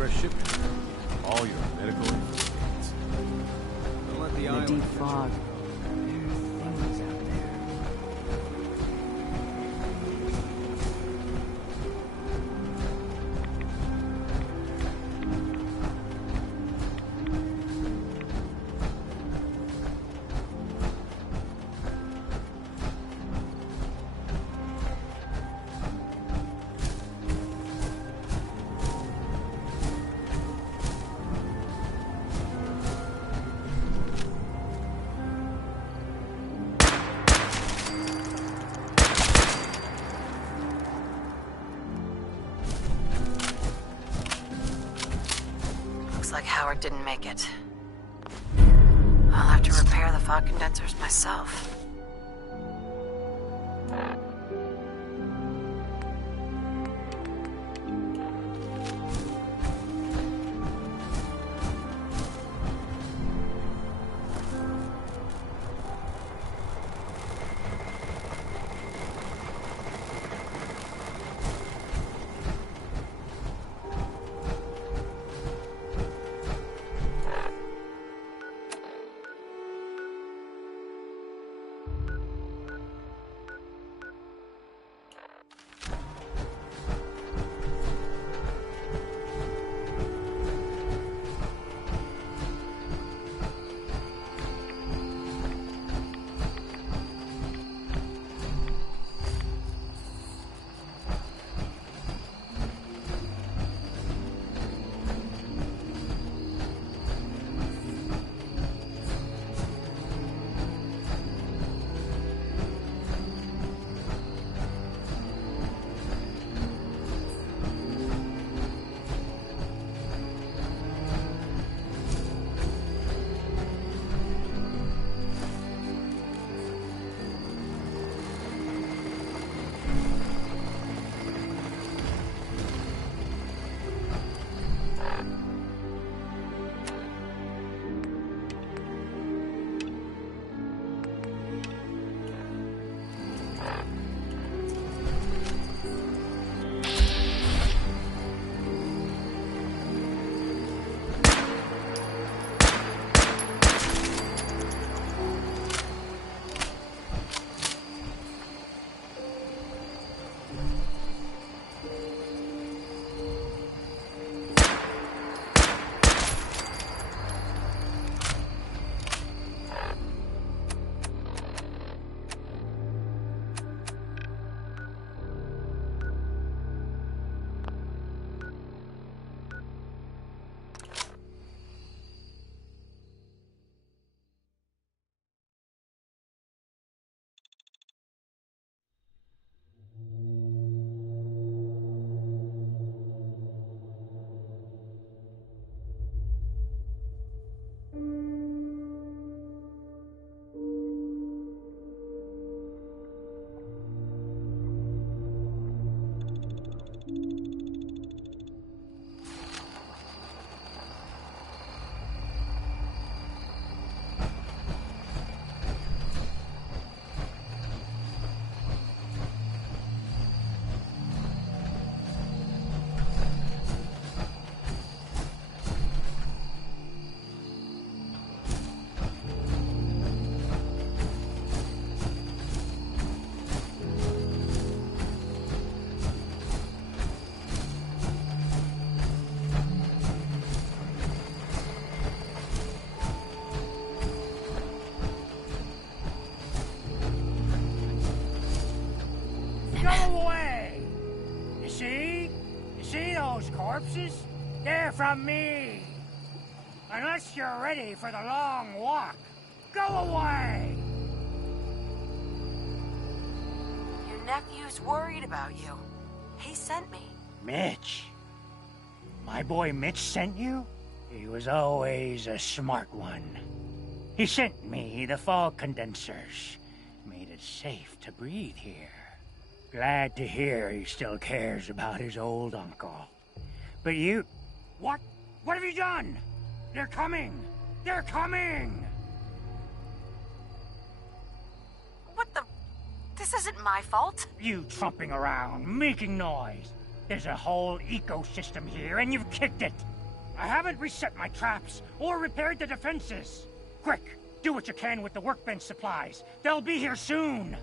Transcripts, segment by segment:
express shipment. All your medical needs. Don't let the deep fog. Things out there. Looks like Howard didn't make it. I'll have to repair the fog condensers myself. Corpses? They're from me. Unless you're ready for the long walk, go away! Your nephew's worried about you. He sent me. Mitch? My boy Mitch sent you? He was always a smart one. He sent me the fog condensers. Made it safe to breathe here. Glad to hear he still cares about his old uncle. But you... What? What have you done? They're coming! They're coming! What the... This isn't my fault. You trumping around, making noise. There's a whole ecosystem here, and you've kicked it. I haven't reset my traps or repaired the defenses. Quick, do what you can with the workbench supplies. They'll be here soon.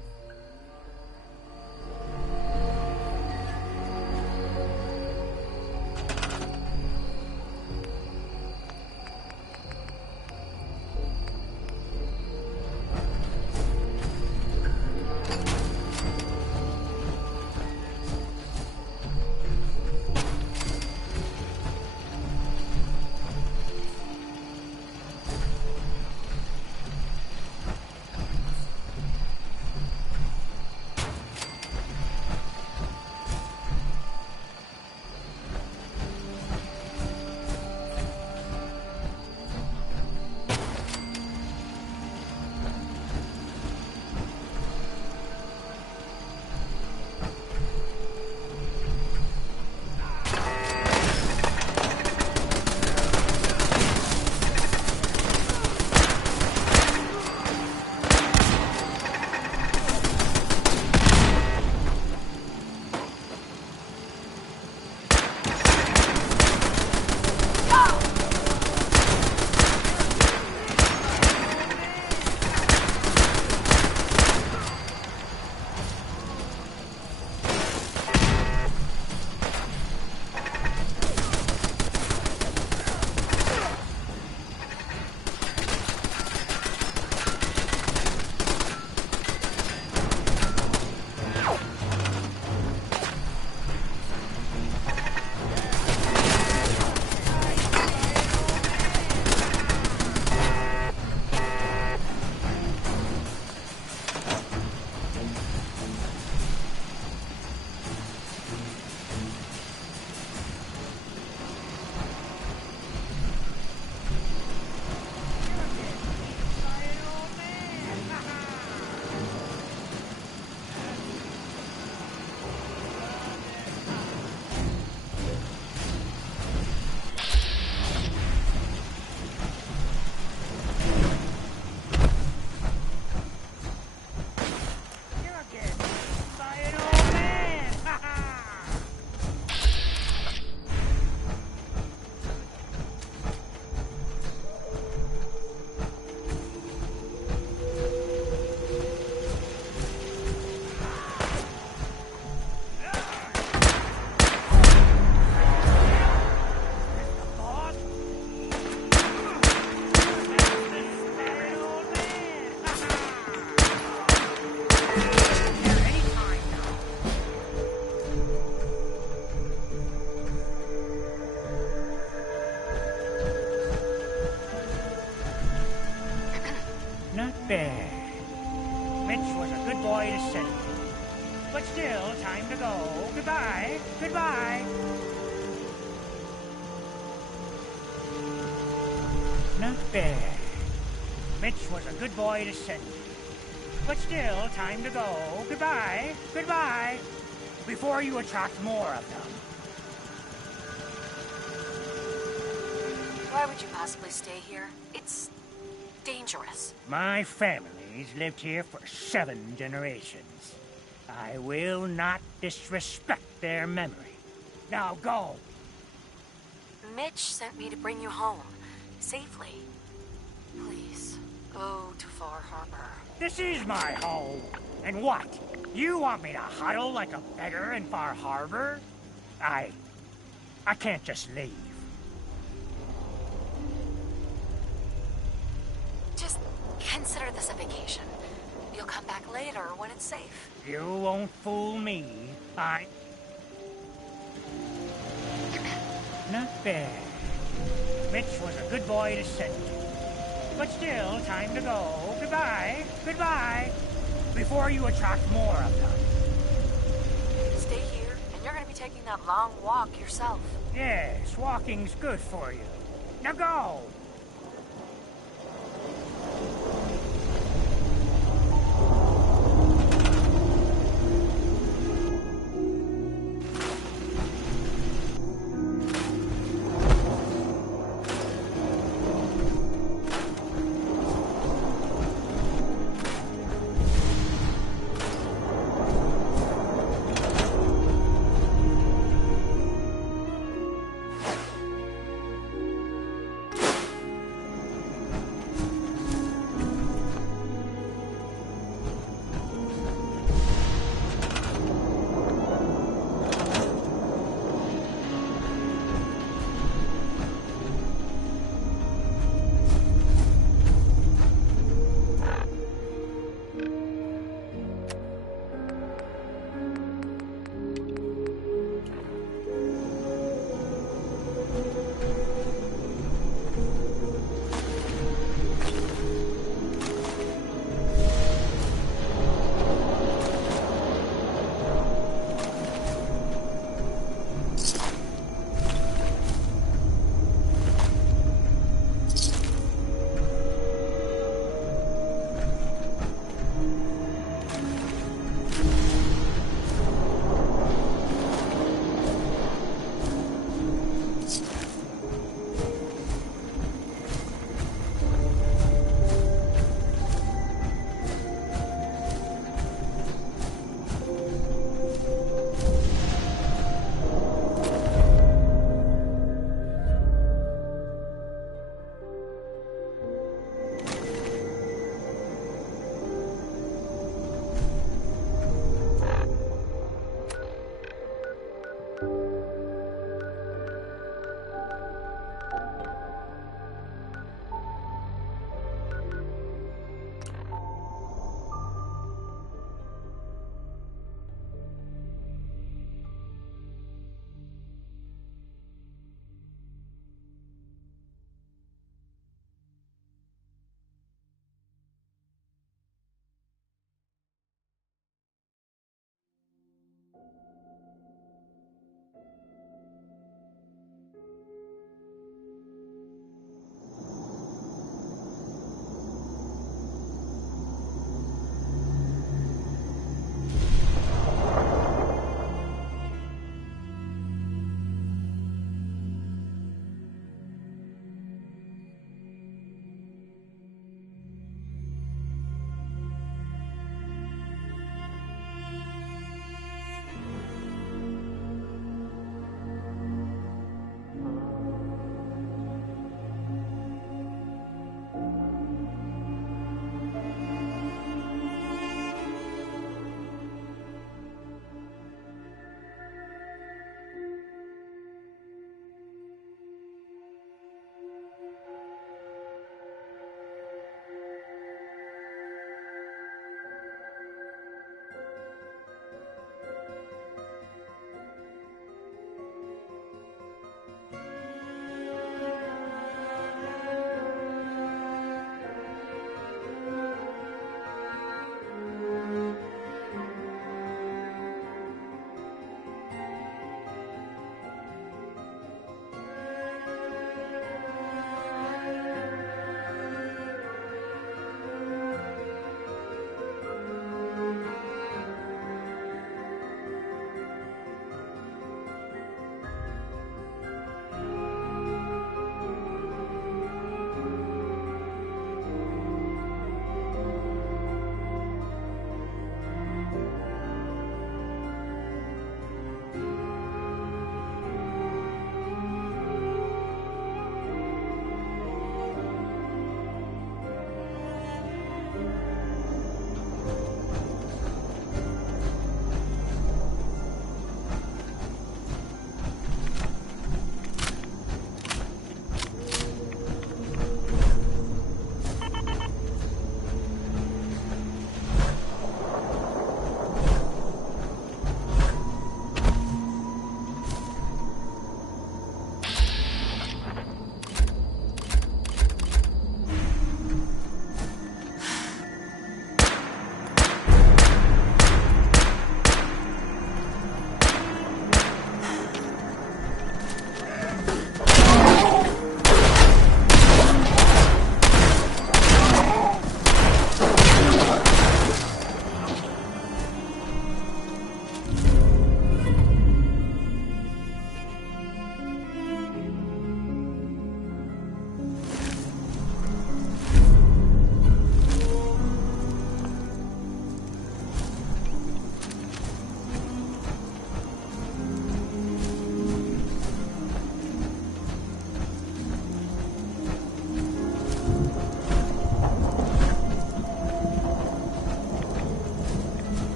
Mitch was a good boy to send me. But still, time to go. Goodbye. Goodbye. Not bad. Mitch was a good boy to send me. But still, time to go. Goodbye. Goodbye. Before you attract more of them. Why would you possibly stay here? It's dangerous. My family's lived here for 7 generations. I will not disrespect their memory. Now go. Mitch sent me to bring you home. Safely. Please, go to Far Harbor. This is my home. And what? You want me to huddle like a beggar in Far Harbor? I can't just leave. Just consider this a vacation. You'll come back later when it's safe. You won't fool me. Not bad. Mitch was a good boy to send me. But still, time to go. Goodbye. Goodbye. Before you attract more of them. Stay here, and you're going to be taking that long walk yourself. Yes, walking's good for you. Now go!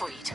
Sweet.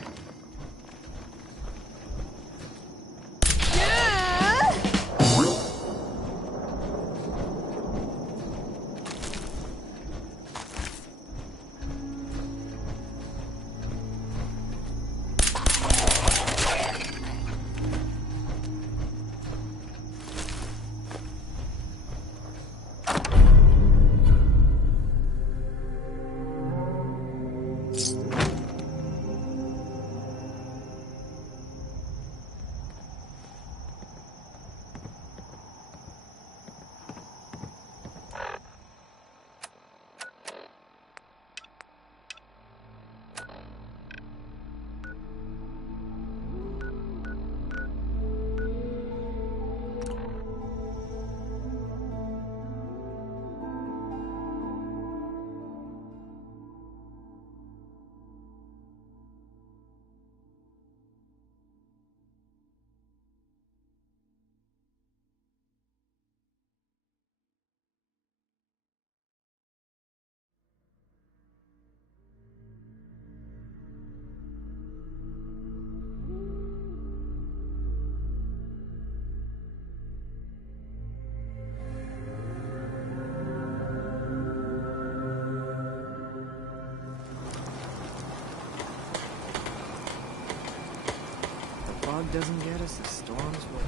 The fog doesn't get us, the storms will.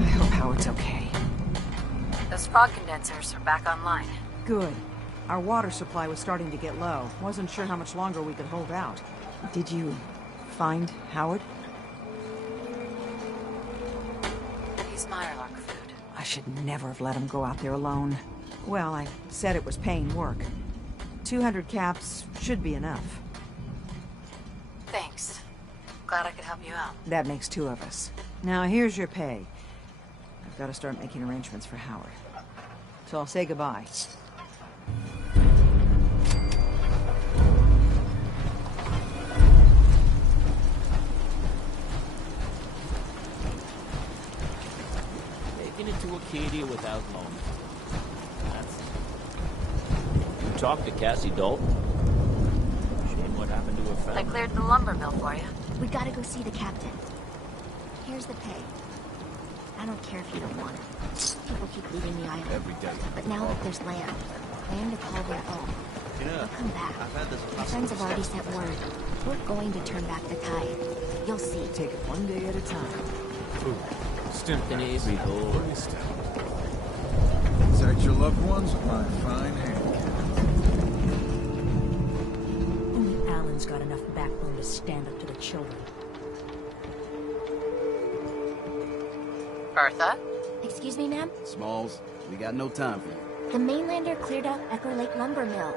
I hope Howard's okay. Those fog condensers are back online. Good. Our water supply was starting to get low. Wasn't sure how much longer we could hold out. Did you find Howard? He's Mirelurk food. I should never have let him go out there alone. Well, I said it was paying work. 200 caps should be enough. Thanks. Glad I could help you out. That makes 2 of us. Now, here's your pay. I've got to start making arrangements for Howard. So I'll say goodbye. Making it to Acadia without Mona. You talked to Cassie Dalton? Shame what happened to her I family. cleared the lumber mill for you. We gotta go see the captain. Here's the pay. I don't care if you don't want it. People keep leaving the island. Every day. But now that there's land to call their own, they'll come back. My friends have already sent word. We're going to turn back the tide. You'll see. Take it one day at a time. Symphony, people. Protect your loved ones with my fine hand. Only Alan's got enough backbone to stand up to the children. Bertha? Excuse me, ma'am? Smalls, we got no time for you. The mainlander cleared out Echo Lake Lumber Mill.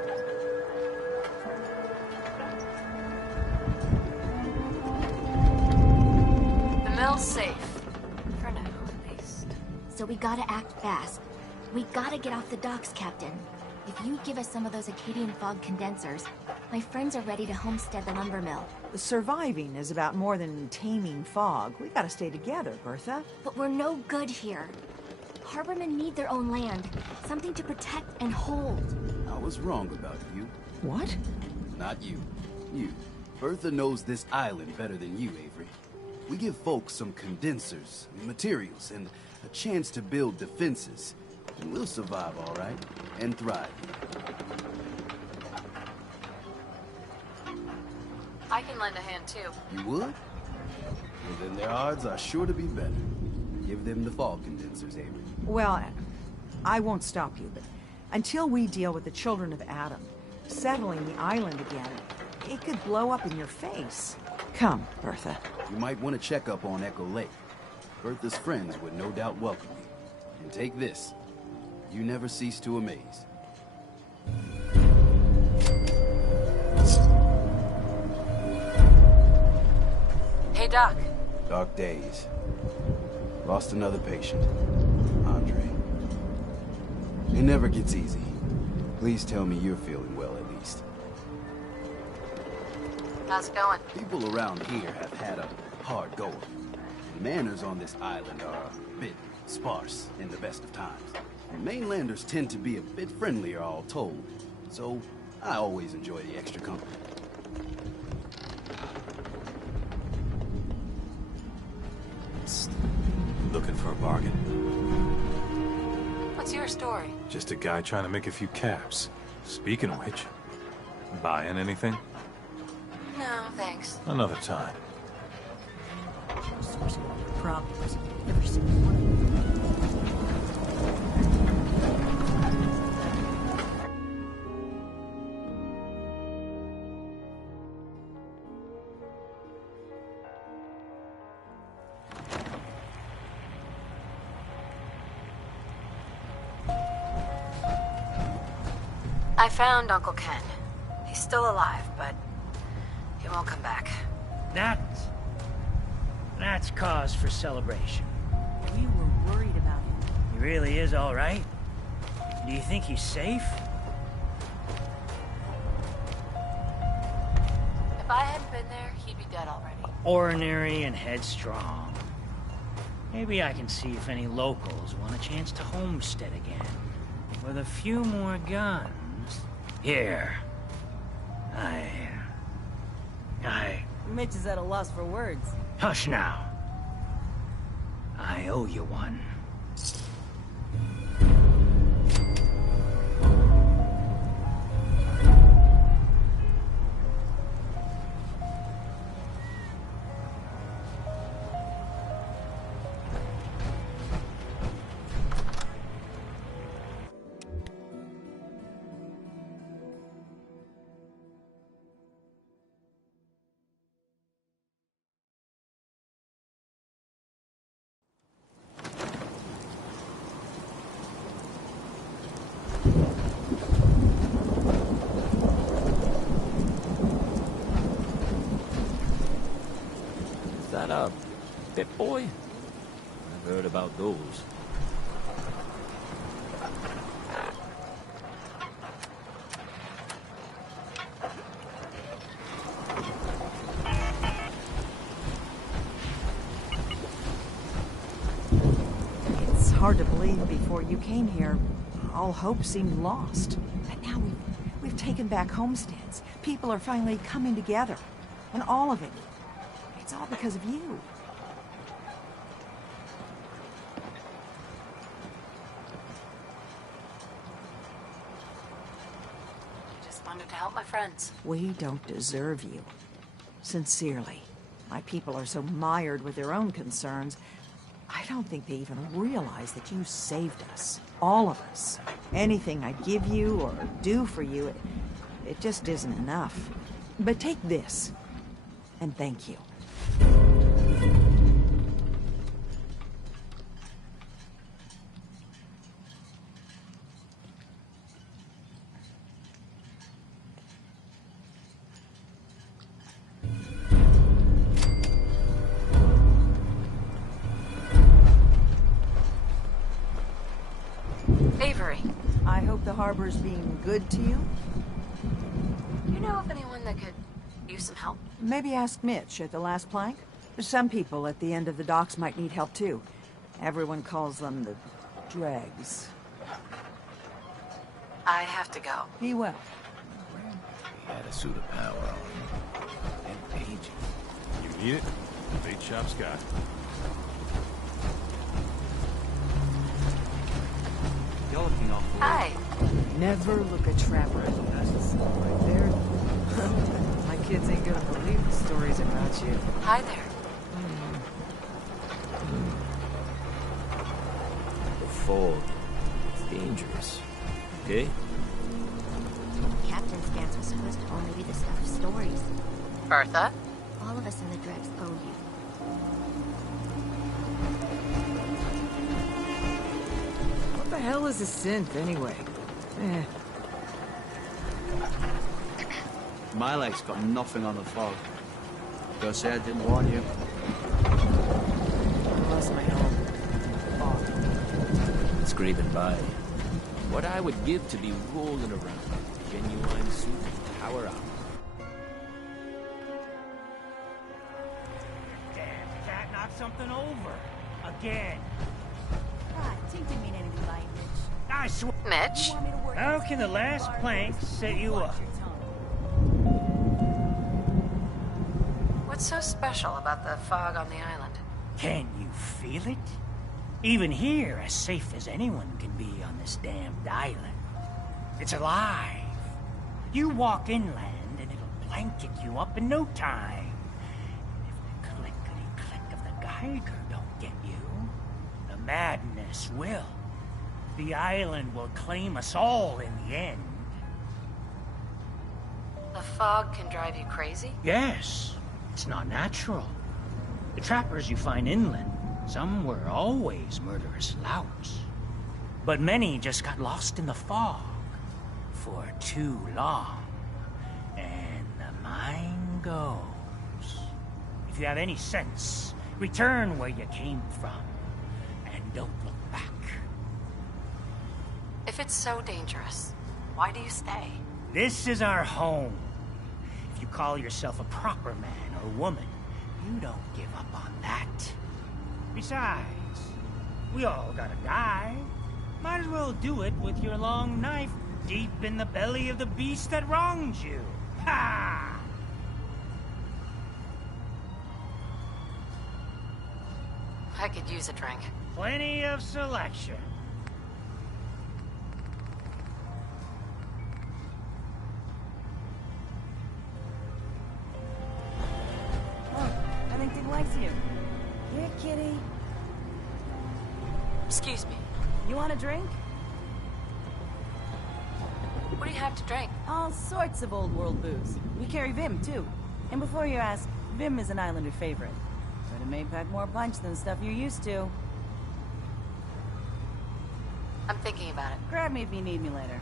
The mill's safe. For now, at least. So we gotta act fast. We gotta get off the docks, Captain. If you give us some of those Acadian fog condensers, my friends are ready to homestead the lumber mill. Surviving is about more than taming fog. We gotta stay together, Bertha. But we're no good here. Harbormen need their own land. Something to protect and hold. I was wrong about you. What? Not you. You. Bertha knows this island better than you, Avery. We give folks some condensers, materials, and a chance to build defenses. And we'll survive, all right? And thrive. I can lend a hand, too. You would? Well, then their odds are sure to be better. Give them the fog condensers, Avery. Well, I won't stop you, but until we deal with the children of Adam, settling the island again, it could blow up in your face. Come, Bertha. You might want to check up on Echo Lake. Bertha's friends would no doubt welcome you. And take this. You never cease to amaze. Hey, Doc. Dark days. Lost another patient. Andre. It never gets easy. Please tell me you're feeling well at least. How's it going? People around here have had a hard going. And manners on this island are a bit sparse in the best of times. Mainlanders tend to be a bit friendlier, all told. So, I always enjoy the extra company. Looking for a bargain. What's your story? Just a guy trying to make a few caps. Speaking of which, buying anything? No, thanks. Another time. Source of all your problems. Every single one. I found Uncle Ken. He's still alive, but he won't come back. That's cause for celebration. We were worried about him. He really is all right? Do you think he's safe? If I hadn't been there, he'd be dead already. Ordinary and headstrong. Maybe I can see if any locals want a chance to homestead again. With a few more guns. Here. Mitch is at a loss for words. Hush now. I owe you one. Is that a Pip Boy? I've heard about those. It's hard to believe before you came here, all hope seemed lost. But now we've taken back homesteads. People are finally coming together. And all of it. It's all because of you. I just wanted to help my friends. We don't deserve you. Sincerely. My people are so mired with their own concerns, I don't think they even realize that you saved us. All of us. Anything I'd give you or do for you, it just isn't enough. But take this. And thank you. Avery, I hope the harbor's being good to you. you know of anyone that could use some help? Maybe ask Mitch at the last plank. Some people at the end of the docks might need help too. Everyone calls them the dregs. I have to go. Be well. He had a suit of power on. And pages. You need it? Bait shop's got it. You're looking awful. Hi. Never look a trapper as a mess. Right there. My kids ain't gonna believe the stories about you. Hi there. The fog. It's dangerous. Okay? Captain Scans was supposed to only be the stuff of stories. Bertha? All of us in the dregs owe you. What the hell is a synth, anyway? Milex got nothing on the fog. Go say I didn't warn you. I lost my home. Fog. Scraping by. What I would give to be rolling around. Genuine suit of power up. Damn, that knocked something over. Again. Ah, Tink didn't mean anything by it, Mitch. I swear. Mitch? How can the last plank set you up? What's so special about the fog on the island? Can you feel it? Even here, as safe as anyone can be on this damned island. It's alive. You walk inland and it'll blanket you up in no time. And if the clickety-click of the Geiger don't get you, the madness will. The island will claim us all in the end. The fog can drive you crazy? Yes, it's not natural. The trappers you find inland, some were always murderous louts. But many just got lost in the fog for too long. And the mind goes. If you have any sense, return where you came from. And don't look back. If it's so dangerous, why do you stay? This is our home. If you call yourself a proper man or woman, you don't give up on that. Besides, we all gotta die. Might as well do it with your long knife deep in the belly of the beast that wronged you. Ha! I could use a drink. Plenty of selection. I think Dick likes you. Here, kitty. Excuse me. You want a drink? What do you have to drink? All sorts of old world booze. We carry Vim, too. And before you ask, Vim is an Islander favorite. But it may pack more punch than stuff you're used to. I'm thinking about it. Grab me if you need me later.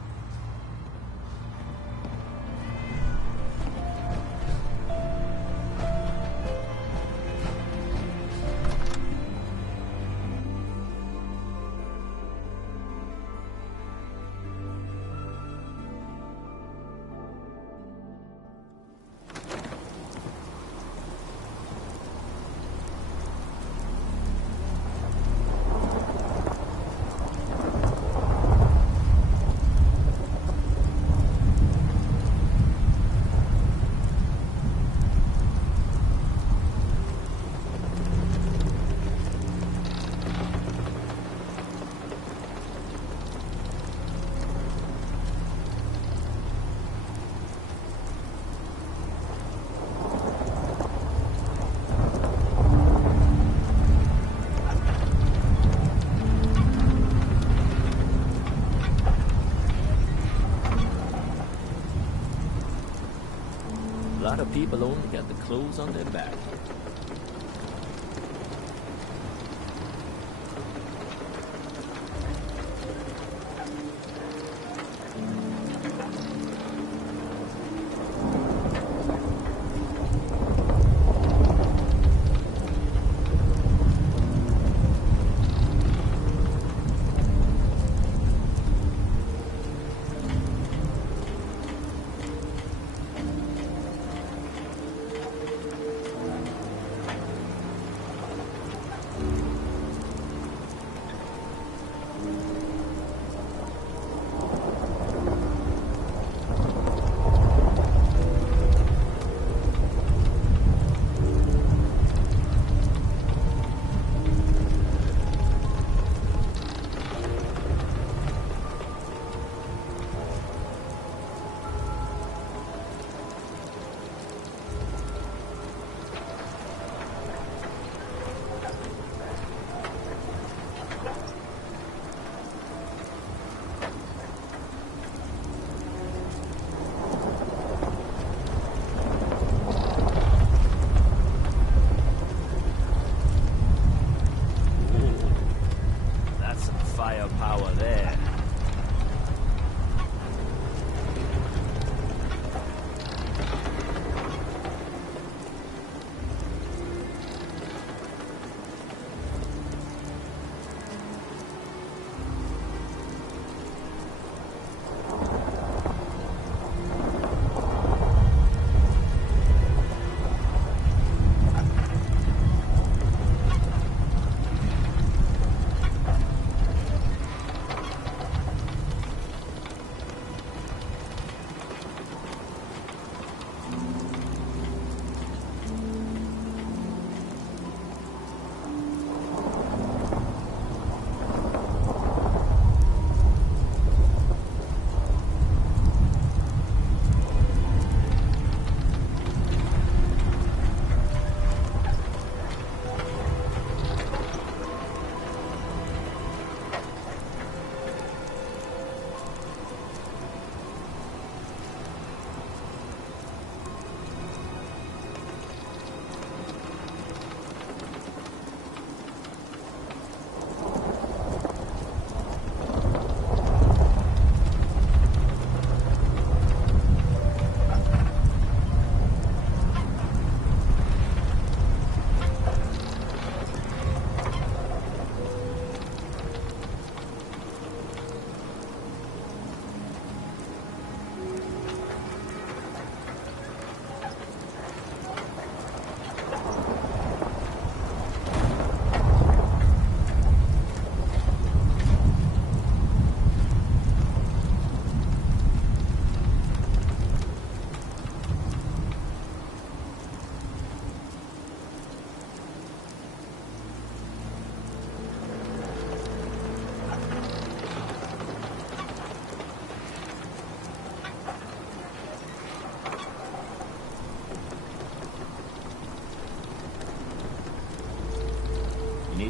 A lot of people only got the clothes on their back.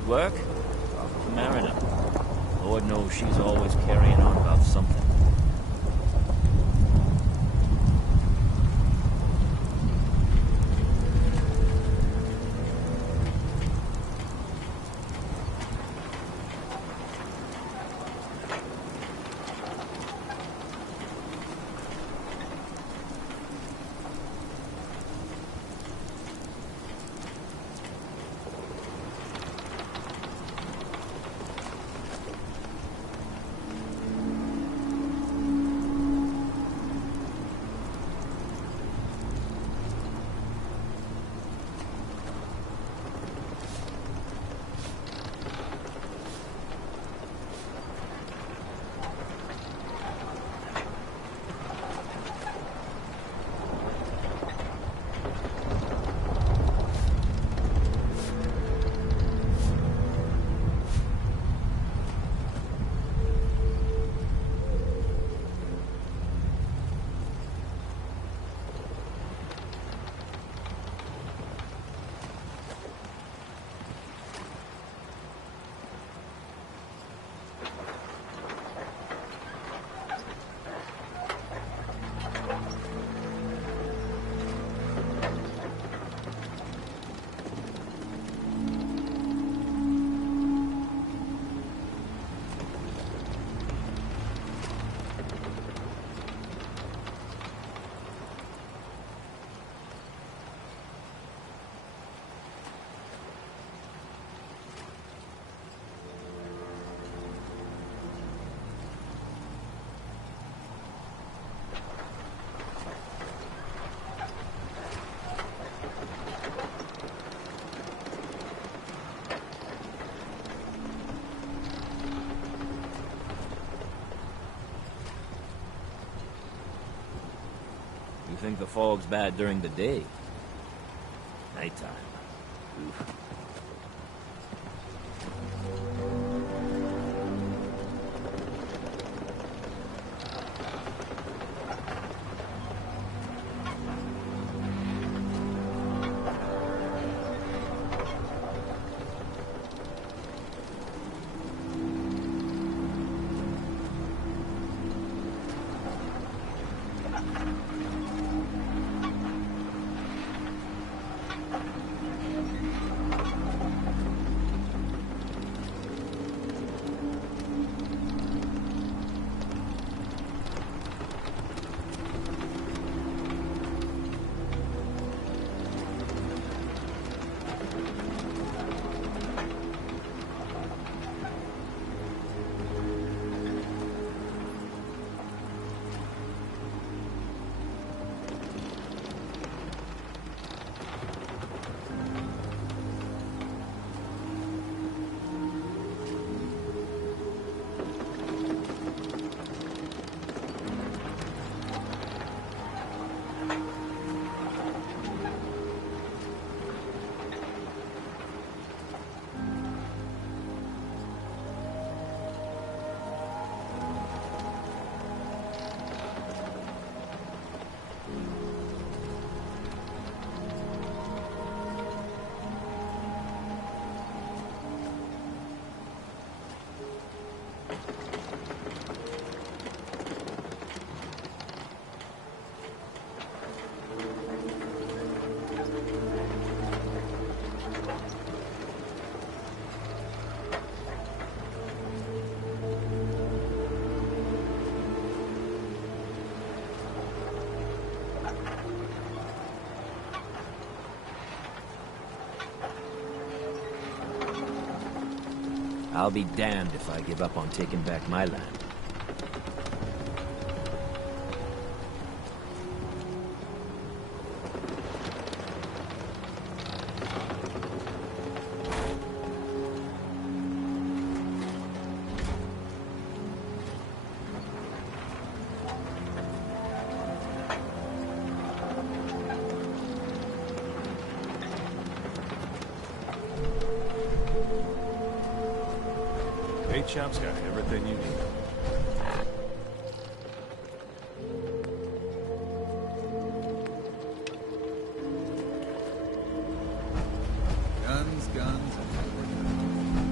work? Talk with the Mariner. Lord knows she's always carrying on about something. You think the fog's bad during the day? Nighttime. Oof. I'll be damned if I give up on taking back my land. Hey, Chop's got everything you need. Guns, and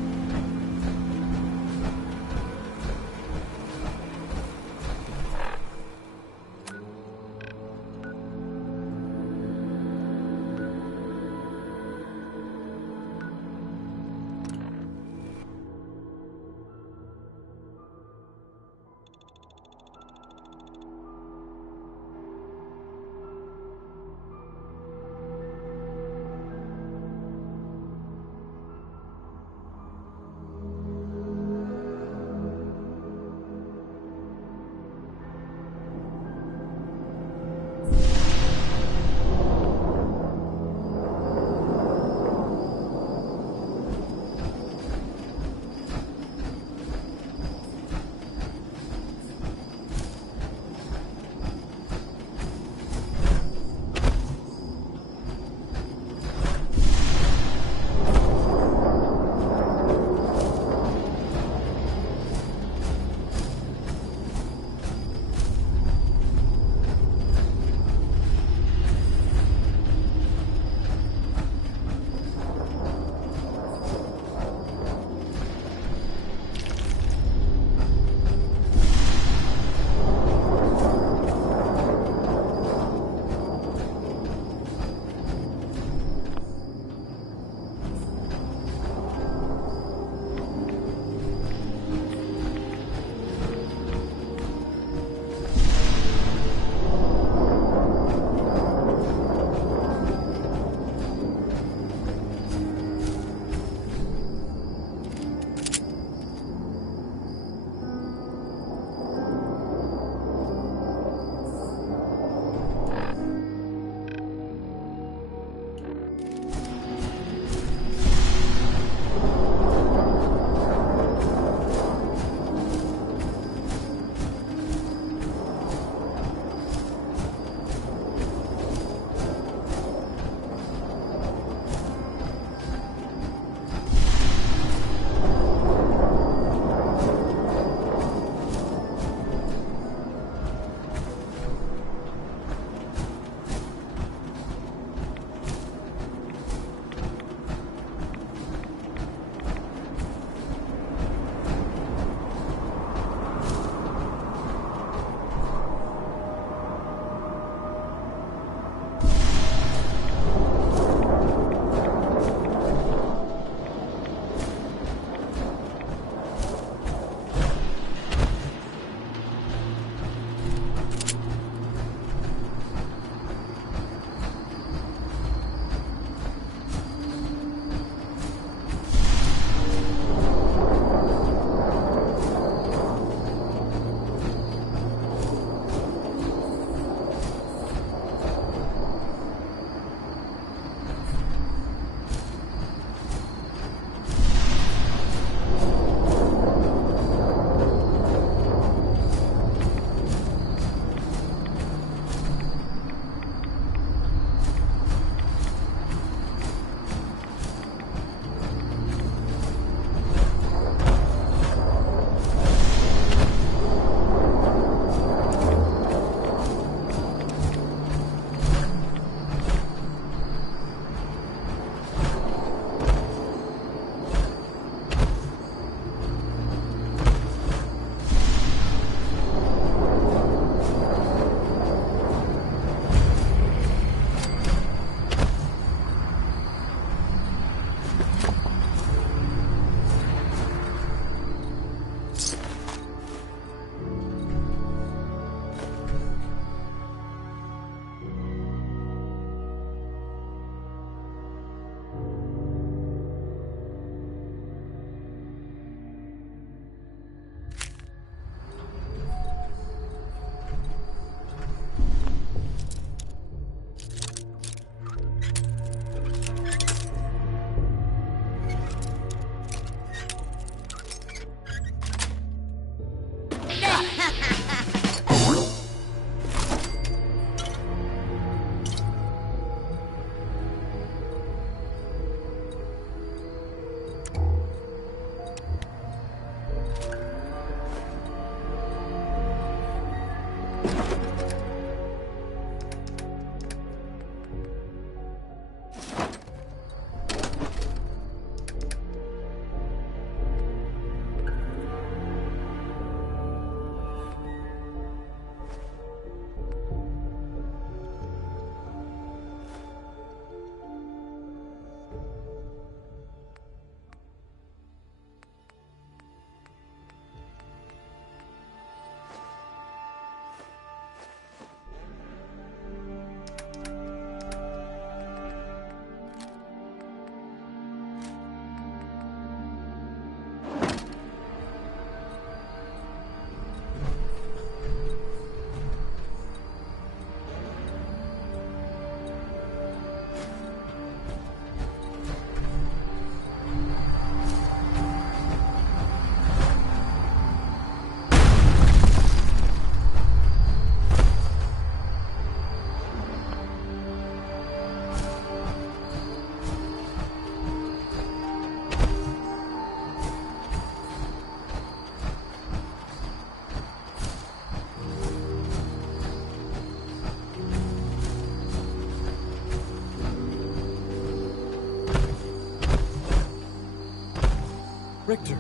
Richter,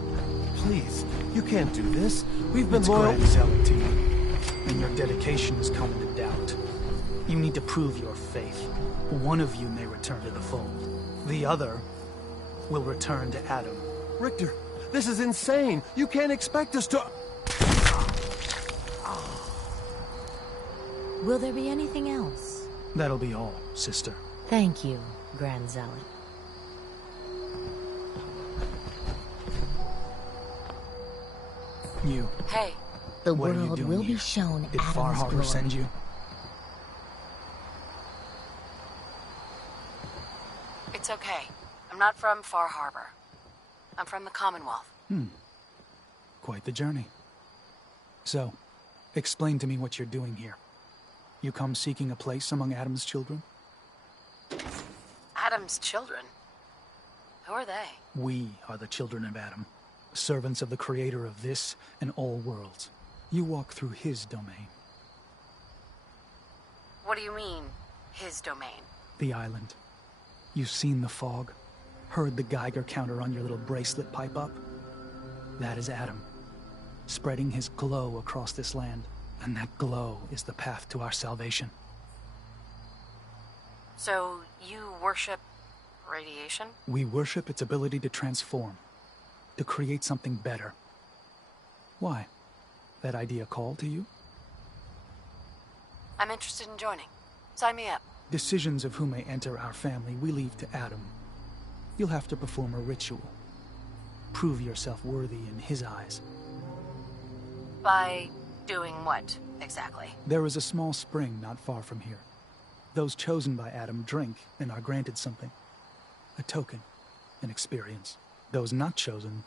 please, you can't do this. We've been It's loyal. Grand Zealot to you, and your dedication is coming to doubt. You need to prove your faith. One of you may return to the fold. The other will return to Adam. Richter, this is insane. You can't expect us to... Will there be anything else? That'll be all, sister. Thank you, Grand Zealot. You. Hey. The What are you world doing will here? be shown Did Adam's Far Harbor glory. send you? It's okay. I'm not from Far Harbor. I'm from the Commonwealth. Quite the journey. So, explain to me what you're doing here. You come seeking a place among Adam's children? Adam's children? Who are they? We are the children of Adam, servants of the creator of this and all worlds. You walk through his domain. What do you mean, his domain? The island. You've seen the fog, heard the Geiger counter on your little bracelet pipe up? That is Adam, spreading his glow across this land, and that glow is the path to our salvation. So, you worship radiation? We worship its ability to transform, to create something better. Why? That idea call to you? I'm interested in joining. Sign me up. Decisions of who may enter our family we leave to Adam. You'll have to perform a ritual. Prove yourself worthy in his eyes. By doing what, exactly? There is a small spring not far from here. Those chosen by Adam drink and are granted something. A token, an experience. Those not chosen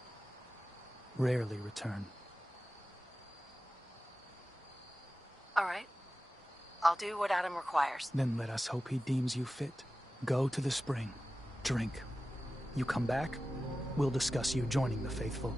rarely return. All right. I'll do what Adam requires. Then let us hope he deems you fit. Go to the spring. Drink. You come back, we'll discuss you joining the faithful.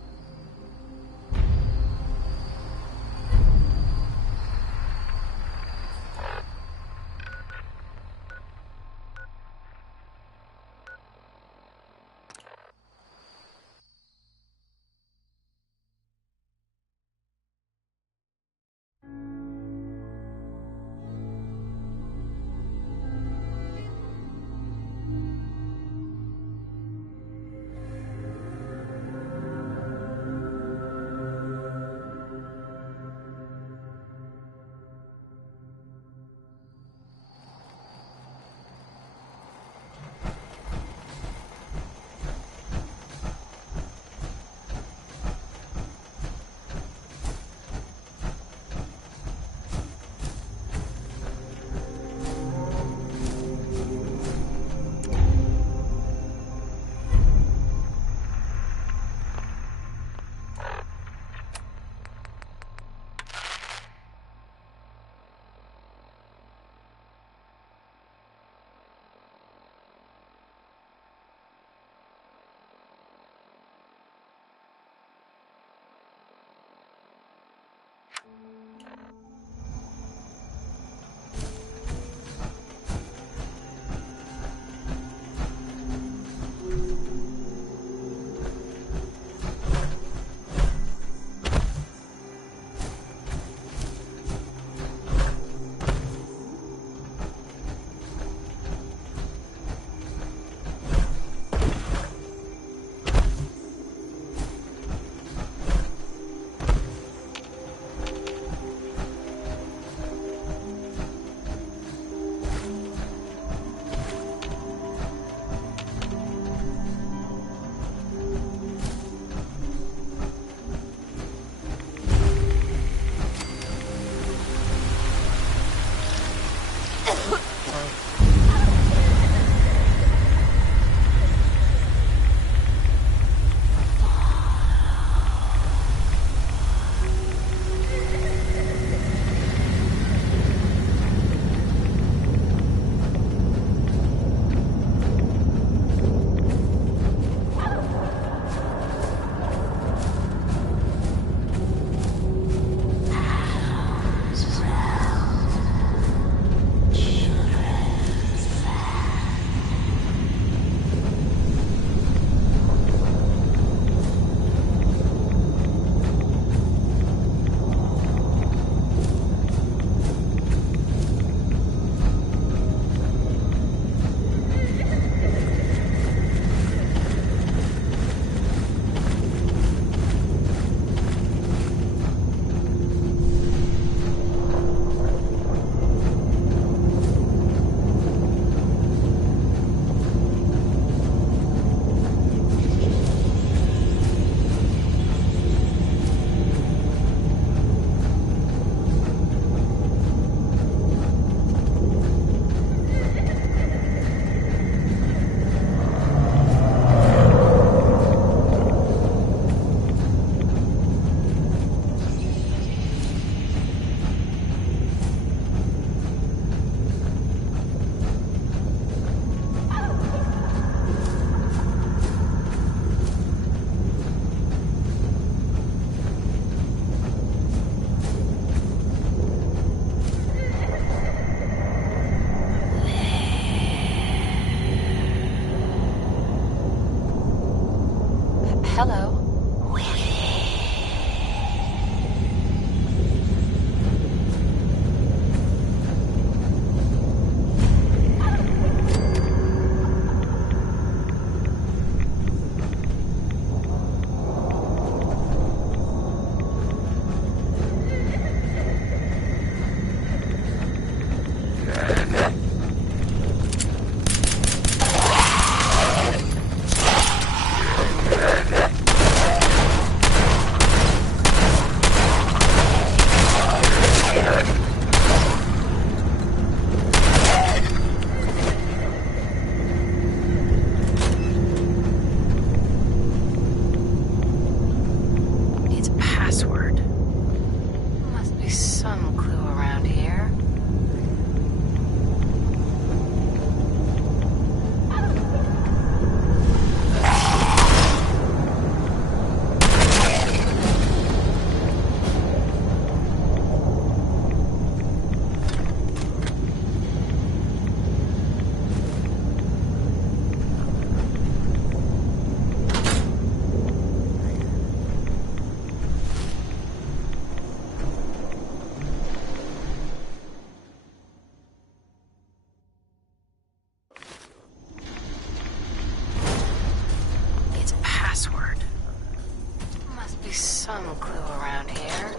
Some clue around here.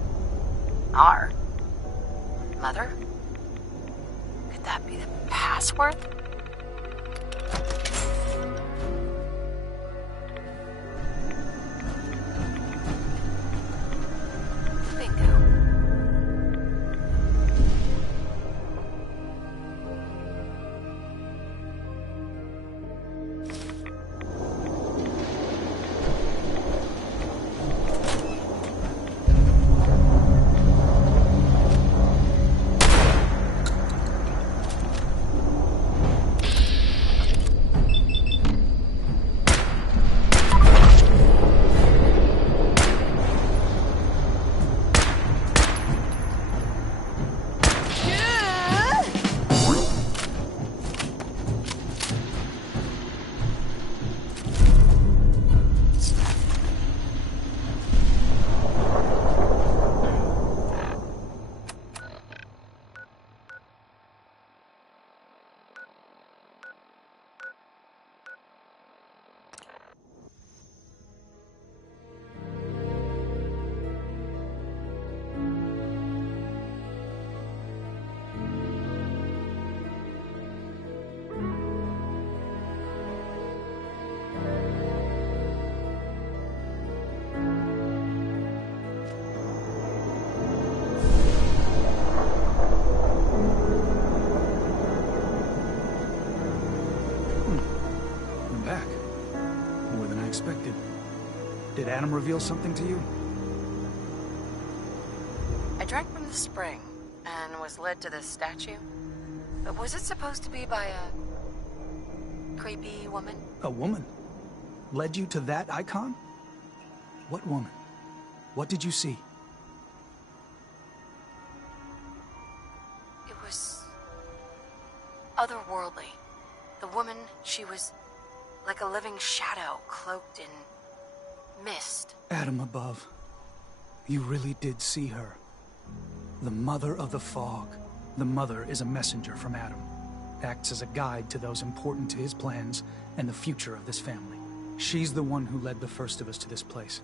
M-O-T-H-E-R. Mother? Could that be the password? Expected. Did Adam reveal something to you? I drank from the spring and was led to this statue. But was it supposed to be by a creepy woman? A woman? Led you to that icon? What woman? What did you see? It was otherworldly. The woman, she was like a living shadow cloaked in mist. Adam above. You really did see her. The mother of the fog. The Mother is a messenger from Adam. Acts as a guide to those important to his plans and the future of this family. She's the one who led the first of us to this place.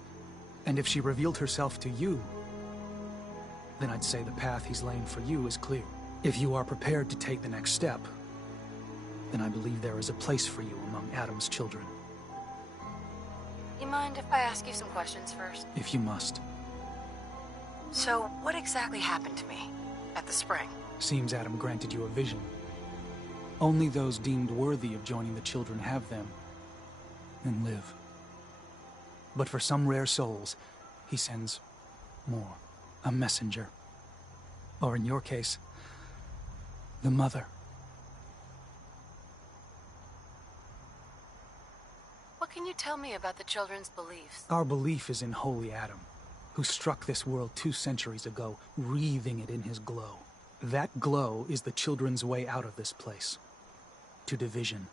And if she revealed herself to you, then I'd say the path he's laying for you is clear. If you are prepared to take the next step, then I believe there is a place for you among Adam's children. You mind if I ask you some questions first? If you must. So, what exactly happened to me at the spring? Seems Adam granted you a vision. Only those deemed worthy of joining the children have them and live. But for some rare souls, he sends more. A messenger. Or in your case, the Mother. What can you tell me about the children's beliefs? Our belief is in Holy Adam, who struck this world 2 centuries ago, wreathing it in his glow. That glow is the children's way out of this place. To division.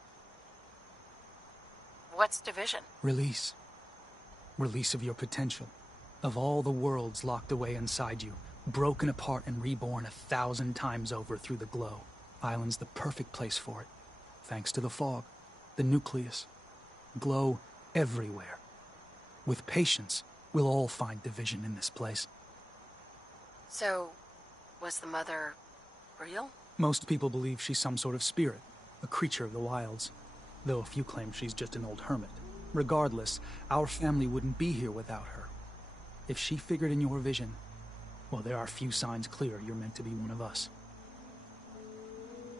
What's division? Release. Release of your potential. Of all the worlds locked away inside you, broken apart and reborn 1,000 times over through the glow. Island's the perfect place for it. Thanks to the fog, the nucleus. Glow everywhere. With patience, we'll all find division in this place. So, was the Mother real? Most people believe she's some sort of spirit, a creature of the wilds. Though a few claim she's just an old hermit. Regardless, our family wouldn't be here without her. If she figured in your vision, well, there are few signs clear you're meant to be one of us.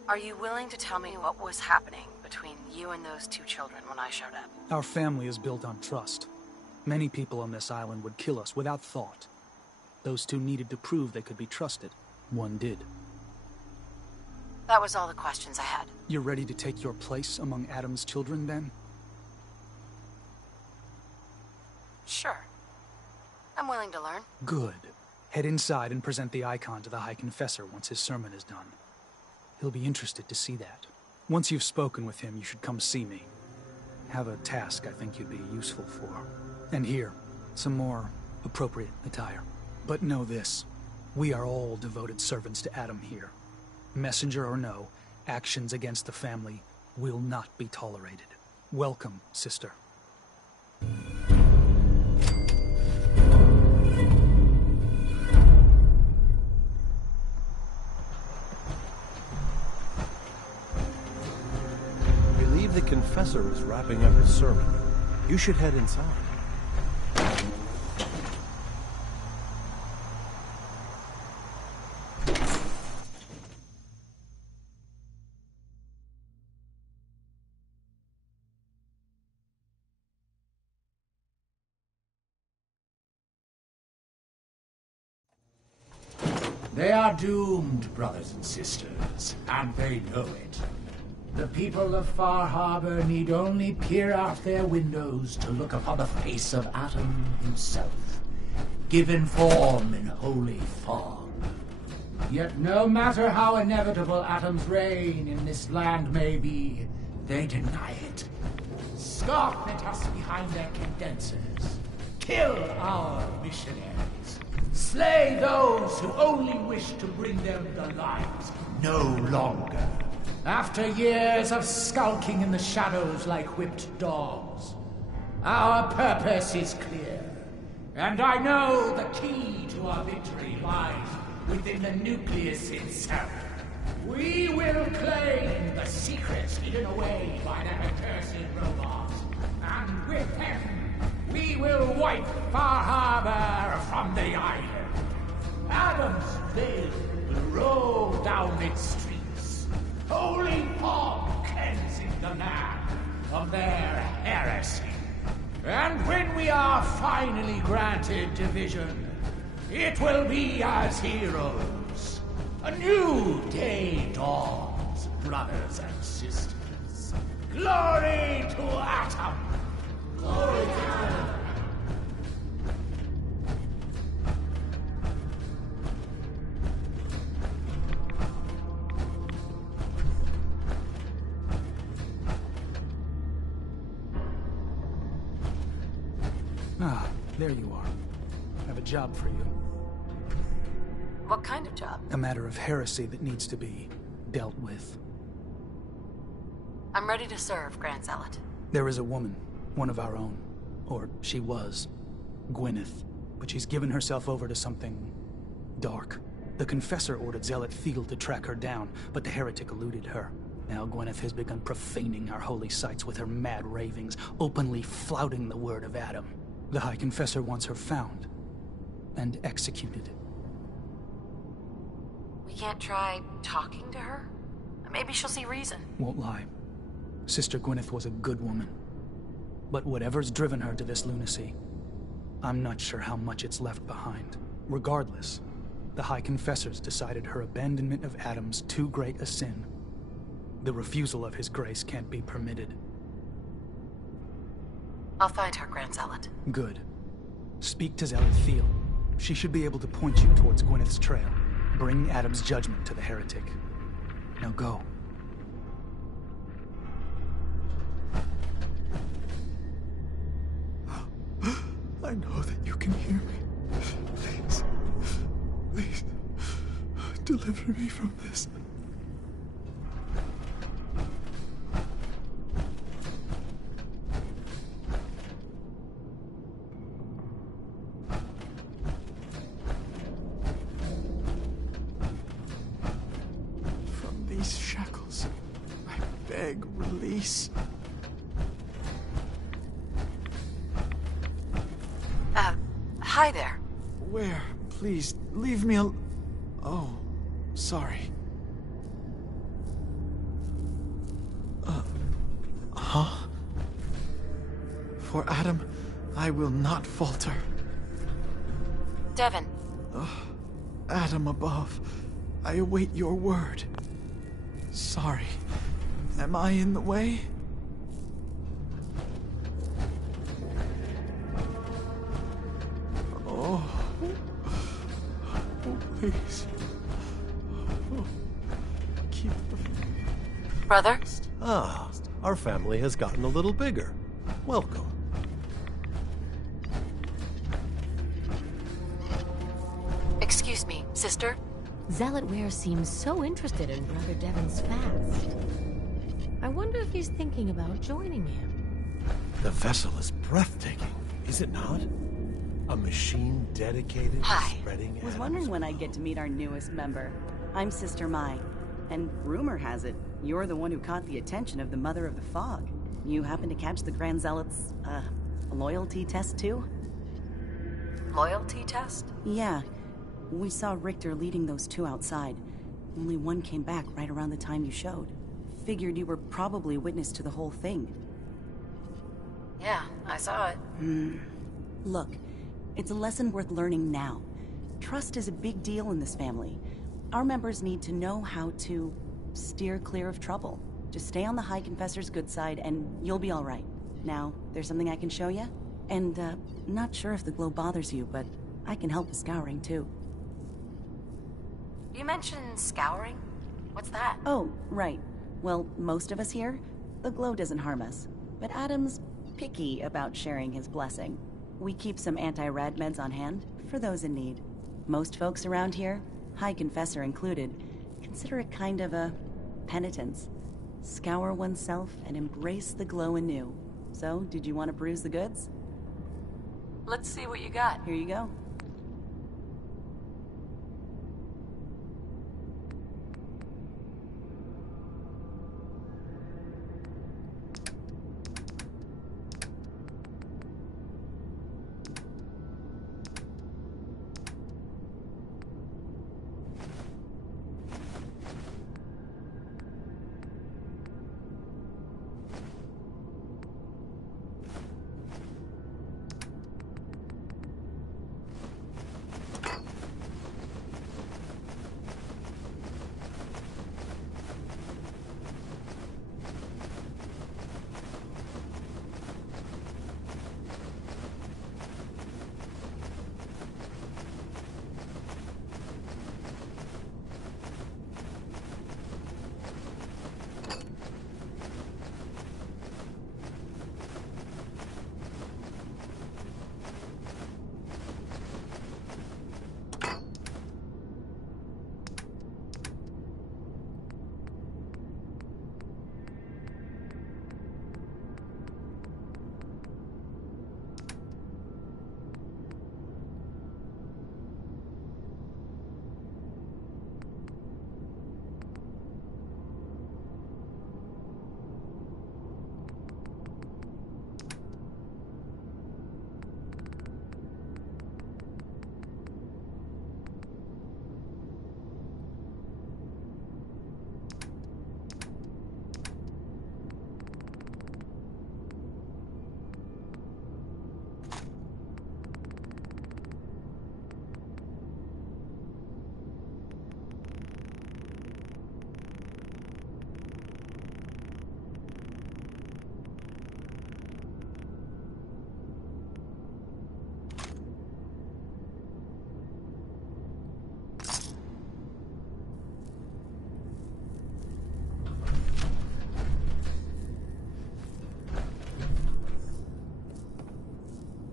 Are you willing to tell me what was happening between you and those 2 children when I showed up? Our family is built on trust. Many people on this island would kill us without thought. Those 2 needed to prove they could be trusted. One did. That was all the questions I had. You're ready to take your place among Adam's children, then? Sure. I'm willing to learn. Good. Head inside and present the icon to the High Confessor once his sermon is done. He'll be interested to see that. Once you've spoken with him, you should come see me. Have a task I think you'd be useful for. And here, some more appropriate attire. But know this, we are all devoted servants to Adam here. Messenger or no, actions against the family will not be tolerated. Welcome, sister. The confessor is wrapping up his sermon. You should head inside. They are doomed, brothers and sisters, and they know it. The people of Far Harbor need only peer out their windows to look upon the face of Adam himself, given form in holy fog. Yet no matter how inevitable Adam's reign in this land may be, they deny it. Scoff at us behind their condensers. Kill our missionaries. Slay those who only wish to bring them the lives no longer. After years of skulking in the shadows like whipped dogs, our purpose is clear. And I know the key to our victory lies within the nucleus itself. We will claim the secrets hidden away by that accursed robot. And with them, we will wipe Far Harbor from the island. Adam's blade will roll down its streets. Holy fog cleansing the land of their heresy. And when we are finally granted division, it will be as heroes. A new day dawns, brothers and sisters. Glory to Atom! Glory to Atom! Ah, there you are. I have a job for you. What kind of job? A matter of heresy that needs to be dealt with. I'm ready to serve, Grand Zealot. There is a woman, one of our own. Or she was. Gwyneth. But she's given herself over to something dark. The Confessor ordered Zealot Thiel to track her down, but the heretic eluded her. Now Gwyneth has begun profaning our holy sites with her mad ravings, openly flouting the word of Adam. The High Confessor wants her found and executed. We can't try talking to her? Maybe she'll see reason. Won't lie. Sister Gwyneth was a good woman. But whatever's driven her to this lunacy, I'm not sure how much it's left behind. Regardless, the High Confessors decided her abandonment of Adam's too great a sin. The refusal of his grace can't be permitted. I'll find her, Grand Zealot. Good. Speak to Zealot Thiel. She should be able to point you towards Gwyneth's trail. Bring Adam's judgment to the heretic. Now go. I know that you can hear me. Please. Please. Deliver me from this. From these shackles, I beg release. Hi there. Where? Please, leave me al- Oh, sorry. Huh? For Adam, I will not falter. Devin. Adam above, I await your word. Sorry. Am I in the way? Please. Oh, keep the... Brother? Ah, our family has gotten a little bigger. Welcome. Excuse me, sister? Zealot Ware seems so interested in Brother Devin's fast. I wonder if he's thinking about joining him. The vessel is breathtaking, is it not? A machine dedicated to spreading I was wondering when I'd get to meet our newest member. I'm Sister Mai, and rumor has it, you're the one who caught the attention of the Mother of the Fog. You happen to catch the Grand Zealot's, loyalty test too? Loyalty test? Yeah. We saw Richter leading those two outside. Only one came back right around the time you showed. Figured you were probably witness to the whole thing. Yeah, I saw it. Look, it's a lesson worth learning now. Trust is a big deal in this family. Our members need to know how to steer clear of trouble. Just stay on the High Confessor's good side and you'll be all right. Now, there's something I can show you? And, not sure if the glow bothers you, but I can help with scouring too. You mentioned scouring? What's that? Oh, right. Well, most of us here, the glow doesn't harm us. But Adam's picky about sharing his blessing. We keep some anti-rad meds on hand for those in need. Most folks around here, High Confessor included, consider it kind of a penitence. Scour oneself and embrace the glow anew. So, did you want to peruse the goods? Let's see what you got. Here you go.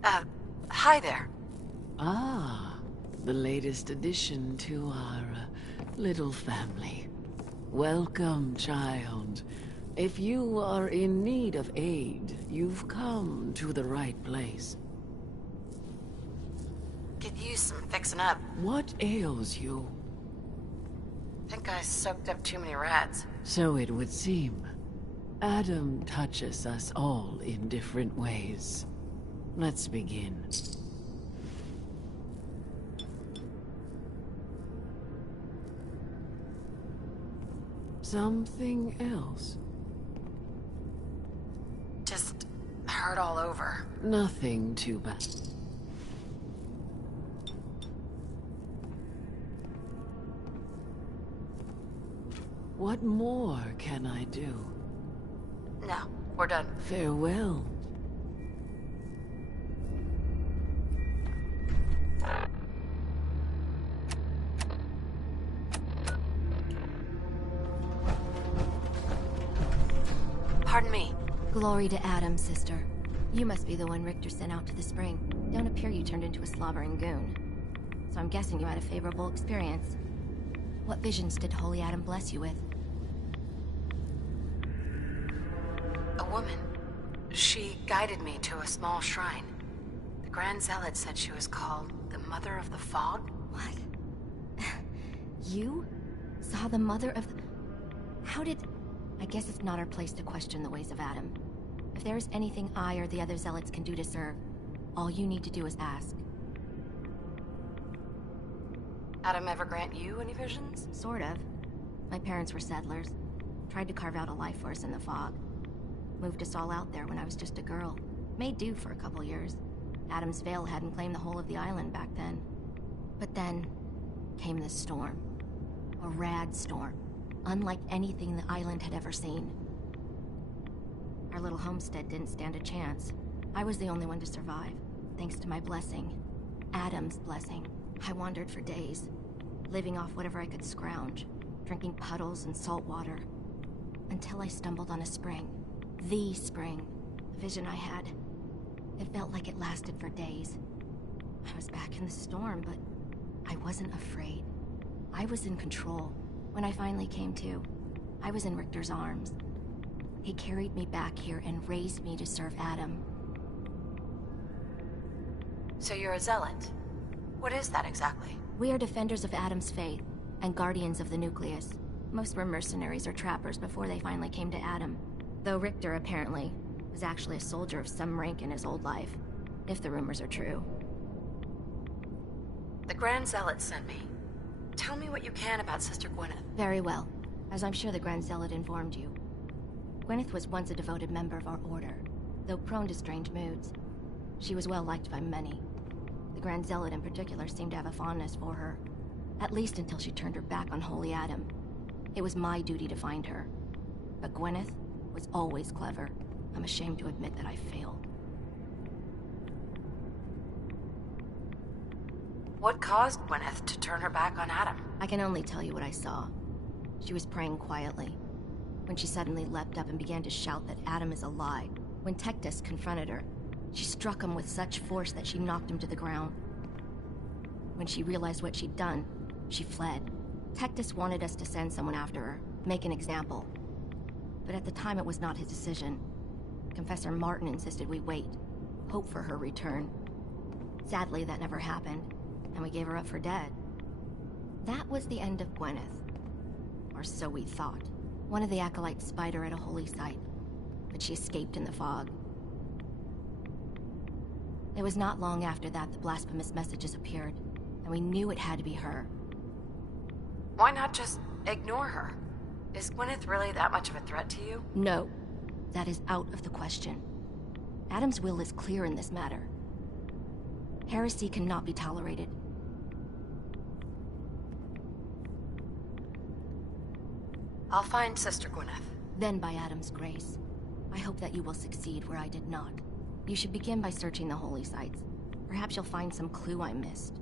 Hi there. Ah, the latest addition to our little family. Welcome, child. If you are in need of aid, you've come to the right place. Could use some fixing up. What ails you? Think I soaked up too many rats. So it would seem. Adam touches us all in different ways. Let's begin. Something else? Just hurt all over. Nothing too bad. What more can I do? No, we're done. Farewell. Pardon me. Glory to Adam, sister. You must be the one Richter sent out to the spring. Don't appear you turned into a slobbering goon. So I'm guessing you had a favorable experience. What visions did Holy Adam bless you with? A woman. She guided me to a small shrine. The Grand Zealot said she was called the Mother of the Fog. What? You? Saw the Mother of the... How did... I guess it's not our place to question the ways of Adam. If there is anything I or the other Zealots can do to serve, all you need to do is ask. Adam ever grant you any visions? Sort of. My parents were settlers. Tried to carve out a life for us in the fog. Moved us all out there when I was just a girl. Made do for a couple years. Adam's Veil hadn't claimed the whole of the island back then. But then came this storm. A rad storm. Unlike anything the island had ever seen. Our little homestead didn't stand a chance. I was the only one to survive, thanks to my blessing. Adam's blessing. I wandered for days, living off whatever I could scrounge, drinking puddles and salt water, until I stumbled on a spring. The spring. The vision I had. It felt like it lasted for days. I was back in the storm, but I wasn't afraid. I was in control. When I finally came to, I was in Richter's arms. He carried me back here and raised me to serve Adam. So you're a zealot. What is that exactly? We are defenders of Adam's faith, and guardians of the nucleus. Most were mercenaries or trappers before they finally came to Adam. Though Richter, apparently, was actually a soldier of some rank in his old life. If the rumors are true. The Grand Zealot sent me. Tell me what you can about Sister Gwyneth. Very well, as I'm sure the Grand Zealot informed you. Gwyneth was once a devoted member of our order, though prone to strange moods. She was well liked by many. The Grand Zealot in particular seemed to have a fondness for her, at least until she turned her back on Holy Adam. It was my duty to find her. But Gwyneth was always clever. I'm ashamed to admit that I failed. What caused Gwyneth to turn her back on Adam? I can only tell you what I saw. She was praying quietly, when she suddenly leapt up and began to shout that Adam is a lie. When Tectus confronted her, she struck him with such force that she knocked him to the ground. When she realized what she'd done, she fled. Tectus wanted us to send someone after her, make an example. But at the time it was not his decision. Confessor Martin insisted we wait, hope for her return. Sadly, that never happened, and we gave her up for dead. That was the end of Gwyneth. Or so we thought. One of the acolytes spied her at a holy site, but she escaped in the fog. It was not long after that the blasphemous messages appeared, and we knew it had to be her. Why not just ignore her? Is Gwyneth really that much of a threat to you? No, that is out of the question. Adam's will is clear in this matter. Heresy cannot be tolerated. I'll find Sister Gwyneth. Then by Adam's grace. I hope that you will succeed where I did not. You should begin by searching the holy sites. Perhaps you'll find some clue I missed.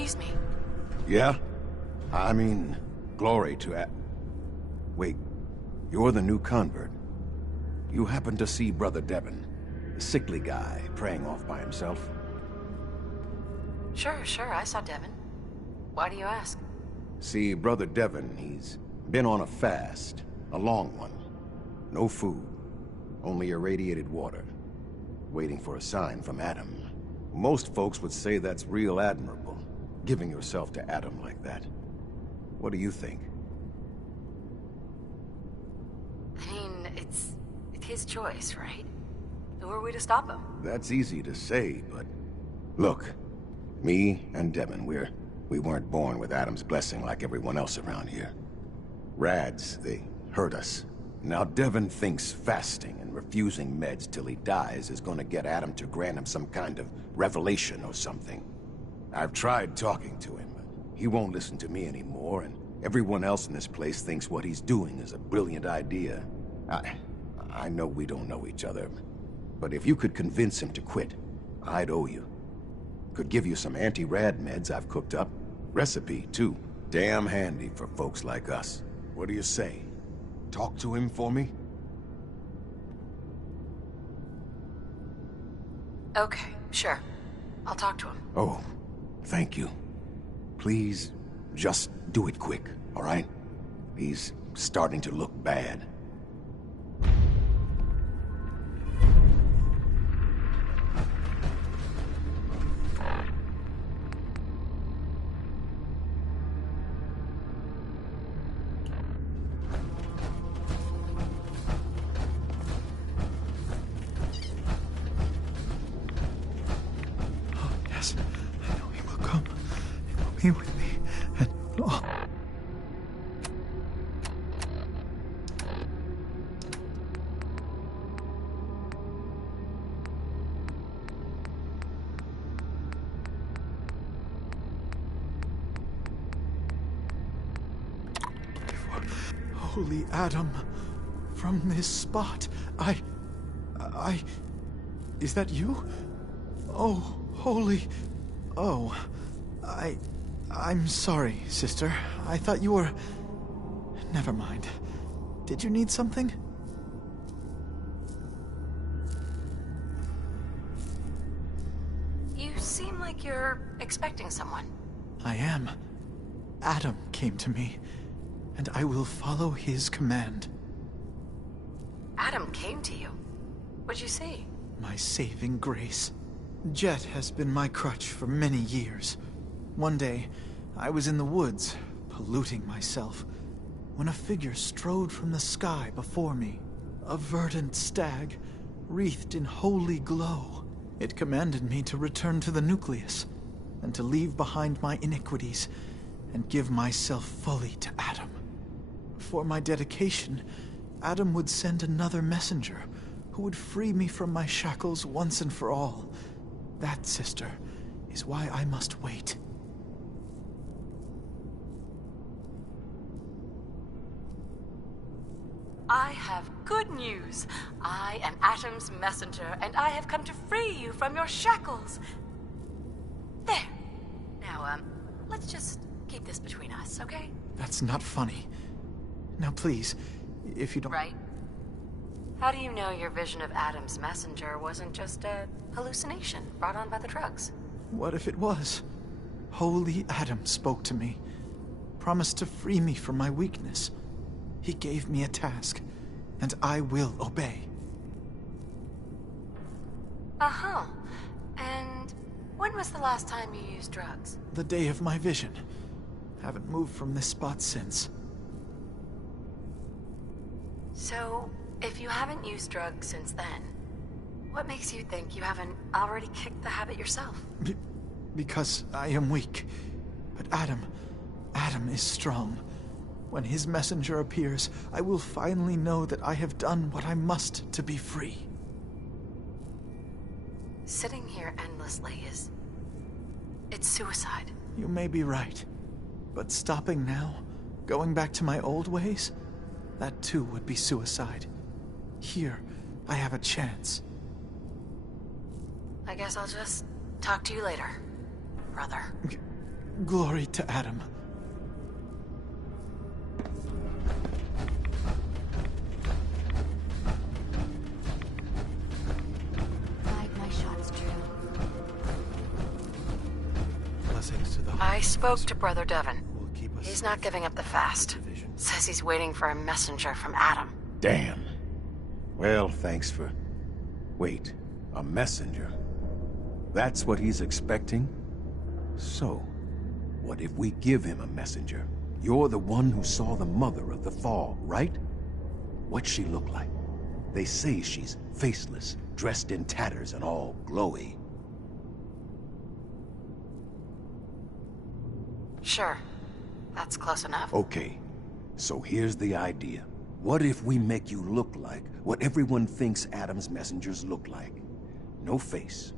Excuse me. Yeah? I mean, glory to Wait, you're the new convert. You happen to see Brother Devon, the sickly guy praying off by himself? Sure, I saw Devon. Why do you ask? See, Brother Devon, he's been on a fast, a long one. No food, only irradiated water, waiting for a sign from Adam. Most folks would say that's real admirable, giving yourself to Adam like that. What do you think? I mean, it's his choice, right? Who are we to stop him? That's easy to say, but... Look, me and Devon, we weren't born with Adam's blessing like everyone else around here. Rads, they hurt us. Now Devon thinks fasting and refusing meds till he dies is gonna get Adam to grant him some kind of revelation or something. I've tried talking to him, but he won't listen to me anymore, and everyone else in this place thinks what he's doing is a brilliant idea. I know we don't know each other, but if you could convince him to quit, I'd owe you. Could give you some anti-rad meds I've cooked up. Recipe, too. Damn handy for folks like us. What do you say? Talk to him for me? Okay, sure. I'll talk to him. Oh, thank you. Please, just do it quick, all right? He's starting to look bad. Yes, I know he will come. He will be with me. And oh. Holy Adam, from this spot, Is that you? Oh, holy... Oh, I'm sorry, sister. I thought you were... Never mind. Did you need something? You seem like you're expecting someone. I am. Adam came to me, and I will follow his command. Adam came to you. What'd you see? My saving grace. Jet has been my crutch for many years. One day, I was in the woods, polluting myself, when a figure strode from the sky before me. A verdant stag, wreathed in holy glow. It commanded me to return to the nucleus, and to leave behind my iniquities, and give myself fully to Adam. For my dedication, Adam would send another messenger, who would free me from my shackles once and for all. That, sister, is why I must wait. I have good news. I am Adam's messenger, and I have come to free you from your shackles. There. Now, let's just keep this between us, okay? That's not funny. Now please, if you don't... Right. How do you know your vision of Adam's messenger wasn't just a hallucination brought on by the drugs? What if it was? Holy Adam spoke to me, promised to free me from my weakness. He gave me a task, and I will obey. Uh-huh. And when was the last time you used drugs? The day of my vision. Haven't moved from this spot since. So, if you haven't used drugs since then, what makes you think you haven't already kicked the habit yourself? Because I am weak. But Adam is strong. When his messenger appears, I will finally know that I have done what I must to be free. Sitting here endlessly it's suicide. You may be right. But stopping now, going back to my old ways, that too would be suicide. Here, I have a chance. I guess I'll just talk to you later, brother. Glory to Adam. My shot's true. Blessings to the I spoke to Brother Devon. He's not giving up the fast. Says he's waiting for a messenger from Adam. Damn. Well, thanks for... Wait, a messenger? That's what he's expecting? So, what if we give him a messenger? You're the one who saw the mother of the fall, right? What's she look like? They say she's faceless, dressed in tatters and all glowy. Sure. That's close enough. Okay, so here's the idea. What if we make you look like what everyone thinks Adam's messengers look like? No face,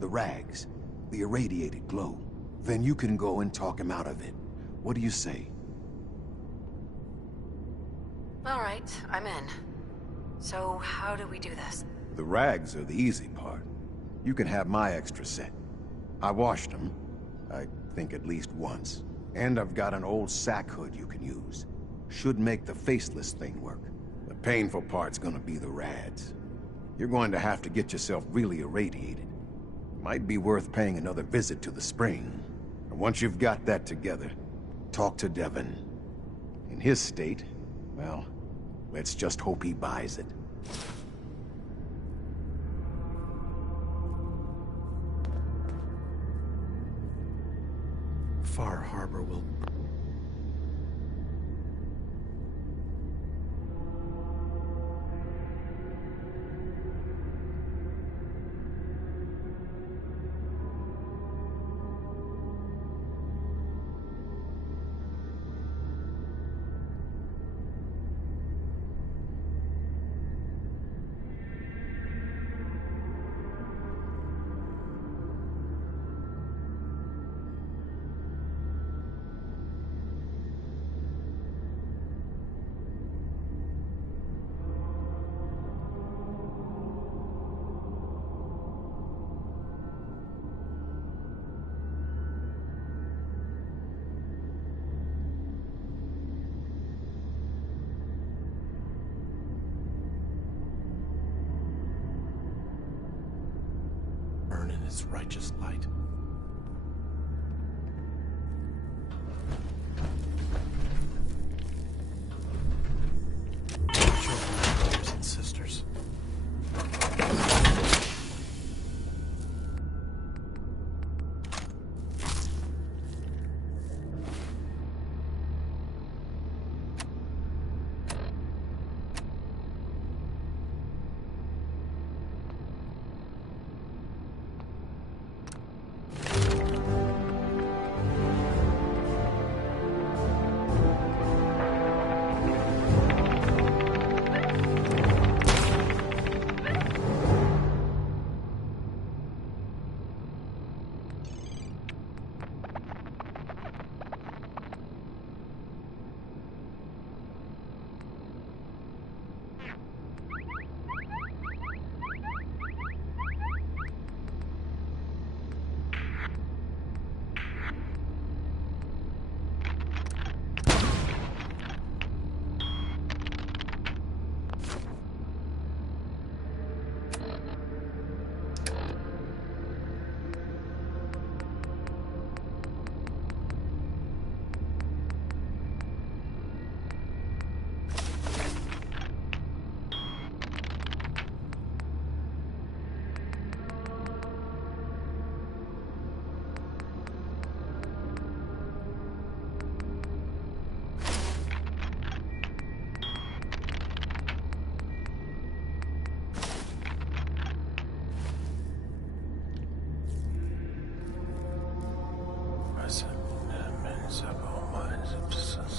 the rags, the irradiated glow. Then you can go and talk him out of it. What do you say? All right, I'm in. So how do we do this? The rags are the easy part. You can have my extra set. I washed them, I think at least once. And I've got an old sack hood you can use. Should make the faceless thing work. The painful part's gonna be the rads. You're going to have to get yourself really irradiated. Might be worth paying another visit to the spring. And once you've got that together, talk to Devon. In his state, well, let's just hope he buys it. Far Harbor will... burn in its righteous light. Children, brothers and sisters.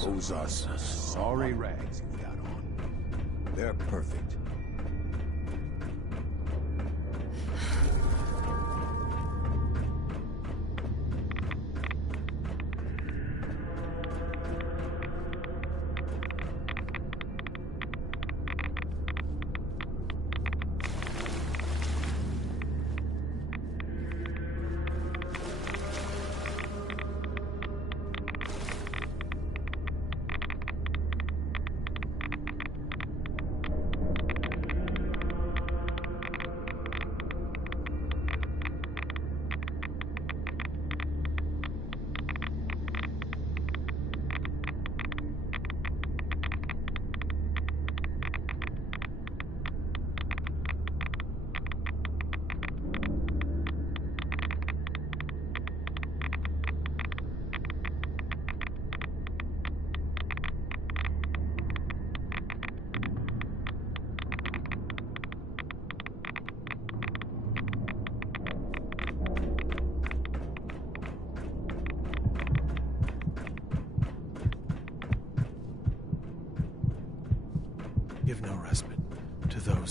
Those are some sorry rags you got on. They're perfect.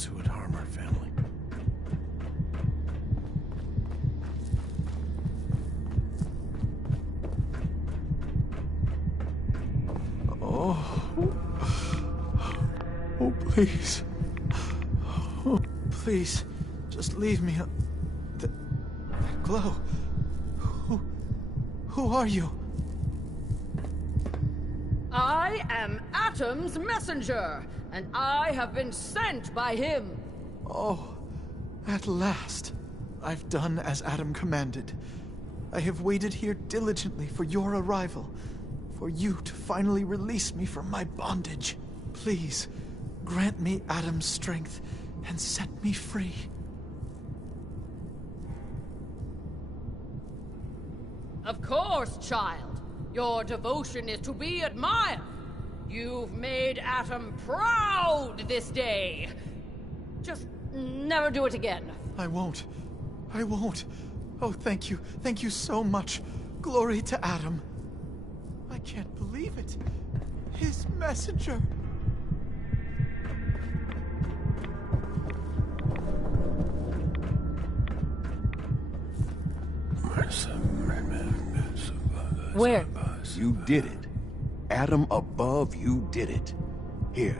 who would harm our family. Oh, please. Oh, please, just leave me. That glow. Who are you? I am Atom's messenger, and I have been sent by him. Oh, at last. I've done as Atom commanded. I have waited here diligently for your arrival, for you to finally release me from my bondage. Please, grant me Atom's strength and set me free. Of course, child. Your devotion is to be admired. You've made Atom proud this day. Just never do it again. I won't. I won't. Oh, thank you. Thank you so much. Glory to Atom. I can't believe it. His messenger. Where? You did it. Atom above, you did it. Here,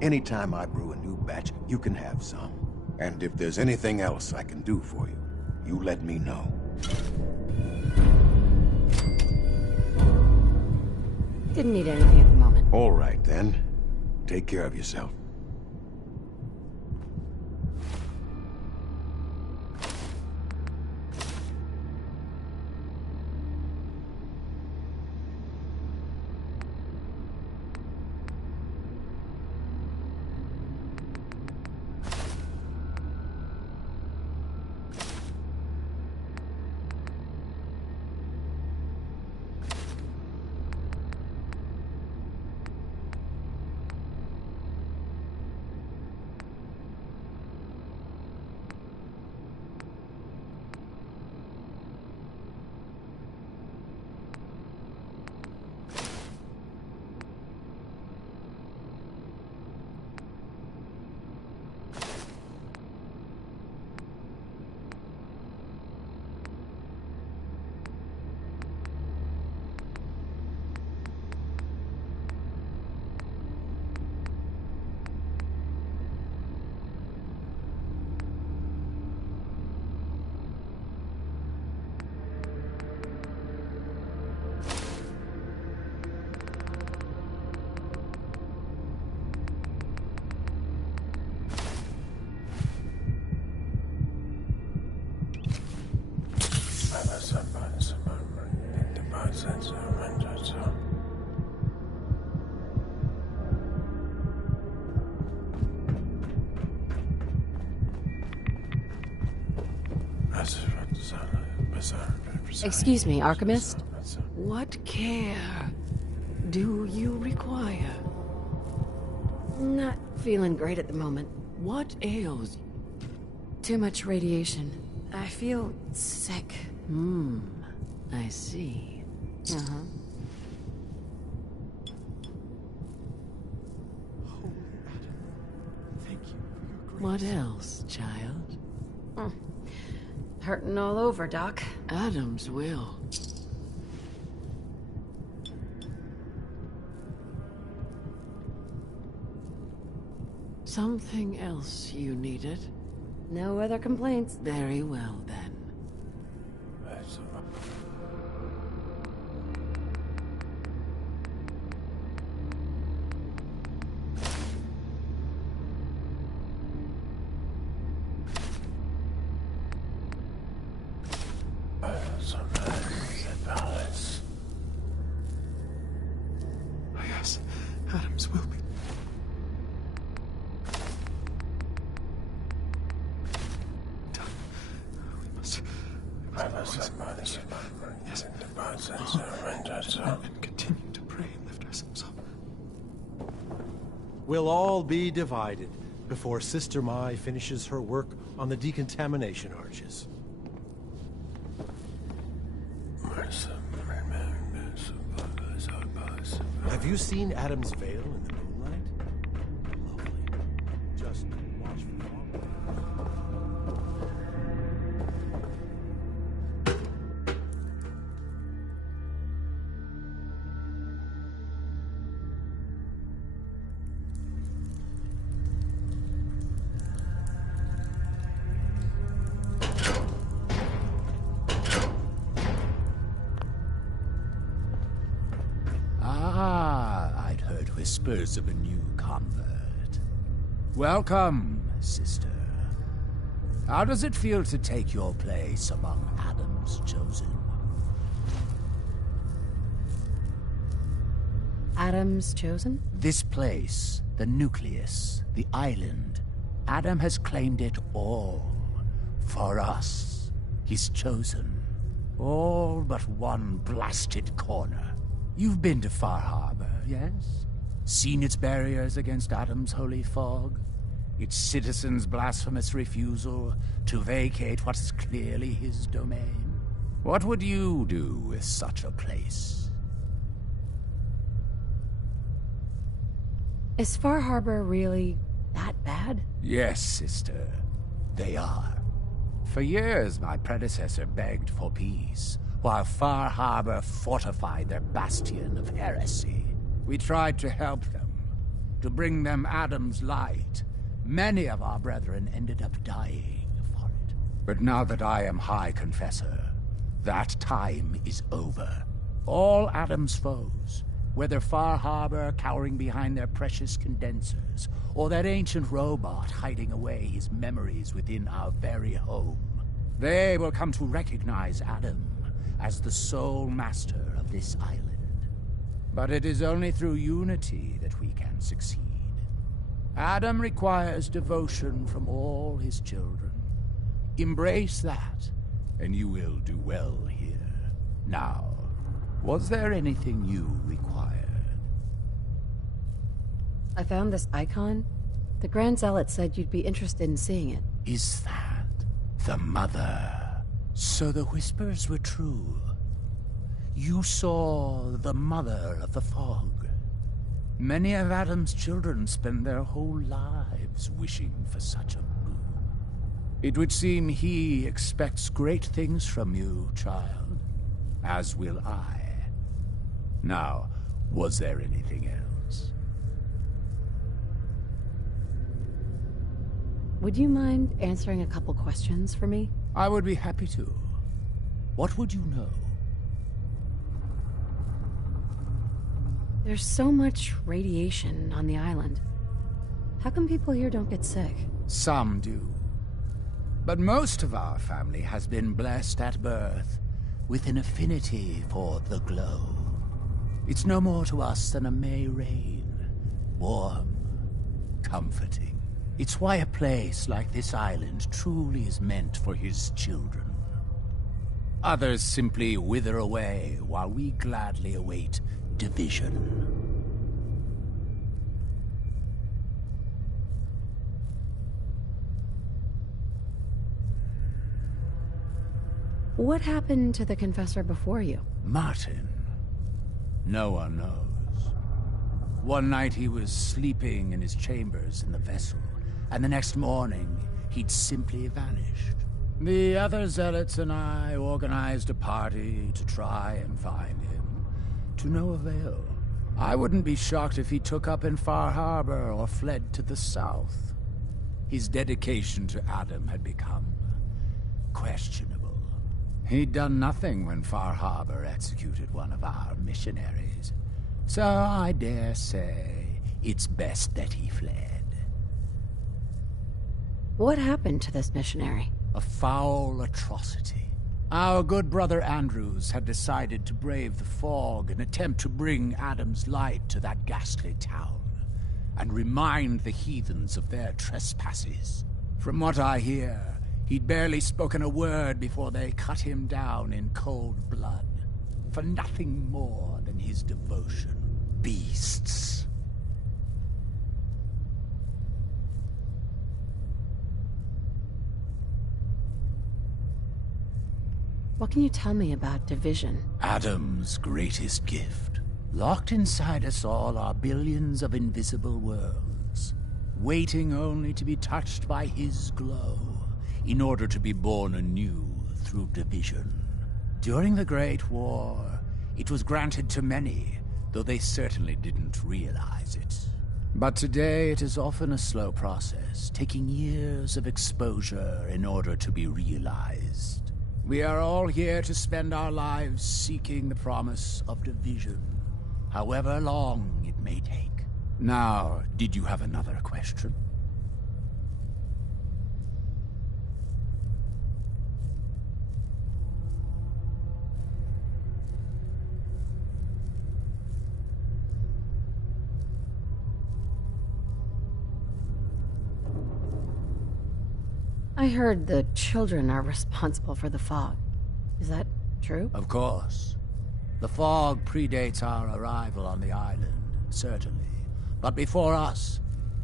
anytime I brew a new batch, you can have some. And if there's anything else I can do for you, you let me know. Didn't need anything at the moment. All right, then. Take care of yourself. Excuse me, Archimist? What care do you require? Not feeling great at the moment. What ails? Too much radiation. I feel sick. I see. Uh-huh. What else, child? Hurting all over, Doc. Atom's will. Something else you needed? No other complaints. Very well, then. Yes, Atom's will be. Done. We must yes. And continue to pray and lift ourselves up. We'll all be divided before Sister Mai finishes her work on the decontamination arches. Have you seen Atom's veil in the moonlight? Lovely. Just watch for whispers of a new convert. Welcome, sister. How does it feel to take your place among Adam's chosen? Adam's chosen? This place, the nucleus, the island, Adam has claimed it all. For us, his chosen. All but one blasted corner. You've been to Far Harbor, yes? Seen its barriers against Adam's holy fog? Its citizens' blasphemous refusal to vacate what is clearly his domain? What would you do with such a place? Is Far Harbor really that bad? Yes, sister. They are. For years, my predecessor begged for peace, while Far Harbor fortified their bastion of heresy. We tried to help them, to bring them Adam's light. Many of our brethren ended up dying for it. But now that I am High Confessor, that time is over. All Adam's foes, whether Far Harbor cowering behind their precious condensers, or that ancient robot hiding away his memories within our very home, they will come to recognize Adam as the sole master of this island. But it is only through unity that we can succeed. Adam requires devotion from all his children. Embrace that, and you will do well here. Now, was there anything you required? I found this icon. The Grand Zealot said you'd be interested in seeing it. Is that the Mother? So the whispers were true. You saw the Mother of the Fog. Many of Adam's children spend their whole lives wishing for such a boon. It would seem he expects great things from you, child. As will I. Now, was there anything else? Would you mind answering a couple questions for me? I would be happy to. What would you know? There's so much radiation on the island. How come people here don't get sick? Some do. But most of our family has been blessed at birth with an affinity for the glow. It's no more to us than a May rain. Warm, comforting. It's why a place like this island truly is meant for his children. Others simply wither away while we gladly await division. What happened to the Confessor before you? Martin. No one knows. One night he was sleeping in his chambers in the vessel, and the next morning he'd simply vanished. The other zealots and I organized a party to try and find him, to no avail. I wouldn't be shocked if he took up in Far Harbor or fled to the south. His dedication to Adam had become questionable. He'd done nothing when Far Harbor executed one of our missionaries. So I dare say it's best that he fled. What happened to this missionary? A foul atrocity. Our good brother Andrews had decided to brave the fog and attempt to bring Adam's light to that ghastly town, and remind the heathens of their trespasses. From what I hear, he'd barely spoken a word before they cut him down in cold blood, for nothing more than his devotion. Beasts. What can you tell me about division? Adam's greatest gift. Locked inside us all are billions of invisible worlds, waiting only to be touched by his glow, in order to be born anew through division. During the Great War, it was granted to many, though they certainly didn't realize it. But today it is often a slow process, taking years of exposure in order to be realized. We are all here to spend our lives seeking the promise of division, however long it may take. Now, did you have another question? I heard the children are responsible for the fog. Is that true? Of course. The fog predates our arrival on the island, certainly. But before us,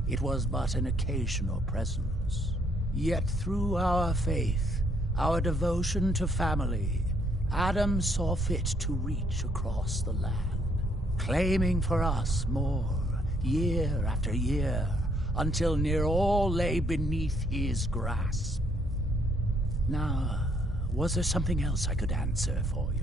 it was but an occasional presence. Yet through our faith, our devotion to family, Adam saw fit to reach across the land, claiming for us more, year after year, until near all lay beneath his grasp. Now, was there something else I could answer for you?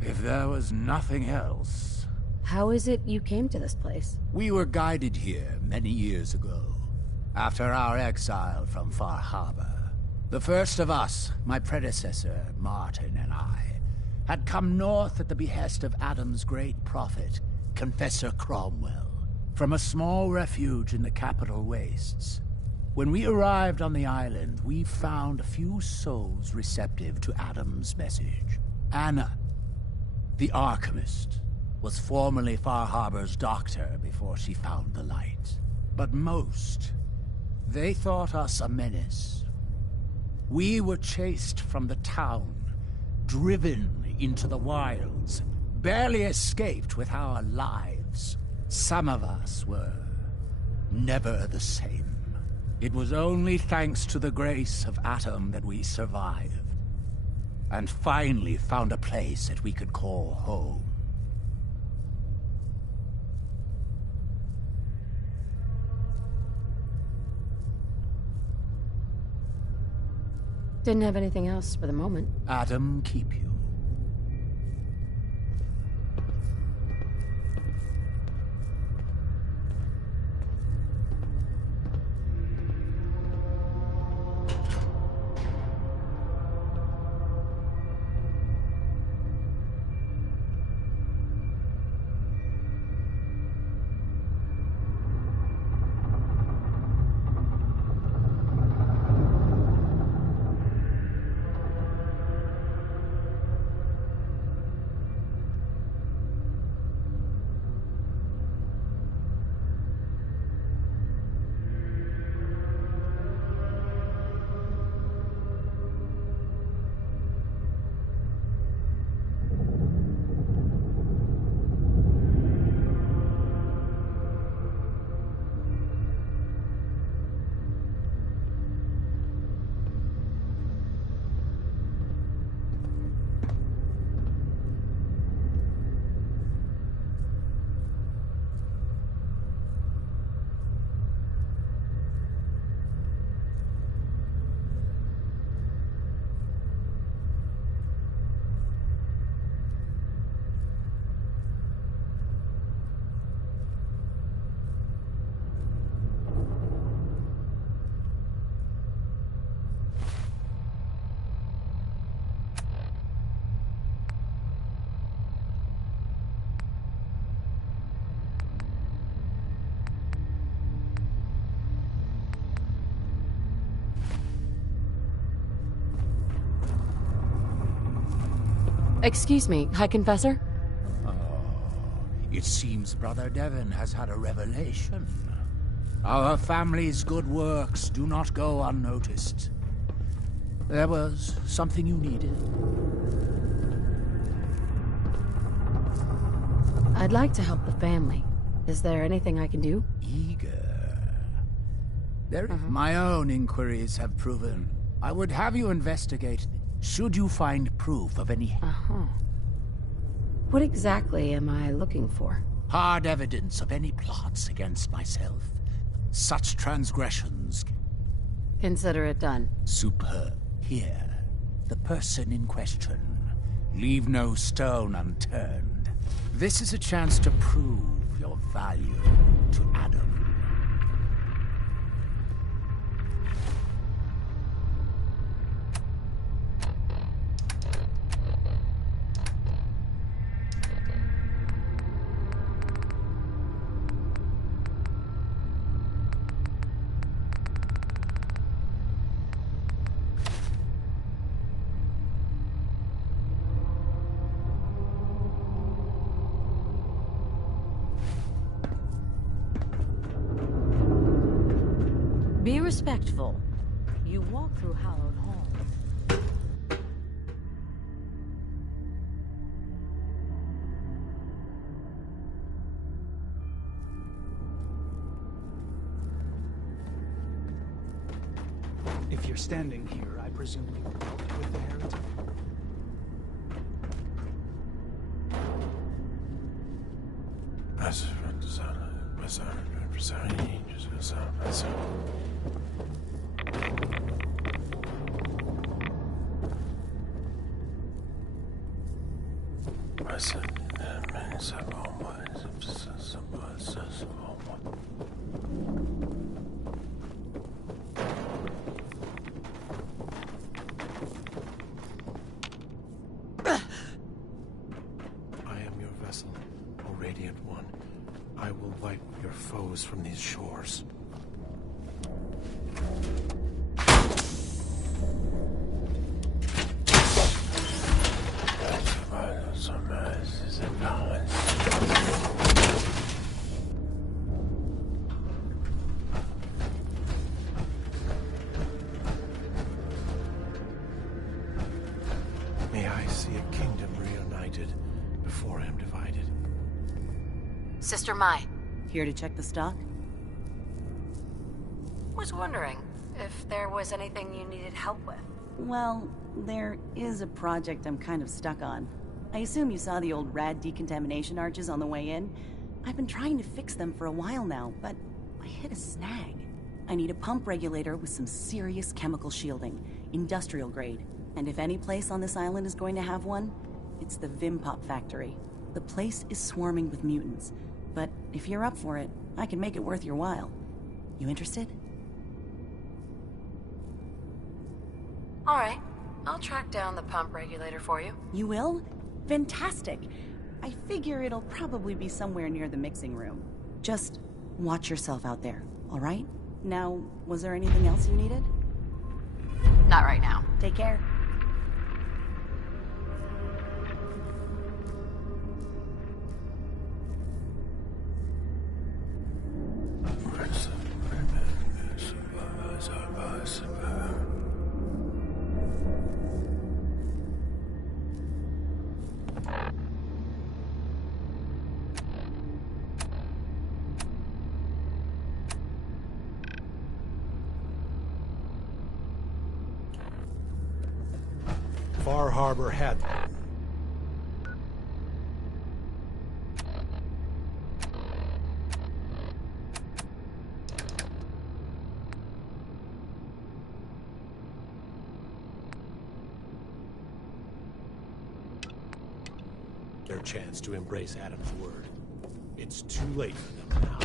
If there was nothing else... How is it you came to this place? We were guided here many years ago, after our exile from Far Harbor. The first of us, my predecessor, Martin, and I, had come north at the behest of Adam's great prophet, Confessor Cromwell, from a small refuge in the capital wastes. When we arrived on the island, we found a few souls receptive to Adam's message. Anna, the Archimist, was formerly Far Harbor's doctor before she found the light. But most, they thought us a menace. We were chased from the town, driven into the wilds, barely escaped with our lives. Some of us were never the same. It was only thanks to the grace of Adam that we survived, and finally found a place that we could call home. Didn't have anything else for the moment. Adam keep you. Excuse me, High Confessor? It seems Brother Devon has had a revelation. Our family's good works do not go unnoticed. There was something you needed. I'd like to help the family. Is there anything I can do? Eager. My own inquiries have proven. I would have you investigate should you find proof of any... What exactly am I looking for? Hard evidence of any plots against myself. Such transgressions... Consider it done. Superb. Here, the person in question Leave no stone unturned. This is a chance to prove your value to Adam. Be respectful. You walk through hallowed halls. If you're standing here, I presume you worked with the heretic? I am your vessel, O Radiant One. I will wipe your foes from these shores. May I see a kingdom reunited before I am divided. Sister Mai. Here to check the stock? Was wondering if there was anything you needed help with. Well, there is a project I'm kind of stuck on. I assume you saw the old rad decontamination arches on the way in. I've been trying to fix them for a while now, but I hit a snag. I need a pump regulator with some serious chemical shielding, industrial grade. And if any place on this island is going to have one, it's the Vimpop factory. The place is swarming with mutants, but if you're up for it, I can make it worth your while. You interested? All right, I'll track down the pump regulator for you. You will? Fantastic. I figure it'll probably be somewhere near the mixing room. Just watch yourself out there, all right? Now, was there anything else you needed? Not right now. Take care. Far Harbor had their chance to embrace Adam's word. It's too late for them now.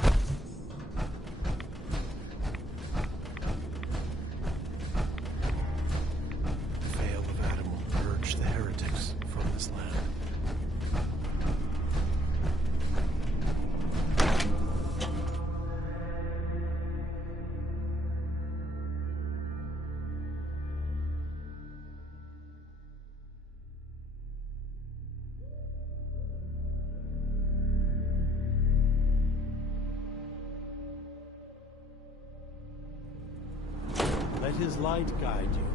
The veil of Adam will purge the heretics from this land. Let his light guide you.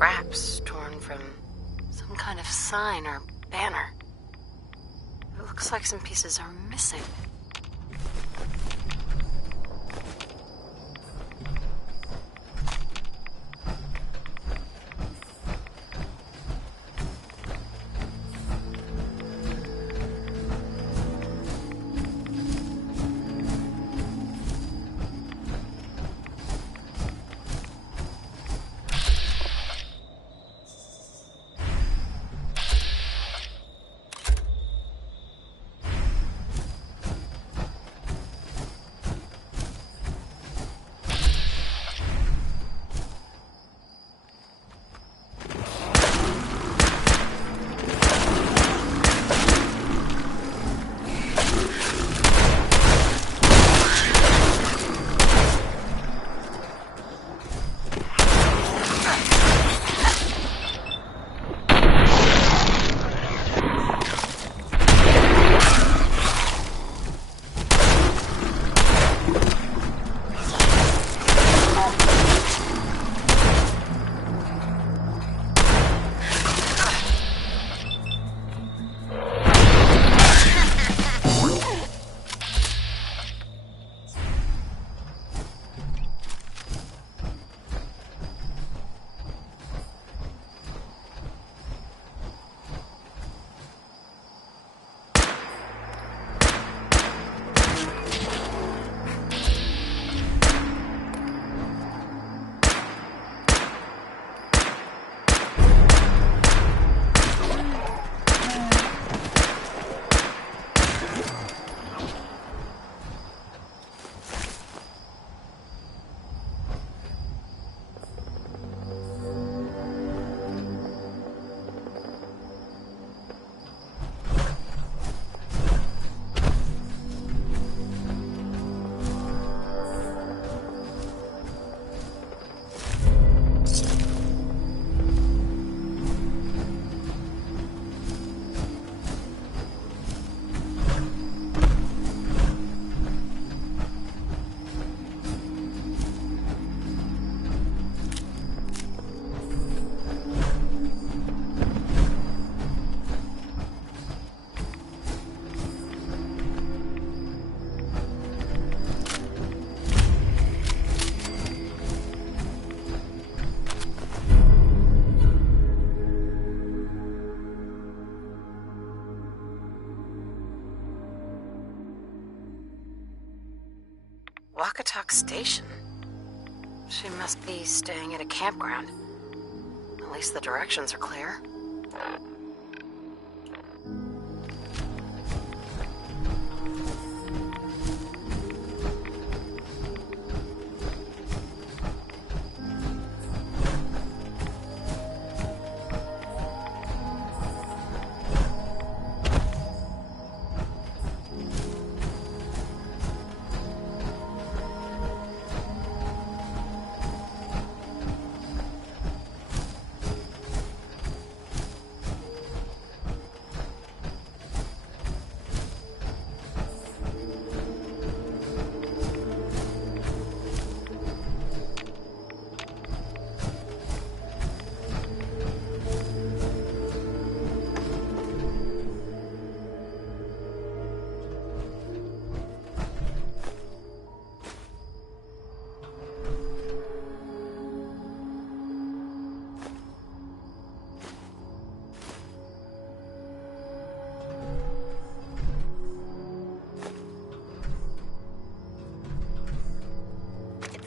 scraps torn from some kind of sign or banner. It looks like some pieces are missing. Wakatok Station. She must be staying at a campground. At least the directions are clear.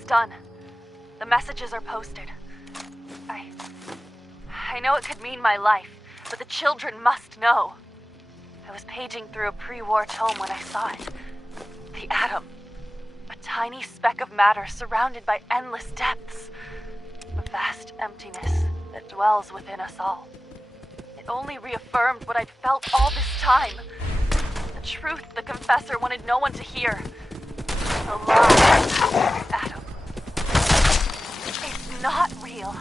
Done. The messages are posted. I know it could mean my life, but the children must know. I was paging through a pre-war tome when I saw it. The atom. A tiny speck of matter surrounded by endless depths. A vast emptiness that dwells within us all. It only reaffirmed what I'd felt all this time. The truth the confessor wanted no one to hear. The lie. Atom. It's not real.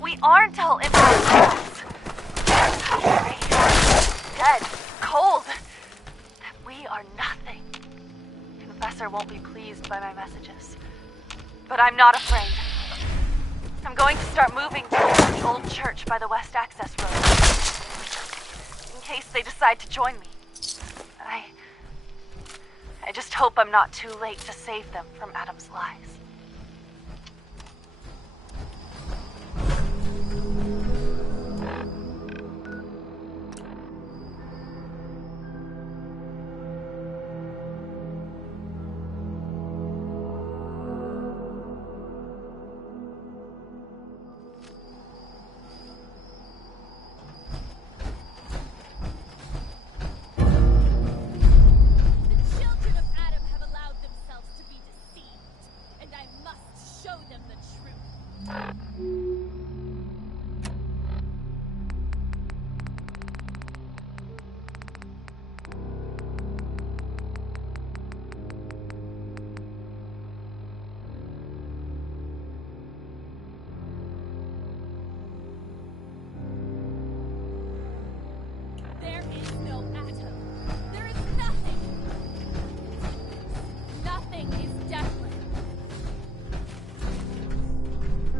We aren't all immortals. Dead, cold. That we are nothing. Confessor won't be pleased by my messages. But I'm not afraid. I'm going to start moving towards the old church by the west access road. In case they decide to join me. I just hope I'm not too late to save them from Adam's lies.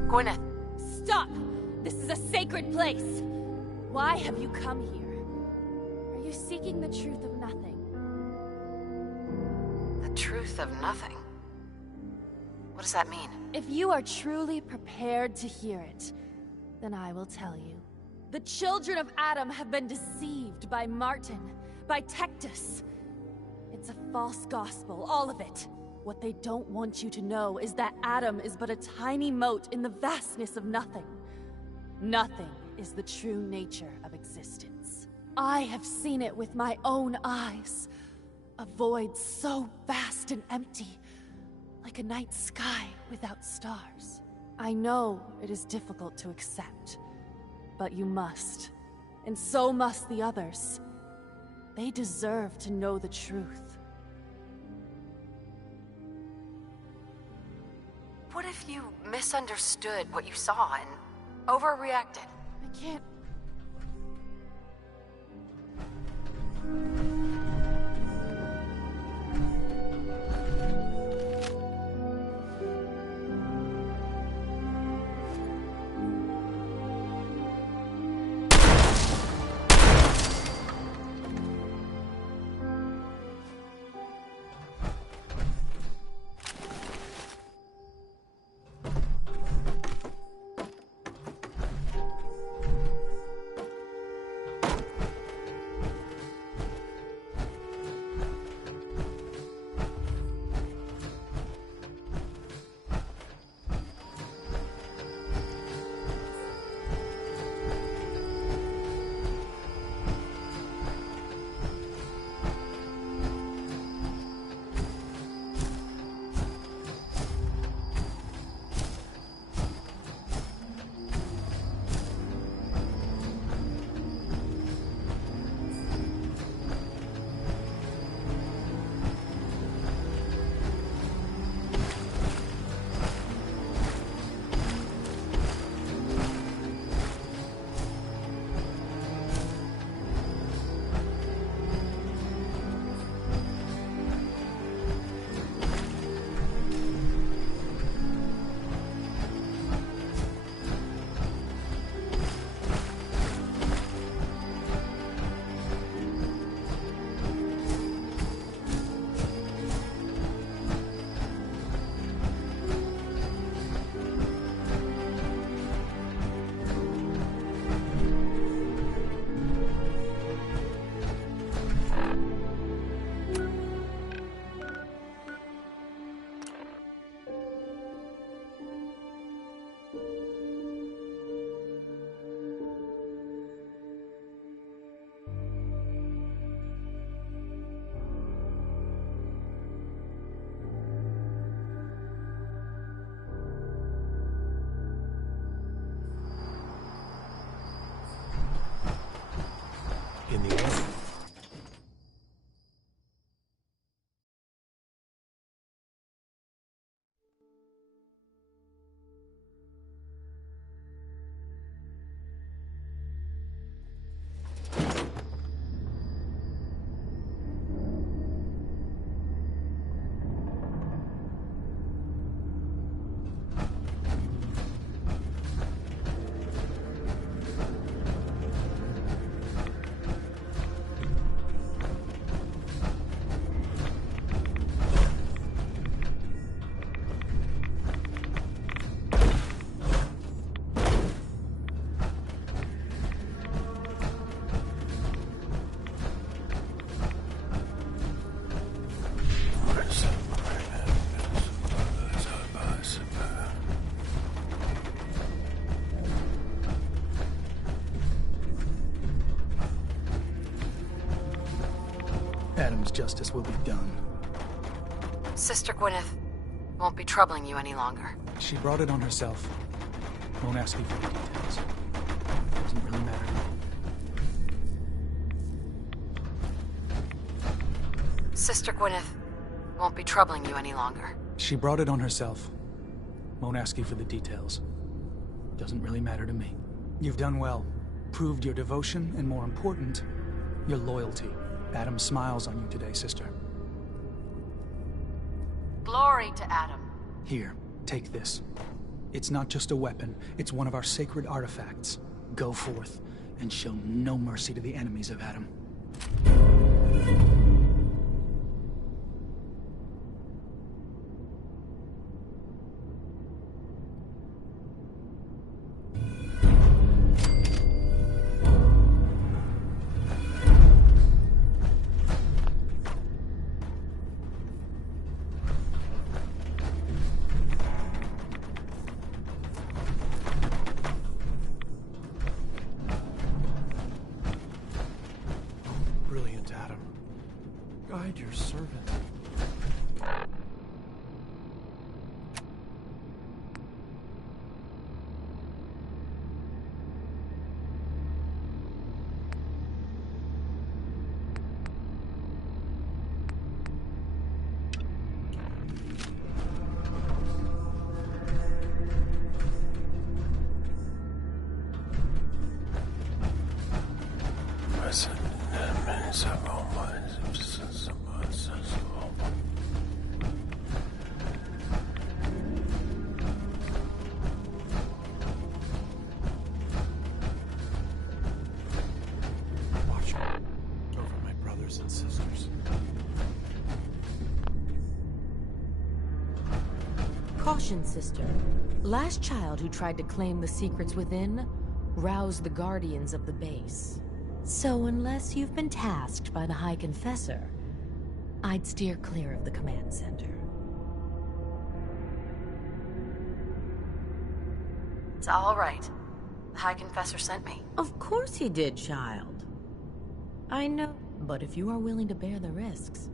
Gwyneth. Stop! This is a sacred place! Why have you come here? Are you seeking the truth of nothing? The truth of nothing? What does that mean? If you are truly prepared to hear it, then I will tell you. The children of Adam have been deceived by Martin, by Tectus. It's a false gospel, all of it. What they don't want you to know is that Adam is but a tiny mote in the vastness of nothing. Nothing is the true nature of existence. I have seen it with my own eyes. A void so vast and empty, like a night sky without stars. I know it is difficult to accept, but you must. And so must the others. They deserve to know the truth. What if you misunderstood what you saw and overreacted? I can't... In the end. Adam's justice will be done. Sister Gwyneth won't be troubling you any longer. She brought it on herself. Won't ask you for the details. Doesn't really matter to me. Sister Gwyneth won't be troubling you any longer. She brought it on herself. Won't ask you for the details. Doesn't really matter to me. You've done well. Proved your devotion, and more important, your loyalty. Adam smiles on you today, sister. Glory to Adam. Here, take this. It's not just a weapon, it's one of our sacred artifacts. Go forth, and show no mercy to the enemies of Adam. Brilliant, Adam. Guide your servant. Watch over my brothers and sisters. Caution, sister. Last child who tried to claim the secrets within roused the guardians of the base. So unless you've been tasked by the High Confessor, I'd steer clear of the command center. It's all right. The High Confessor sent me. Of course he did, child. I know, but if you are willing to bear the risks...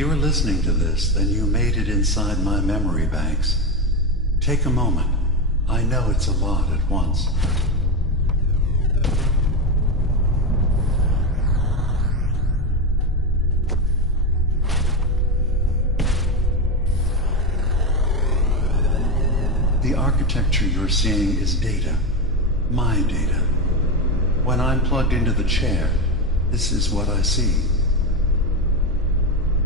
If you're listening to this, then you made it inside my memory banks. Take a moment. I know it's a lot at once. The architecture you're seeing is data. My data. When I'm plugged into the chair, this is what I see.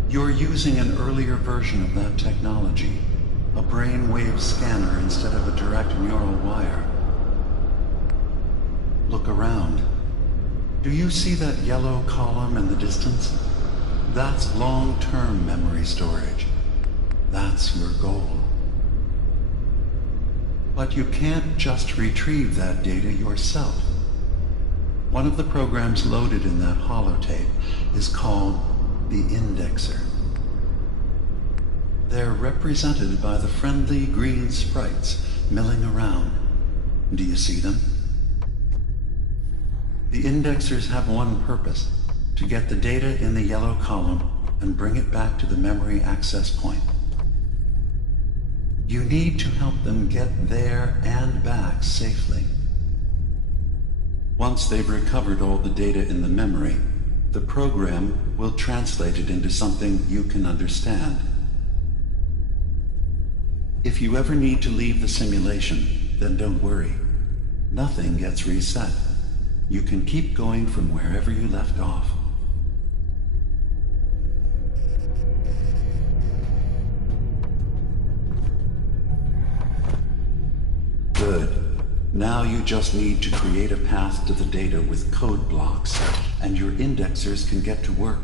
You're using an earlier version of that technology, a brainwave scanner instead of a direct neural wire. Look around. Do you see that yellow column in the distance? That's long-term memory storage. That's your goal. But you can't just retrieve that data yourself. One of the programs loaded in that holotape is called the Indexer. They're represented by the friendly green sprites milling around. Do you see them? The Indexers have one purpose: to get the data in the yellow column and bring it back to the memory access point. You need to help them get there and back safely. Once they've recovered all the data in the memory, the program will translate it into something you can understand. If you ever need to leave the simulation, then don't worry. Nothing gets reset. You can keep going from wherever you left off. Good. Now you just need to create a path to the data with code blocks, and your indexers can get to work.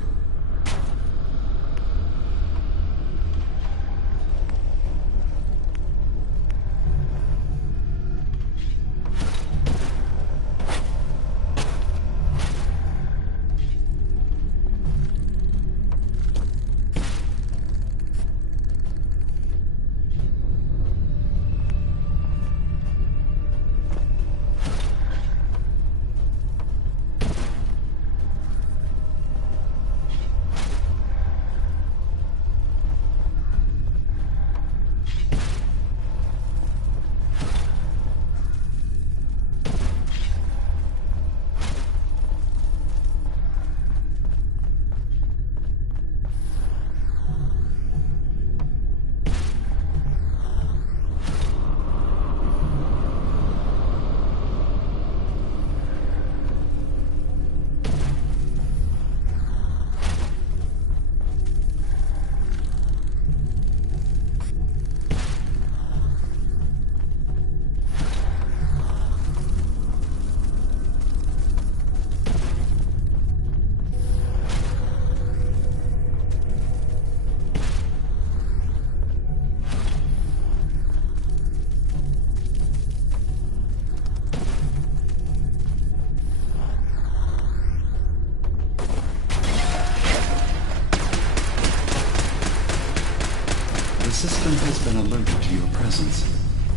The system has been alerted to your presence.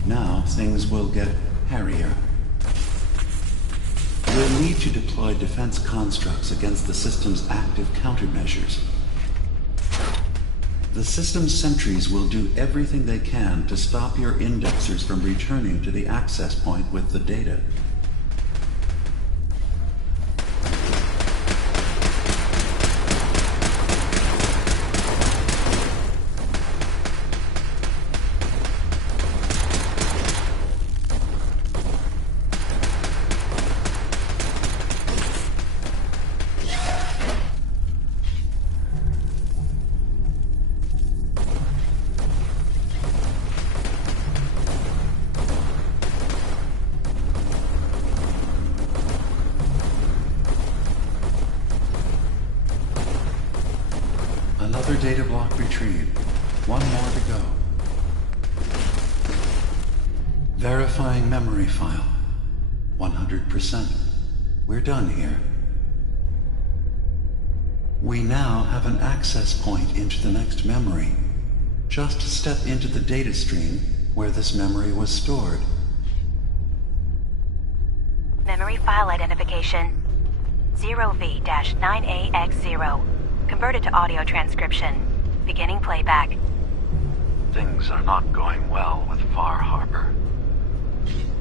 Now things will get hairier. You'll need to deploy defense constructs against the system's active countermeasures. The system's sentries will do everything they can to stop your indexers from returning to the access point with the data. Another data block retrieved. One more to go. Verifying memory file. 100%. We're done here. We now have an access point into the next memory. Just step into the data stream where this memory was stored. Memory file identification 0V-9AX0. Converted to audio transcription. Beginning playback. Things are not going well with Far Harbor.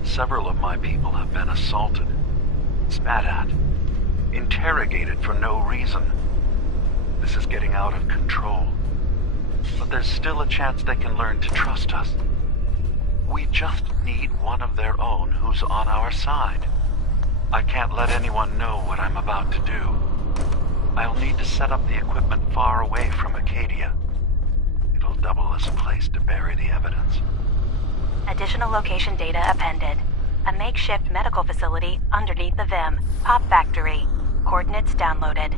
Several of my people have been assaulted, spat at, interrogated for no reason. This is getting out of control. But there's still a chance they can learn to trust us. We just need one of their own who's on our side. I can't let anyone know what I'm about to do. I'll need to set up the equipment far away from Acadia. It'll double as a place to bury the evidence. Additional location data appended. A makeshift medical facility underneath the VIM. Pop Factory. Coordinates downloaded.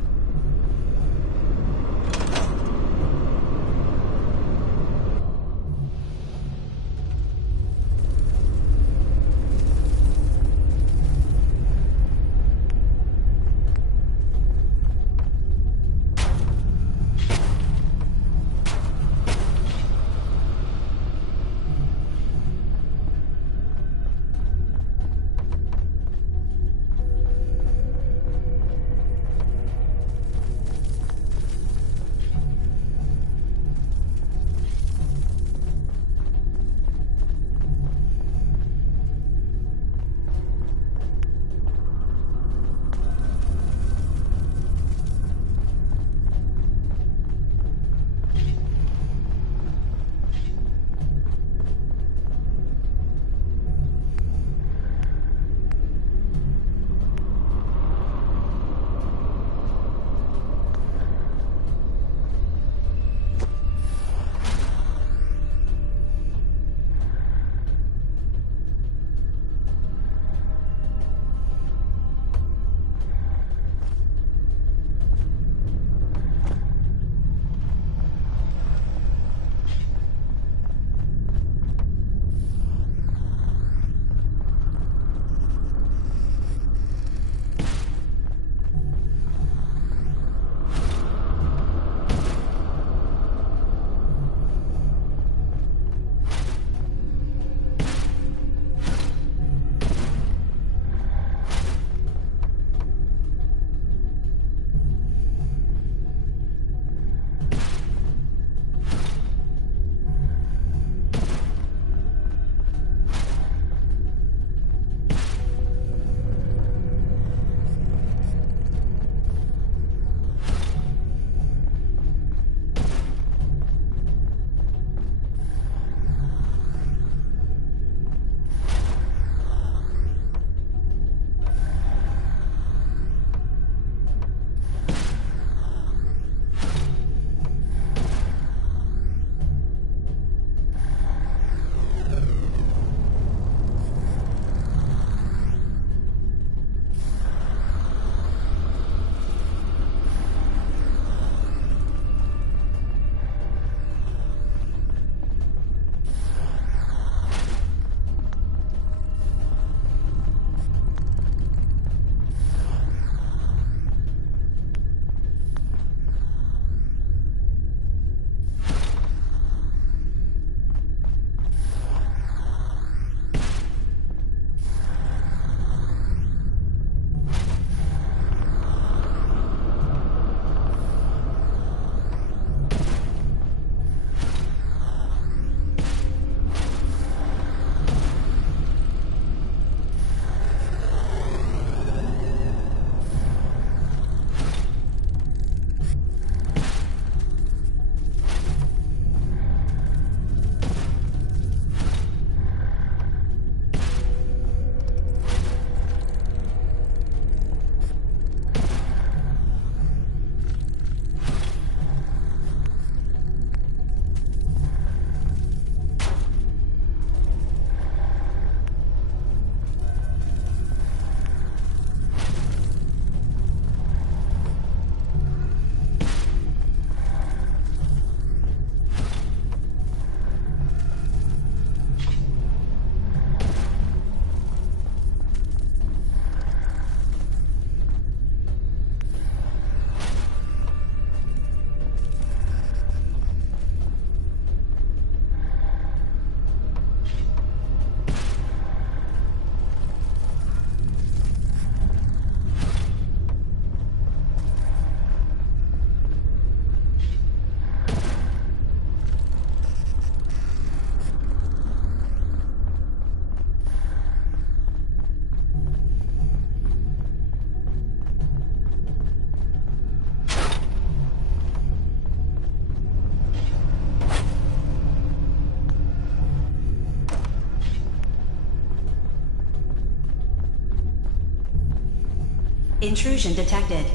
Intrusion detected.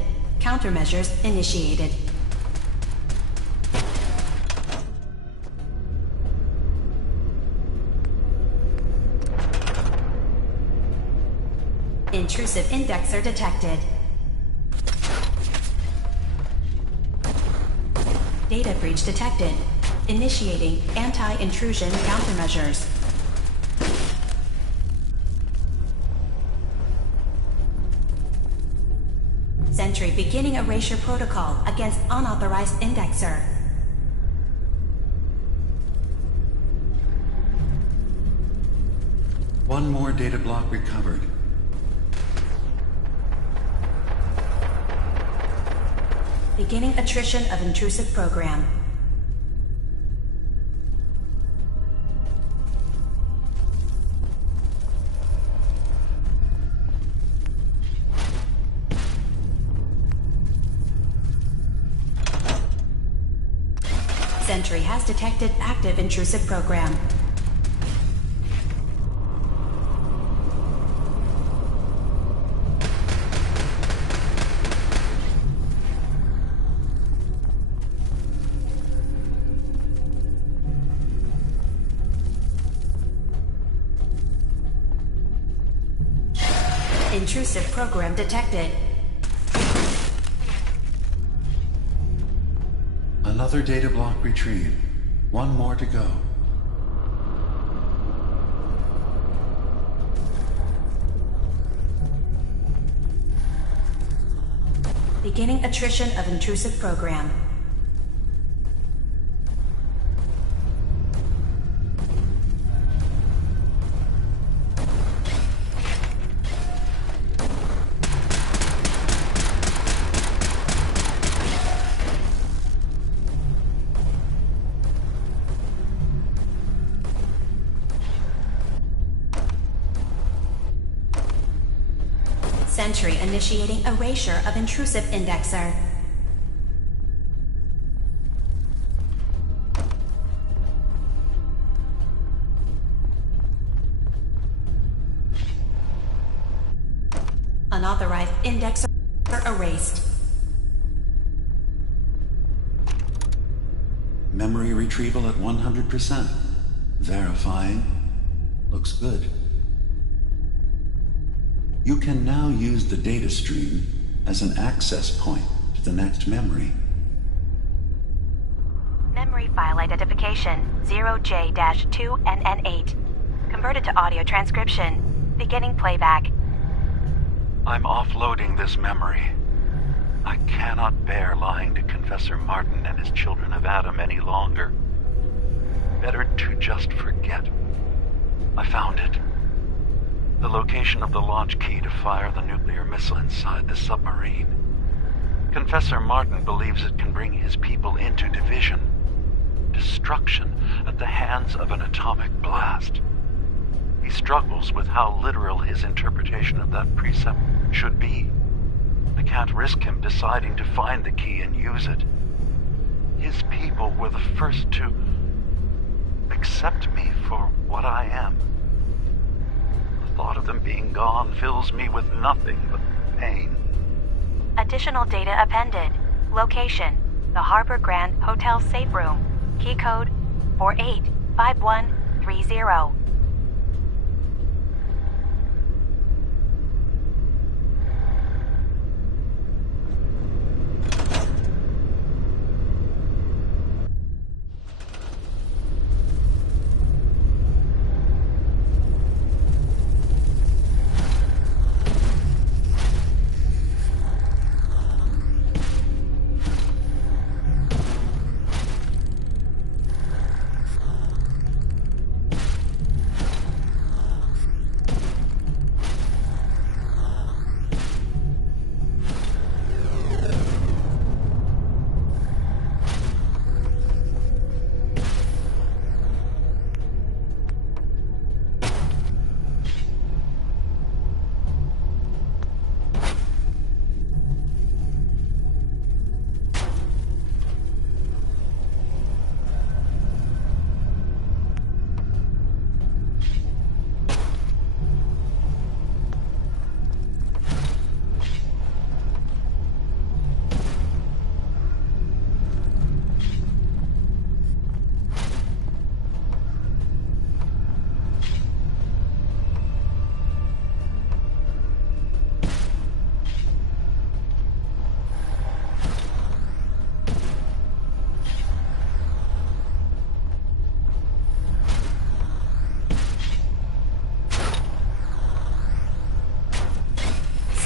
Countermeasures initiated. Intrusive indexer detected. Data breach detected. Initiating anti-intrusion countermeasures. Sentry beginning erasure protocol against unauthorized indexer. One more data block recovered. Beginning attrition of intrusive program. Sentry has detected active intrusive program. Intrusive program detected. Another data block retrieved. One more to go. Beginning attrition of intrusive program. Sentry initiating erasure of intrusive indexer. Unauthorized indexer erased. Memory retrieval at 100%. Verifying. Looks good. You can now use the data stream as an access point to the next memory. Memory file identification 0J-2NN8. Converted to audio transcription. Beginning playback. I'm offloading this memory. I cannot bear lying to Confessor Martin and his children of Adam any longer. Better to just forget. I found it. The location of the launch key to fire the nuclear missile inside the submarine. Confessor Martin believes it can bring his people into division, destruction at the hands of an atomic blast. He struggles with how literal his interpretation of that precept should be. I can't risk him deciding to find the key and use it. His people were the first to accept me for what I am. The thought of them being gone fills me with nothing but pain. Additional data appended. Location: the Harbor Grand Hotel safe room. Key code 485130.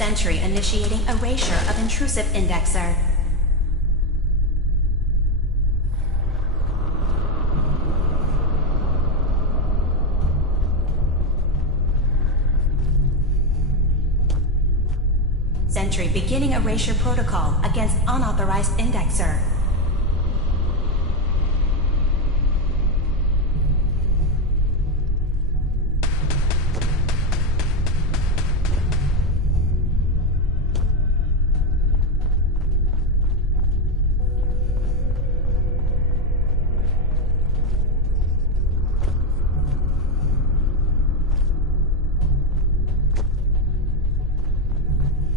Sentry initiating erasure of intrusive indexer. Sentry beginning erasure protocol against unauthorized indexer.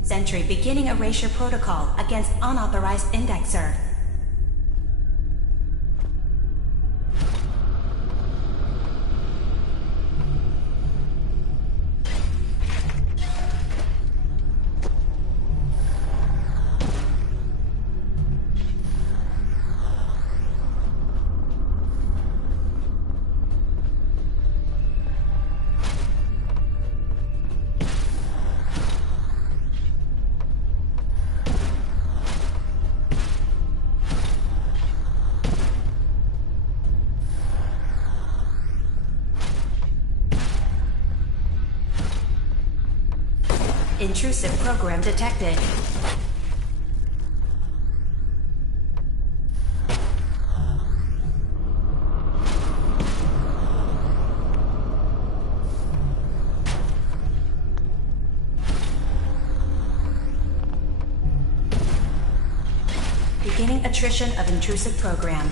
Sentry beginning erasure protocol against unauthorized indexer. Intrusive program detected. Beginning attrition of intrusive program.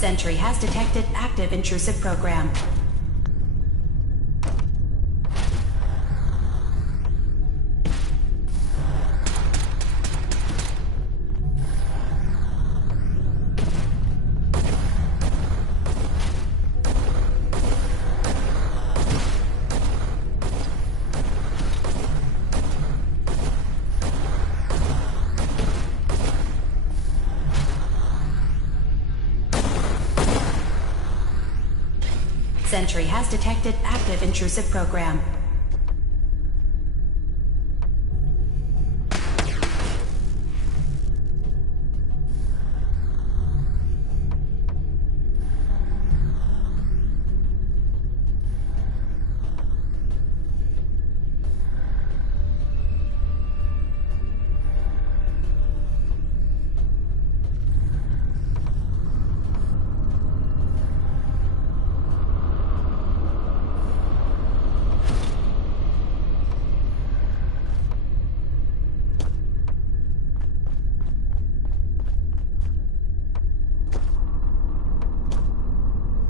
Sentry has detected active intrusive program. Sentry has detected active intrusive program.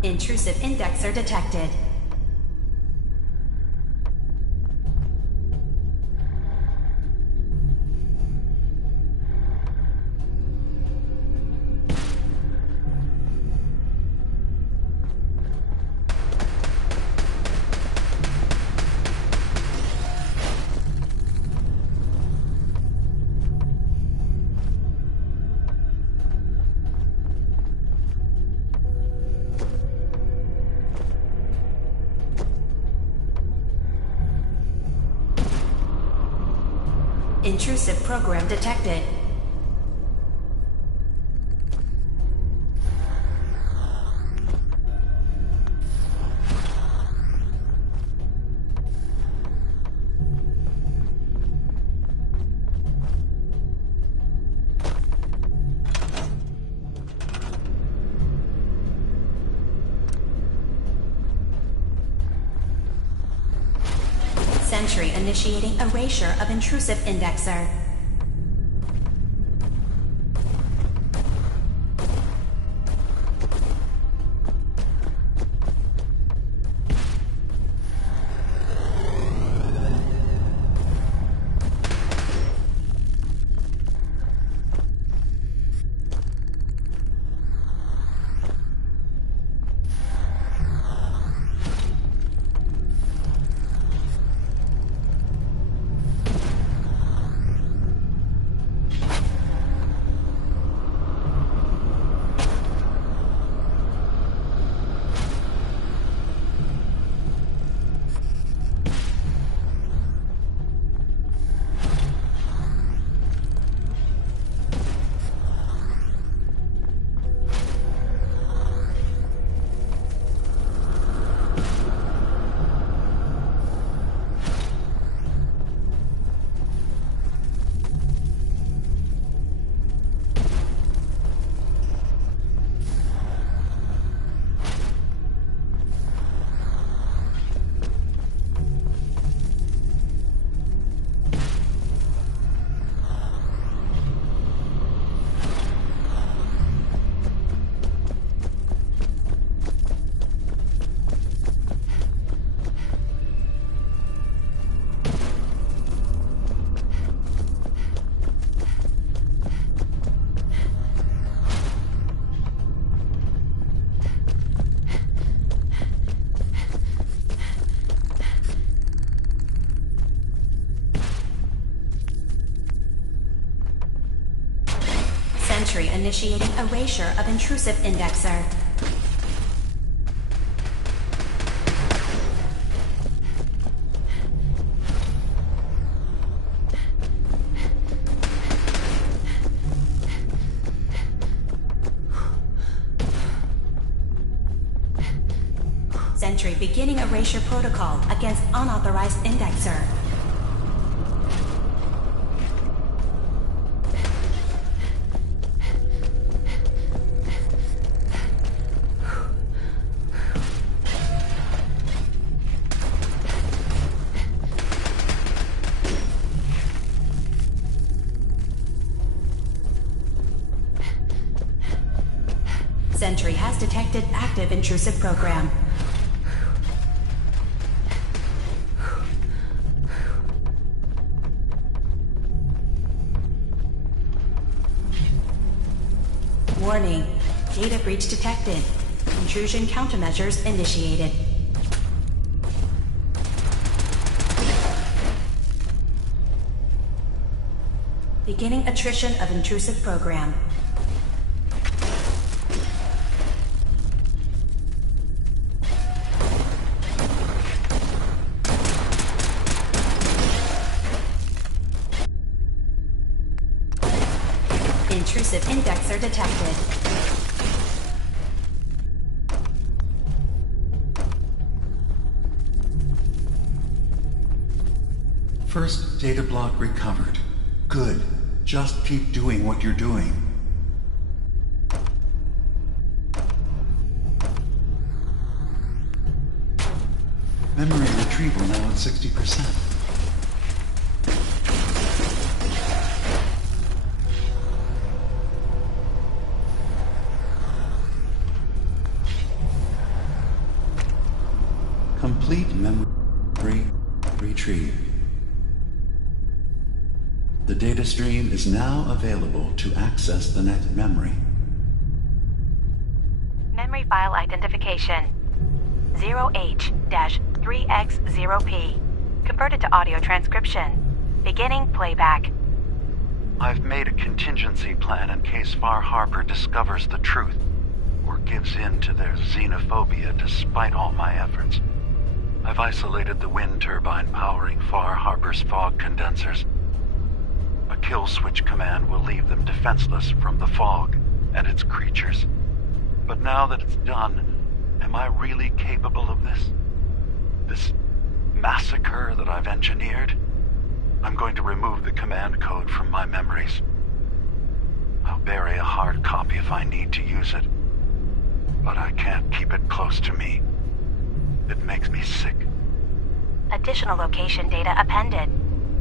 Intrusive indexer detected. Intrusive program detected. Sentry initiating erasure of intrusive indexer. Sentry initiating erasure of intrusive indexer. Sentry beginning erasure protocol against unauthorized indexer. Sentry has detected active intrusive program. Warning. Data breach detected. Intrusion countermeasures initiated. Beginning attrition of intrusive program. Intrusive indexer detected. First data block recovered. Good. Just keep doing what you're doing. Memory retrieval now at 60%. Complete memory retrieve. The data stream is now available to access the next memory. Memory file identification 0H-3X0P. Converted to audio transcription. Beginning playback. I've made a contingency plan in case Far Harbor discovers the truth or gives in to their xenophobia despite all my efforts. I've isolated the wind turbine powering Far Harbor's fog condensers. kill switch command will leave them defenseless from the fog and its creatures. But now that it's done, am I really capable of this? This massacre that I've engineered? I'm going to remove the command code from my memories. I'll bury a hard copy if I need to use it. But I can't keep it close to me. It makes me sick. Additional location data appended.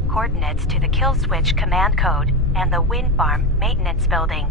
Coordinates to the kill switch command code and the wind farm maintenance building.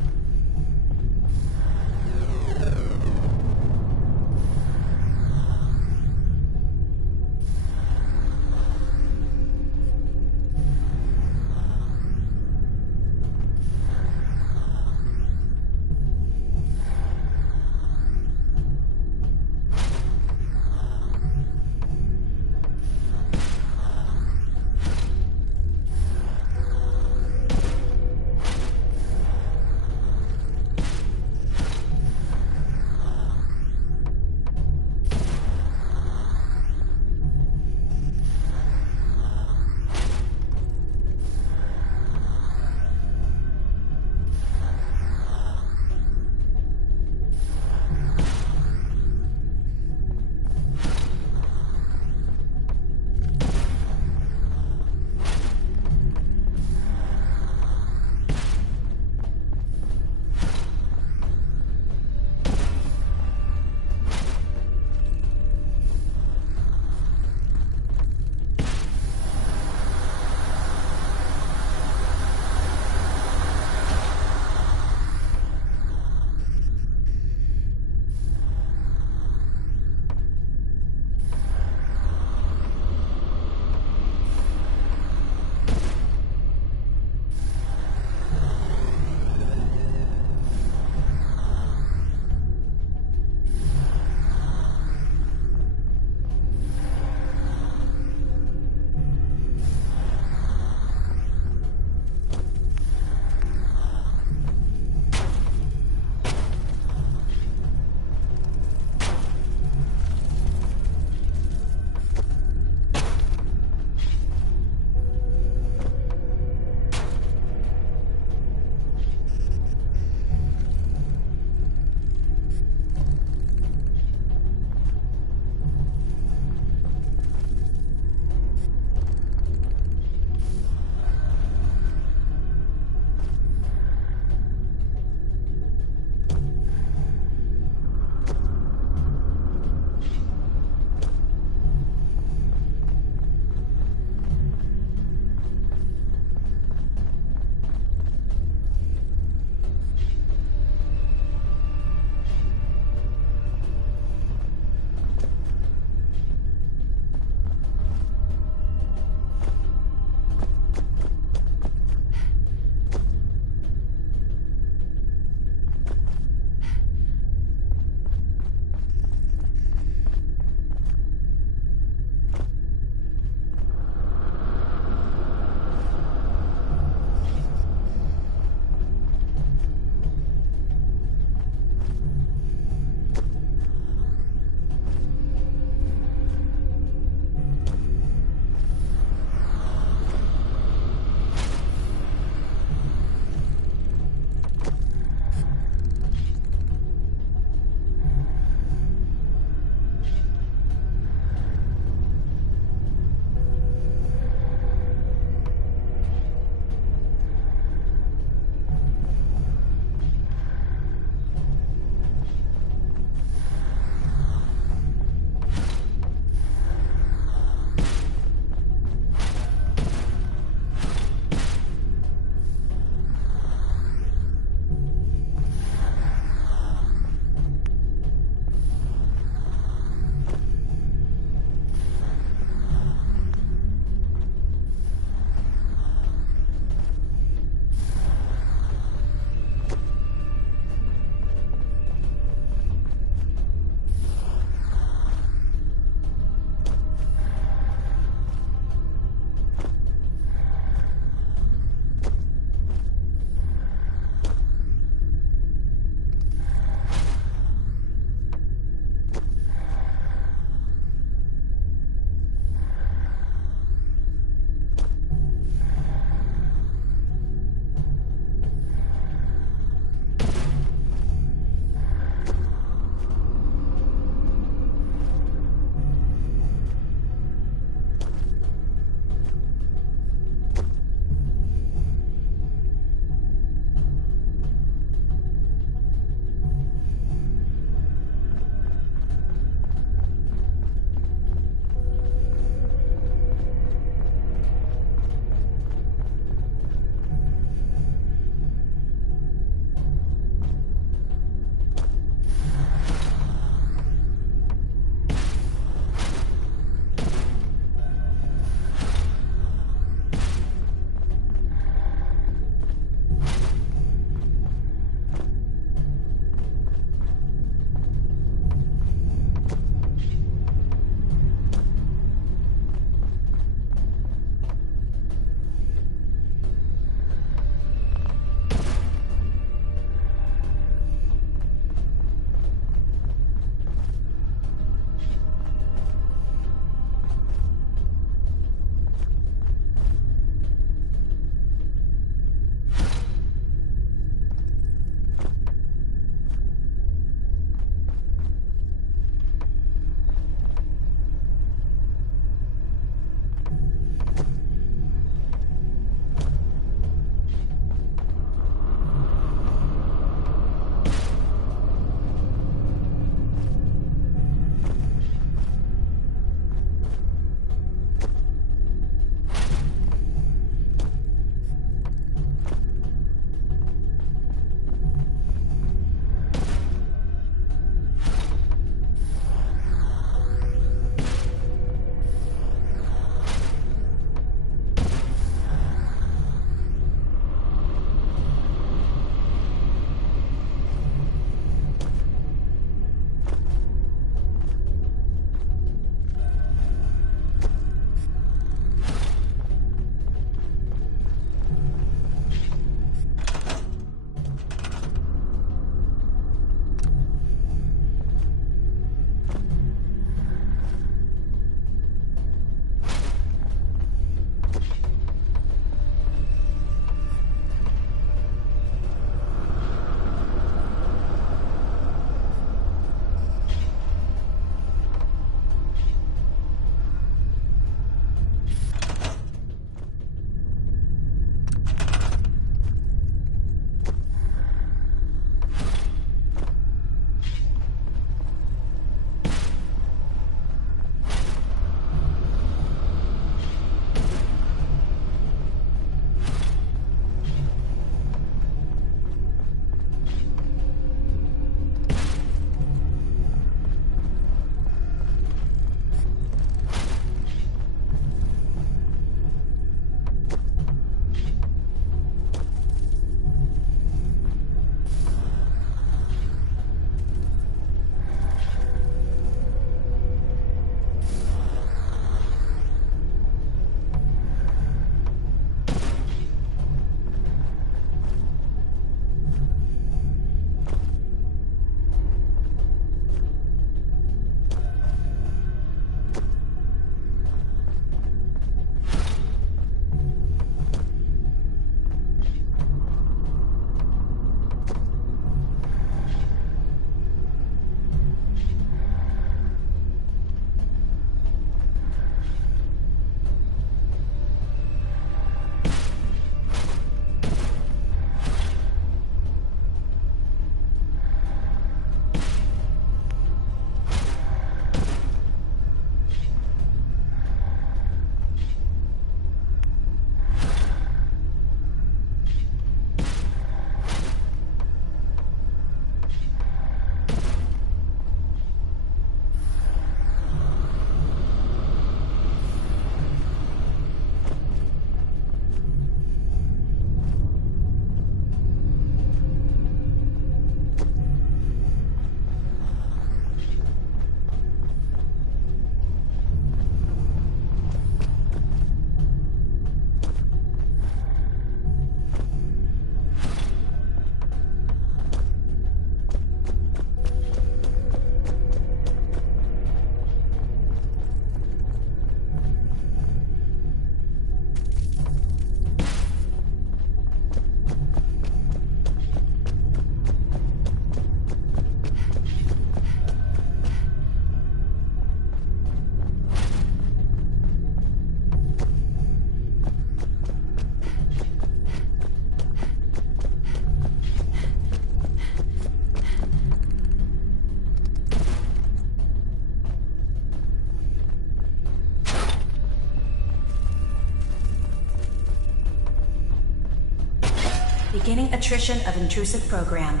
beginning attrition of intrusive program.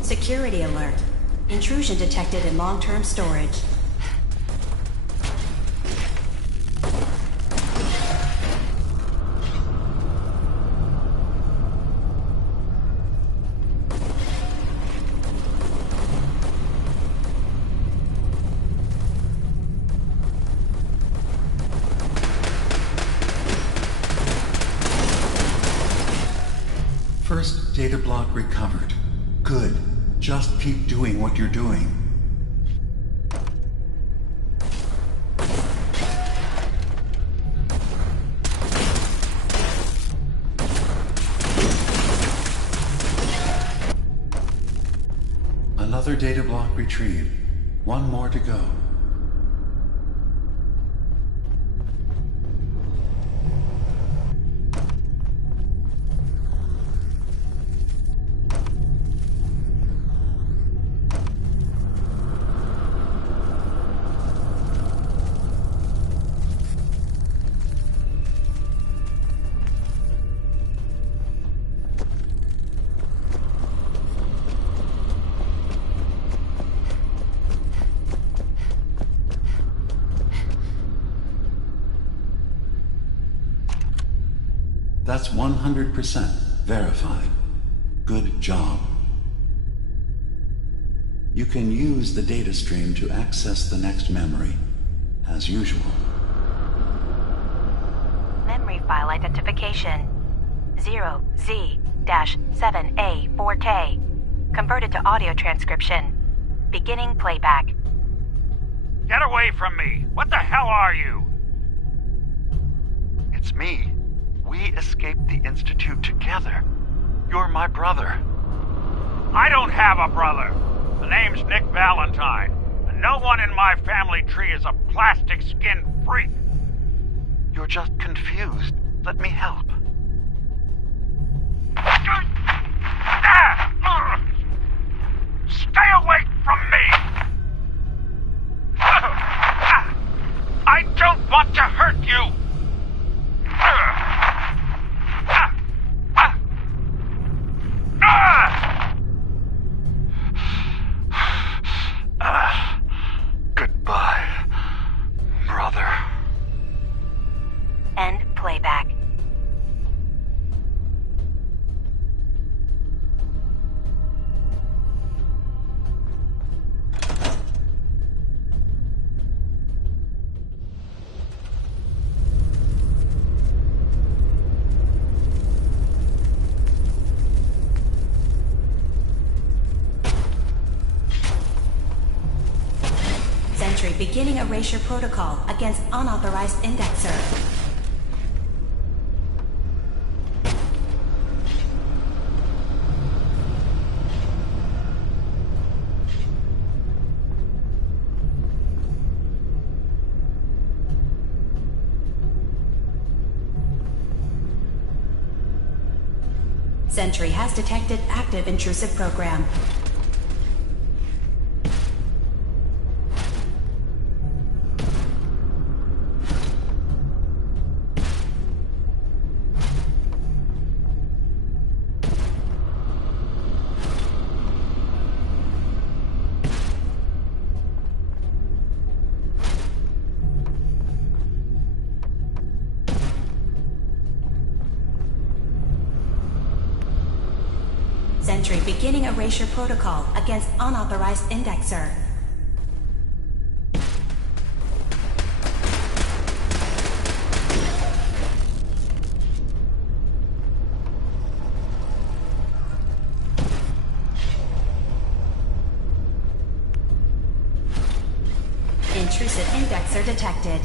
Security alert. Intrusion detected in long-term storage. First data block recovered. Good. Just keep doing what you're doing. Another data block retrieved. One more to go. That's 100% verified. Good job. You can use the data stream to access the next memory, as usual. Memory file identification 0Z-7A4K. Converted to audio transcription. Beginning playback. Get away from me! What the hell are you? It's me. We escaped the Institute together. You're my brother. I don't have a brother. The name's Nick Valentine, and no one in my family tree is a plastic-skinned freak. You're just confused. Let me help. Stay away from me! I don't want to hurt you! Goodbye, brother. End playback. Beginning erasure protocol against unauthorized indexer. Sentry has detected active intrusive program. Sentry beginning erasure protocol against unauthorized indexer. Intrusive indexer detected.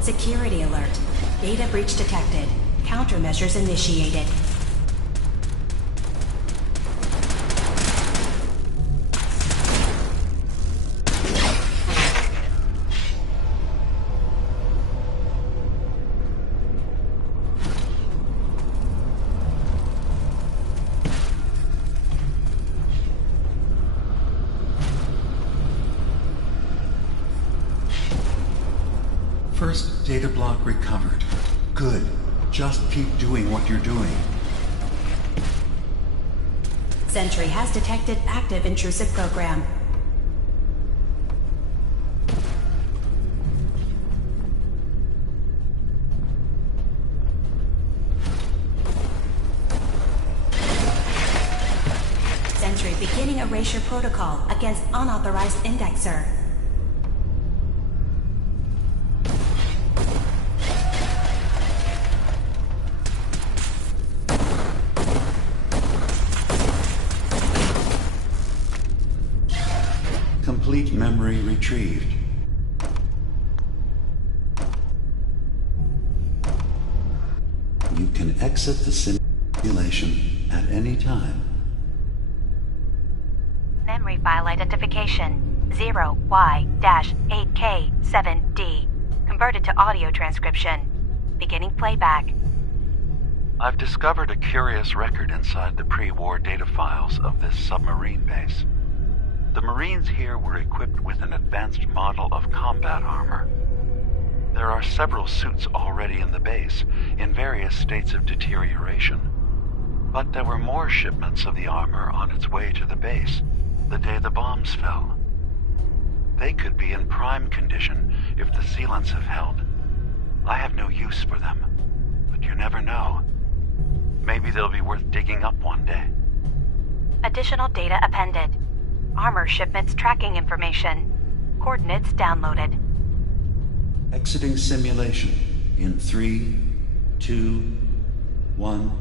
Security alert. Data breach detected. Countermeasures initiated. First data block recovered. Good. Just keep doing what you're doing. Sentry has detected active intrusive program. Sentry beginning erasure protocol against unauthorized indexer. Complete memory retrieved. You can exit the simulation at any time. Memory file identification 0Y-8K7D. Converted to audio transcription. Beginning playback. I've discovered a curious record inside the pre-war data files of this submarine base. The Marines here were equipped with an advanced model of combat armor. There are several suits already in the base, in various states of deterioration. But there were more shipments of the armor on its way to the base the day the bombs fell. They could be in prime condition if the sealants have held. I have no use for them, but you never know. Maybe they'll be worth digging up one day. Additional data appended. Armor shipments tracking information. Coordinates downloaded. Exiting simulation in 3, 2, 1.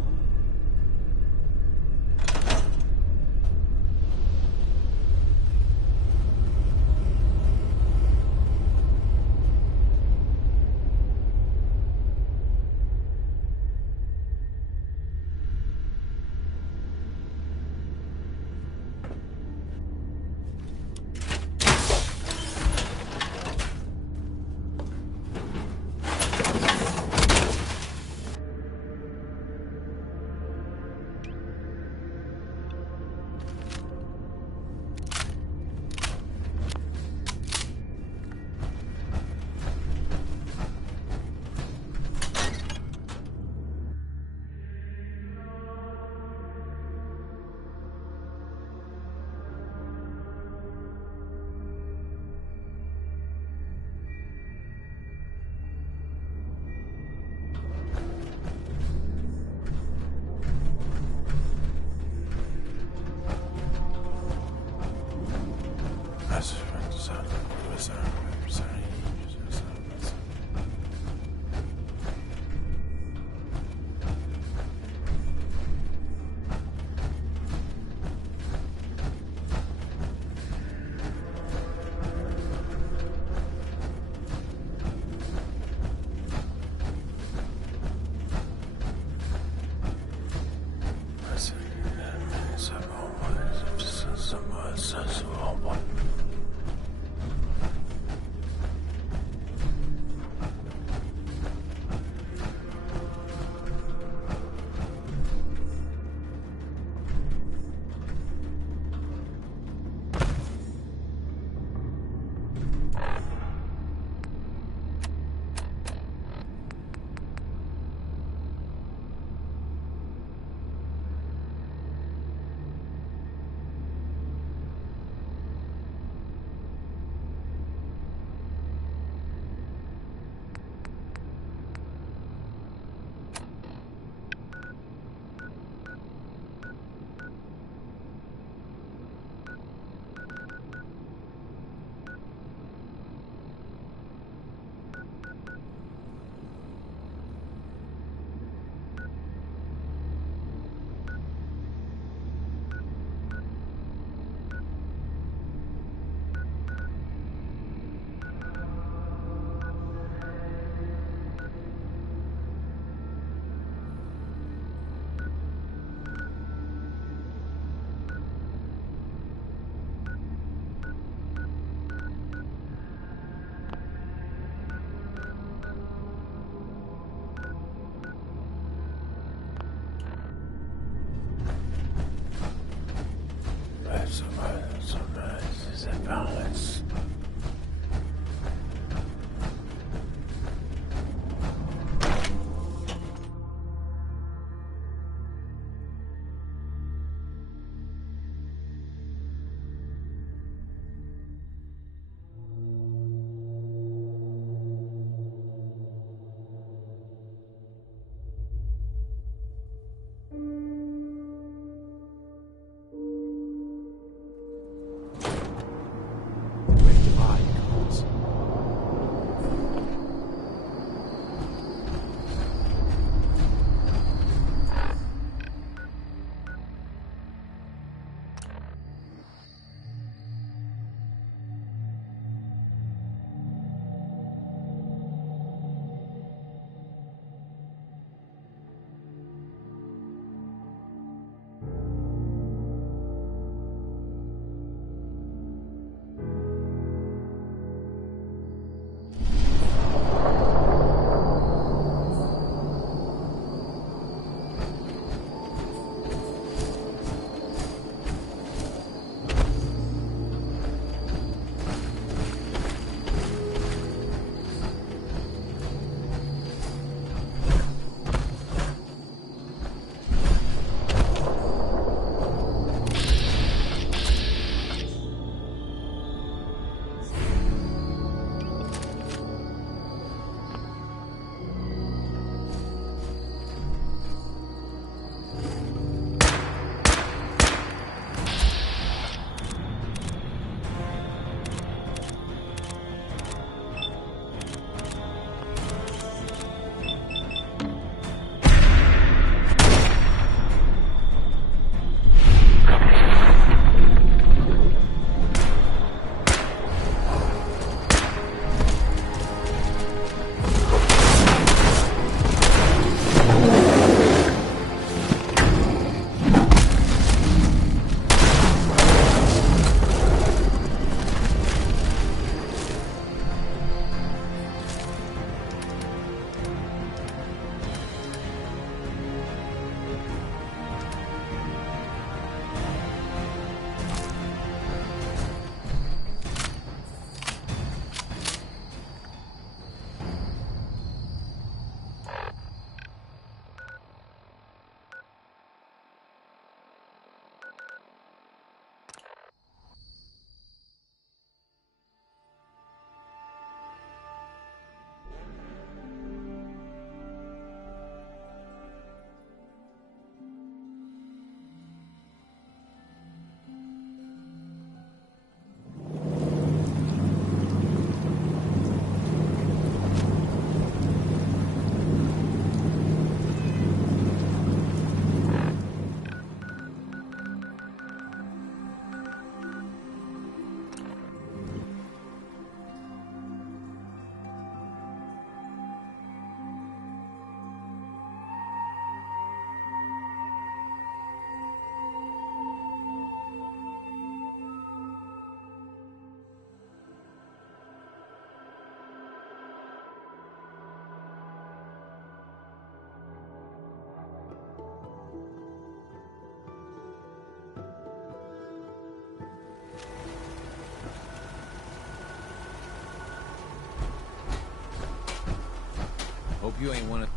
You ain't one of...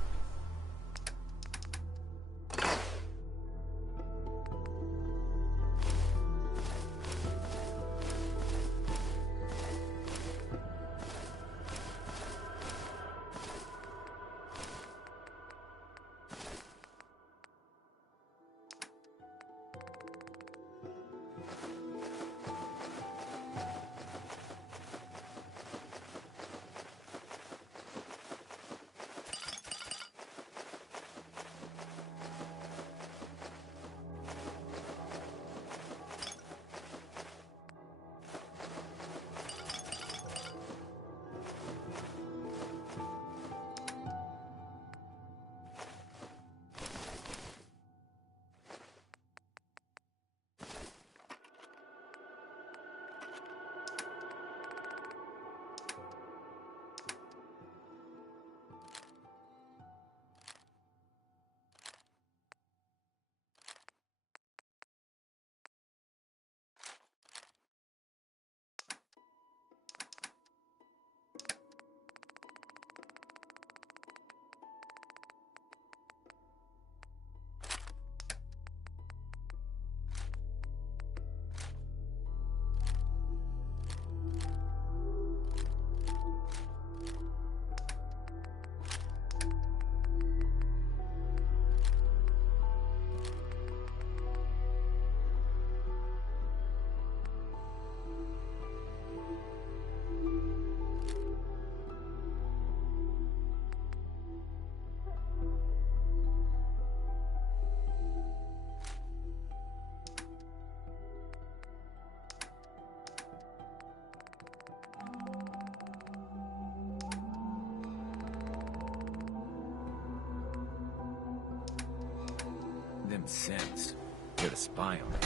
Them scents. Here to spy on them.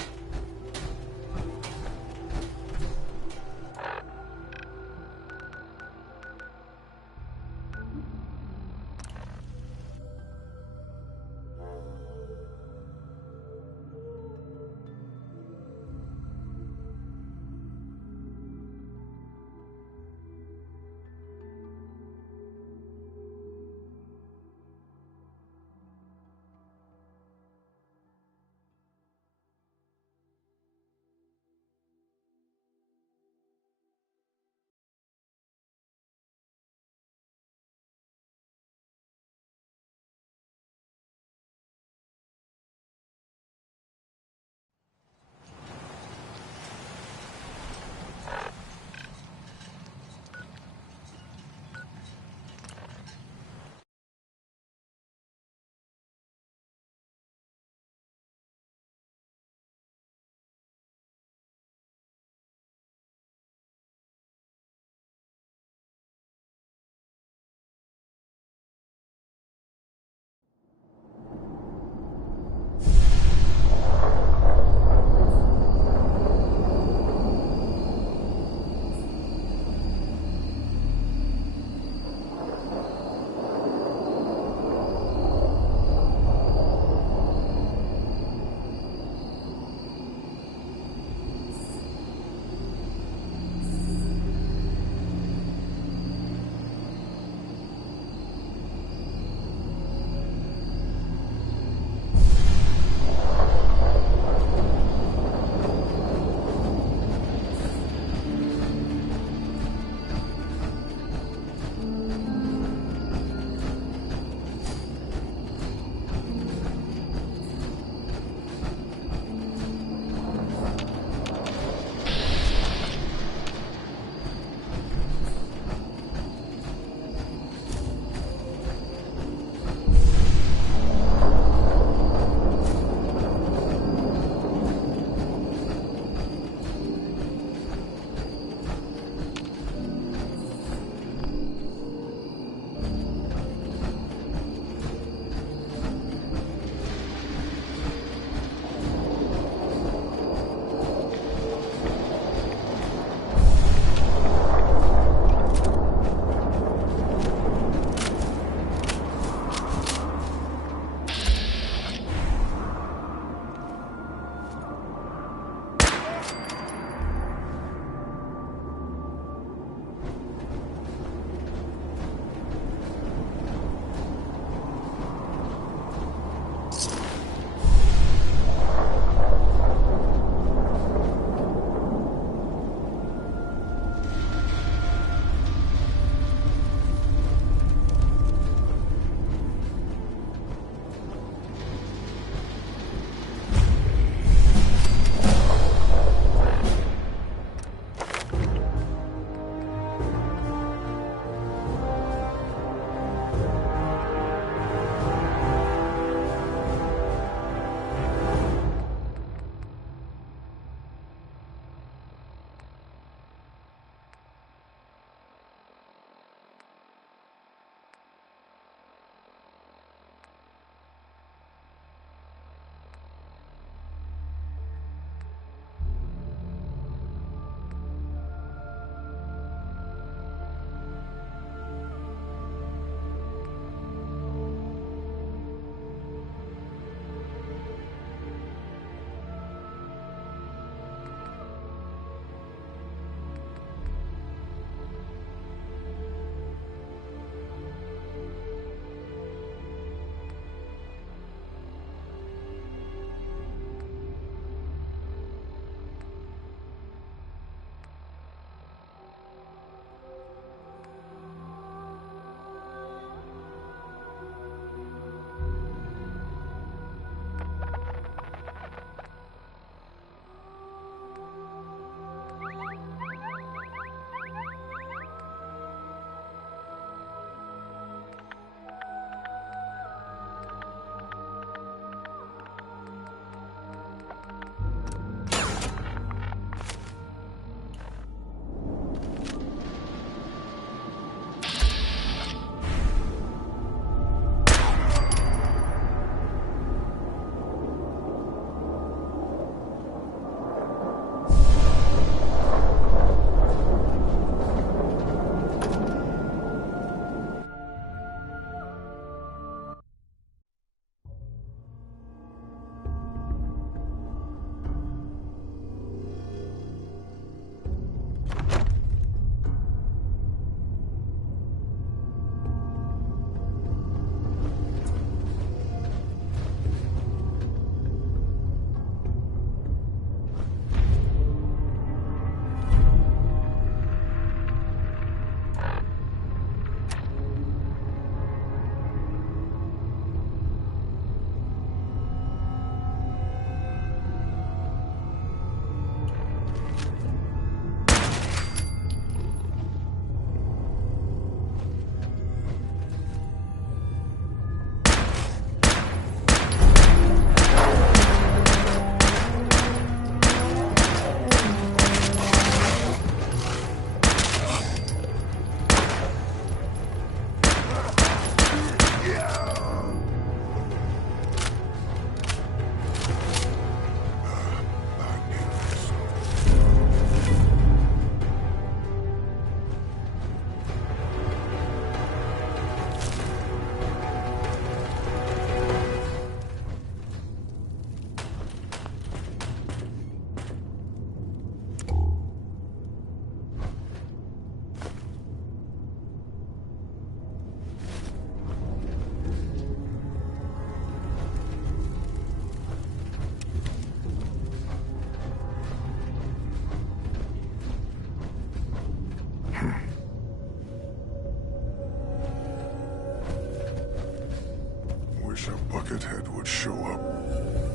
show up,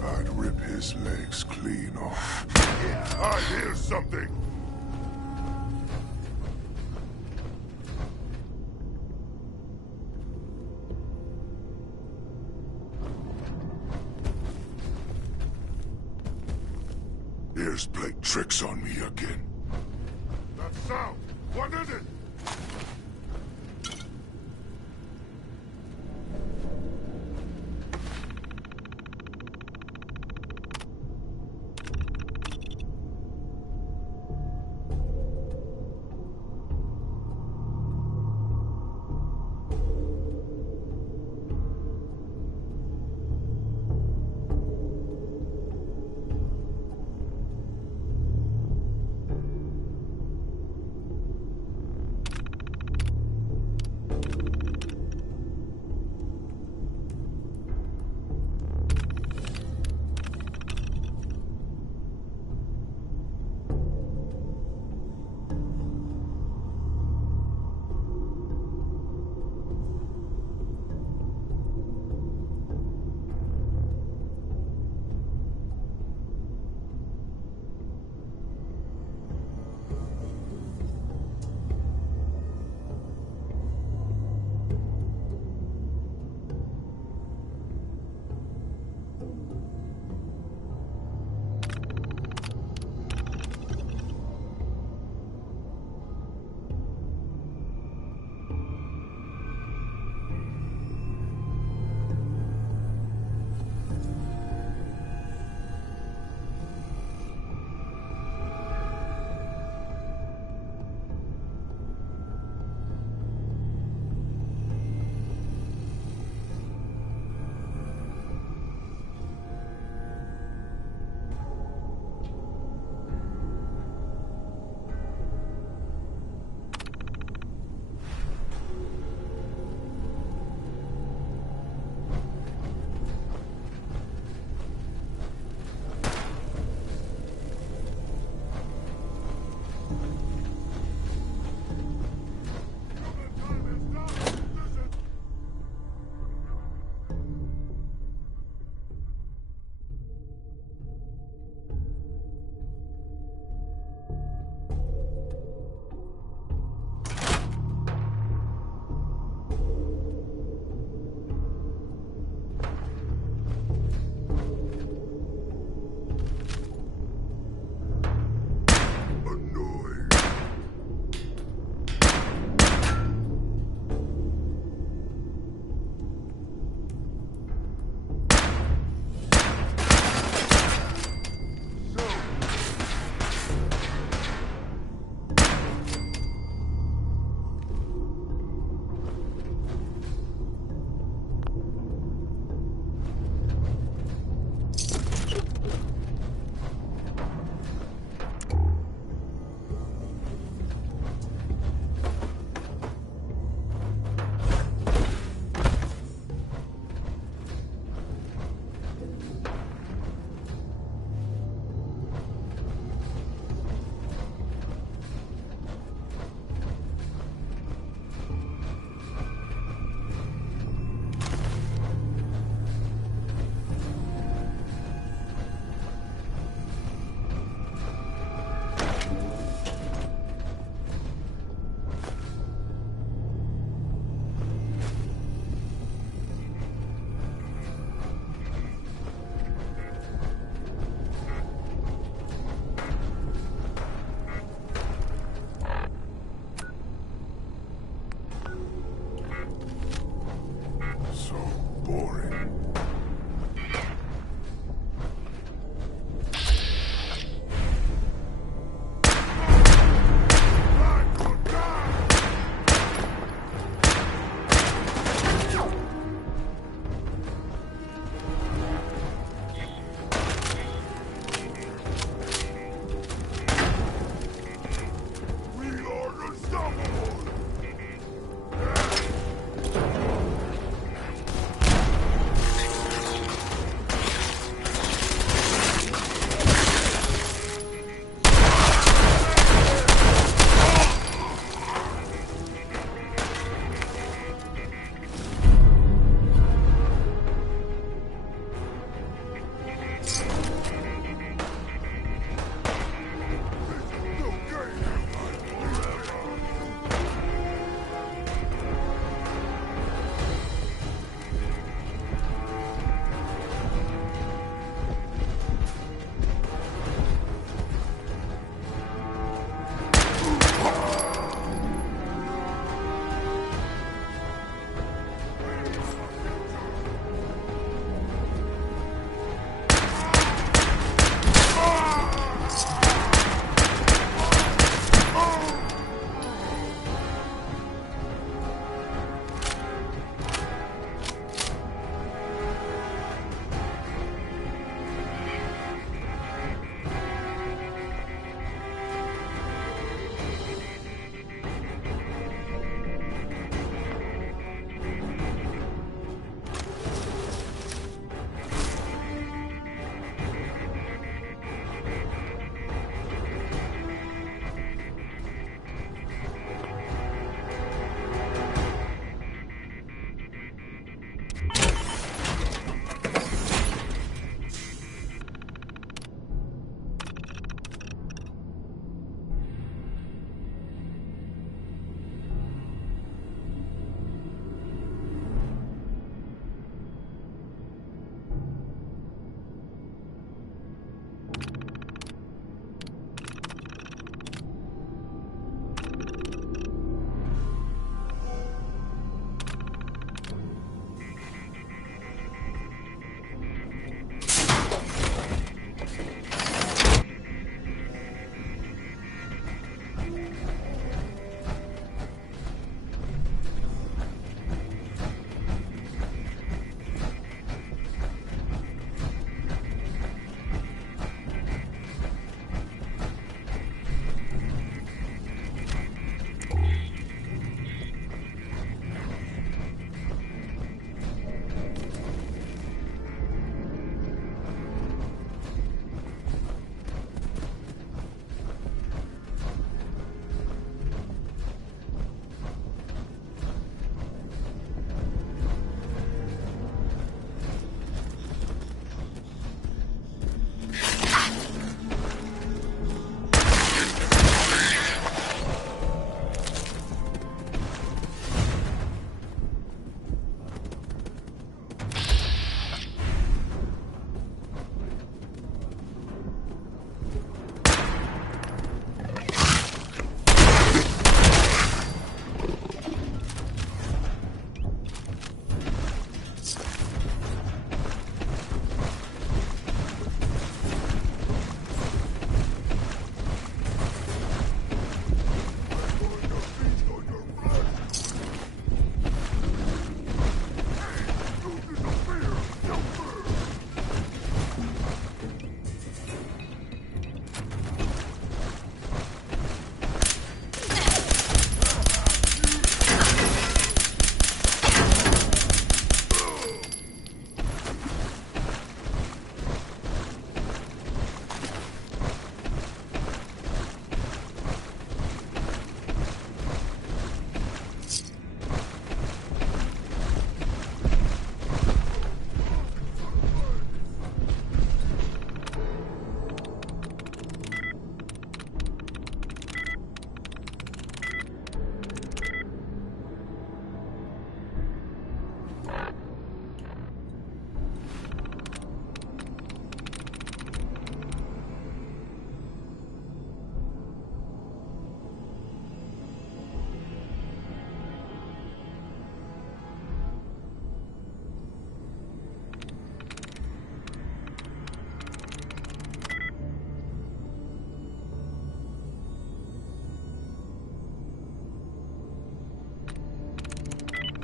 I'd rip his legs clean off. I hear something! Ears played tricks on me again. That sound! What is it?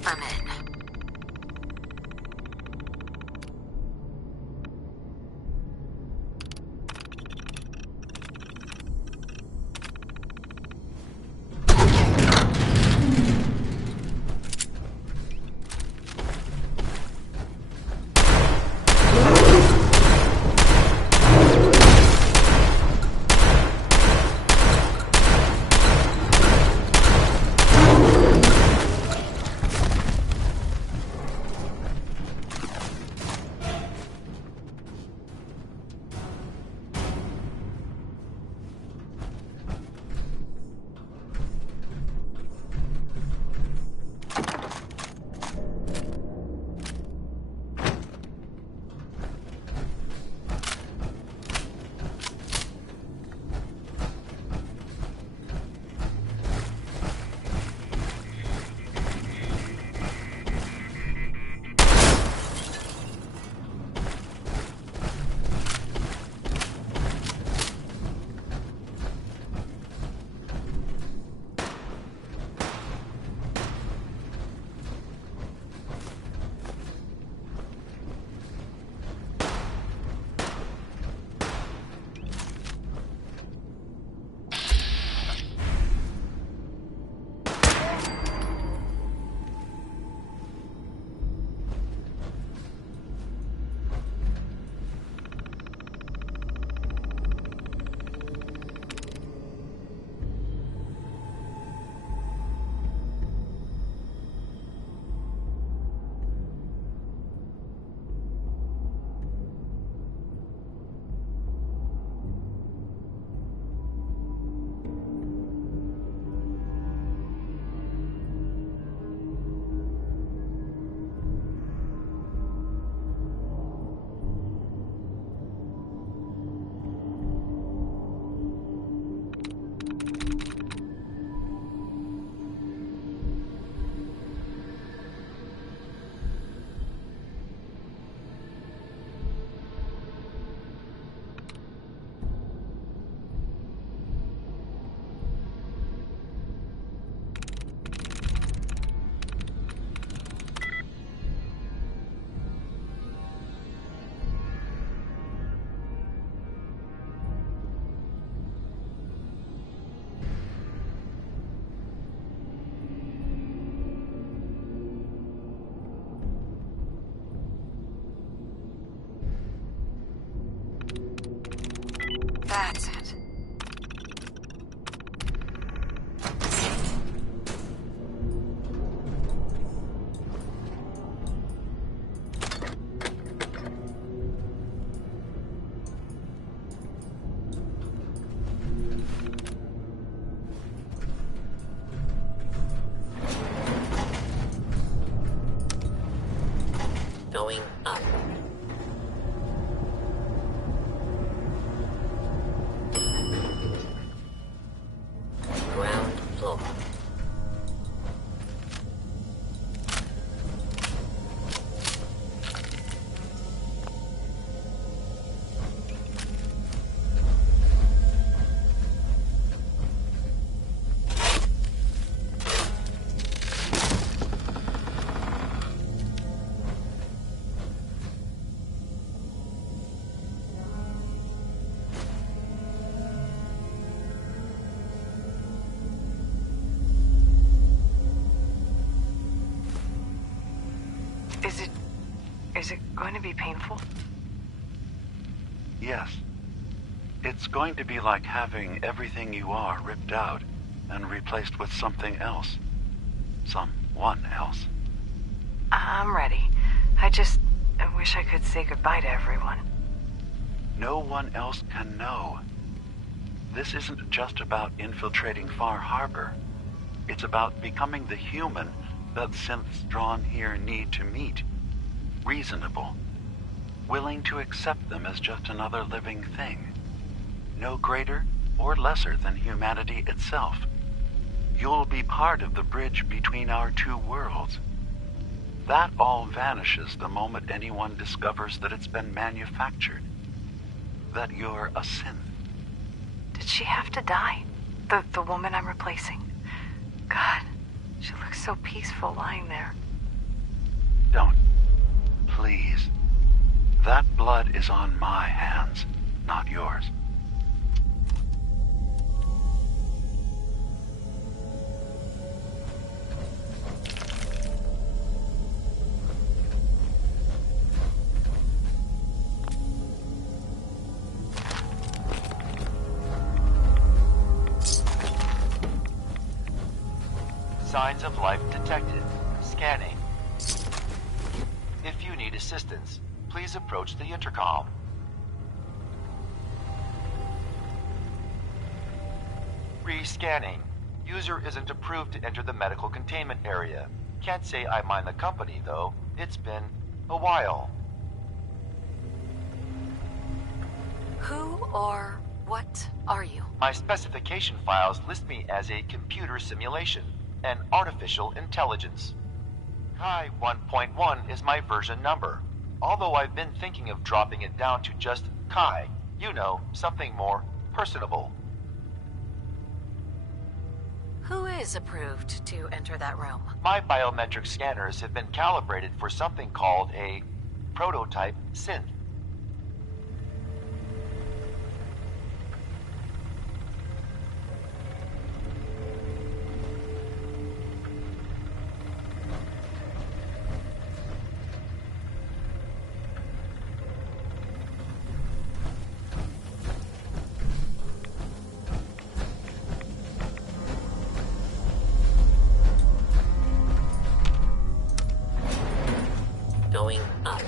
confirm in. That's it. Going up. Ground floor. Is it going to be painful? Yes. It's going to be like having everything you are ripped out and replaced with something else. Someone else. I'm ready. I wish I could say goodbye to everyone. No one else can know. This isn't just about infiltrating Far Harbor. It's about becoming the human that synths drawn here need to meet. Reasonable. Willing to accept them as just another living thing. No greater or lesser than humanity itself. You'll be part of the bridge between our two worlds. That all vanishes the moment anyone discovers that it's been manufactured. That you're a synth. Did she have to die? The woman I'm replacing? God, she looks so peaceful lying there. Don't. Please. That blood is on my hands, not yours. Signs of life detected. Scanning. If you need assistance, please approach the intercom. Re-scanning. User isn't approved to enter the medical containment area. Can't say I mind the company, though. It's been a while. Who or what are you? My specification files list me as a computer simulation, an artificial intelligence. Chi 1.1 is my version number, although I've been thinking of dropping it down to just Chi. You know, something more personable. Who is approved to enter that room? My biometric scanners have been calibrated for something called a prototype synth. Going up.